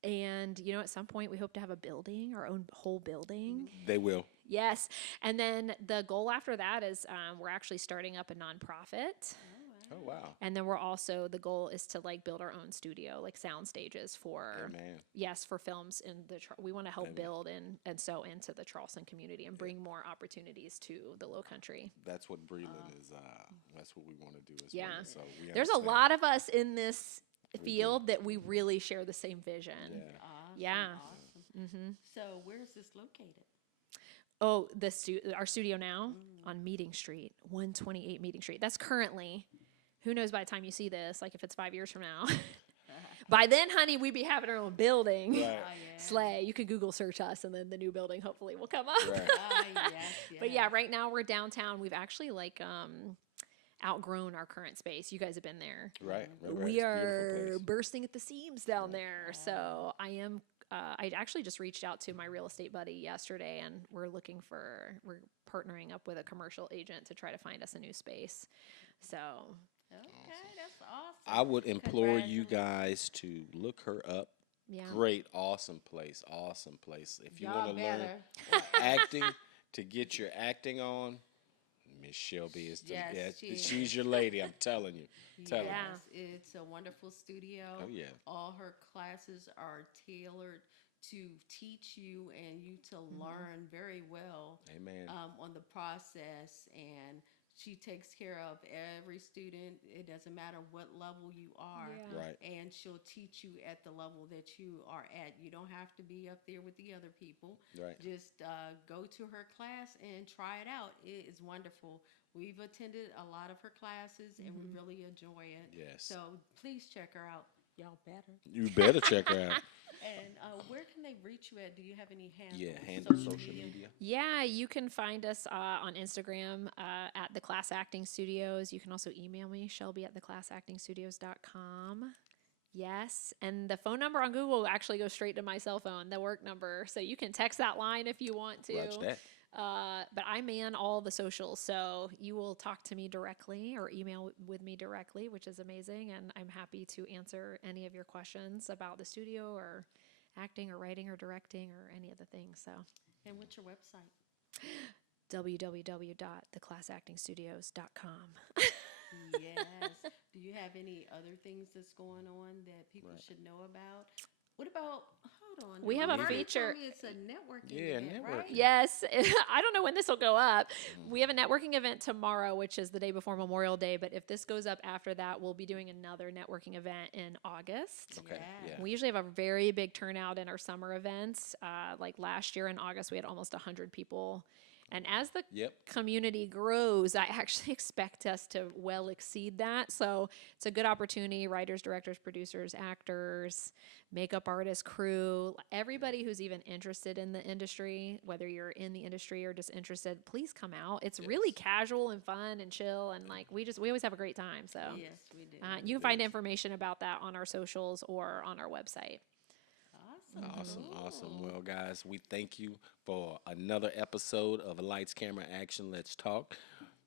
And, at some point we hope to have a building, our own whole building. They will. Yes. And then the goal after that is we're actually starting up a nonprofit. Oh, wow. And then the goal is to, like, build our own studio, like sound stages for, for films in we want to help build and so into the Charleston community and bring more opportunities to the Low Country. That's what Breland is. That's what we want to do as Yeah. well. So there's a lot of us in this field that we really share the same vision. Yeah. Awesome. Mm-hmm. So where's this located? Oh, our studio now on Meeting Street, 128 Meeting Street. That's currently, who knows by the time you see this, like if it's 5 years from now. By then, honey, we'd be having our own building. Right. Oh, yeah. Slay. You can Google search us, and then the new building hopefully will come up. Right. Yes. But yeah, right now we're downtown. We've actually outgrown our current space. You guys have been there. Right. We are bursting at the seams down there. So I actually just reached out to my real estate buddy yesterday, and we're partnering up with a commercial agent to try to find us a new space. So. Okay, that's awesome. I would implore you guys to look her up. Yeah. Great, awesome place. If you want to learn acting, to get your acting on, Miss Shelby is she's your lady. I'm telling you. It's a wonderful studio. Oh yeah. All her classes are tailored to teach you and you to learn very well. Amen. On the process, and she takes care of every student. It doesn't matter what level you are. Yeah. Right. And she'll teach you at the level that you are at. You don't have to be up there with the other people. Right. Just go to her class and try it out. It is wonderful. We've attended a lot of her classes and we really enjoy it. Yes. So please check her out. Y'all better. You better check her out. And where can they reach you at? Do you have any handles? Yeah, handle social media. Yeah, you can find us on Instagram at The Class Acting Studios. You can also email me, Shelby at theclassactingstudios.com. Yes, and the phone number on Google will actually go straight to my cell phone, the work number. So you can text that line if you want to. Watch that. But I man all the socials, so you will talk to me directly or email with me directly, which is amazing, and I'm happy to answer any of your questions about the studio or acting or writing or directing or any of the things. So. And what's your website? www.theclassactingstudios.com. Yes. Do you have any other things that's going on that people should know about? What about, hold on. We have a Marty feature. told me it's a networking Yeah, event, networking. right? Yes. I don't know when this will go up. We have a networking event tomorrow, which is the day before Memorial Day. But if this goes up after that, we'll be doing another networking event in August. Okay. Yeah. Yeah. We usually have a very big turnout in our summer events. Like last year in August, we had almost 100 people And as the Yep. community grows, I actually expect us to well exceed that. So it's a good opportunity. Writers, directors, producers, actors, makeup artists, crew, everybody who's even interested in the industry, whether you're in the industry or just interested, please come out. It's really casual and fun and chill. And like, we always have a great time. So Yes, we do. you can find information about that on our socials or on our website. Awesome. Well, guys, we thank you for another episode of Lights, Camera, Action. Let's talk.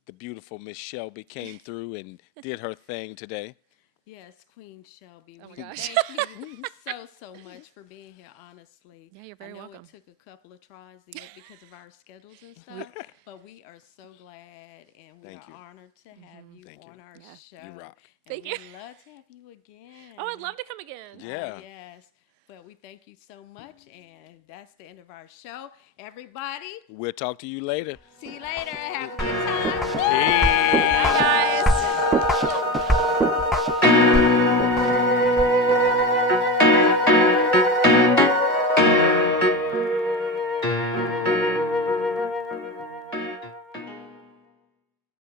The beautiful Miss Shelby came through and did her thing today. Yes, Queen Shelby. Oh my We gosh. Thank you so much for being here, honestly. Yeah, you're very welcome. It took a couple of tries to get because of our schedules and stuff, but we are so glad and we Thank you. are honored to have you on our show. You rock. Thank you. We'd love to have you again. Oh, I'd love to come again. Yeah. Yes. But we thank you so much, and that's the end of our show. Everybody, We'll talk to you later. see you later. Have a good time. Peace. Bye, guys.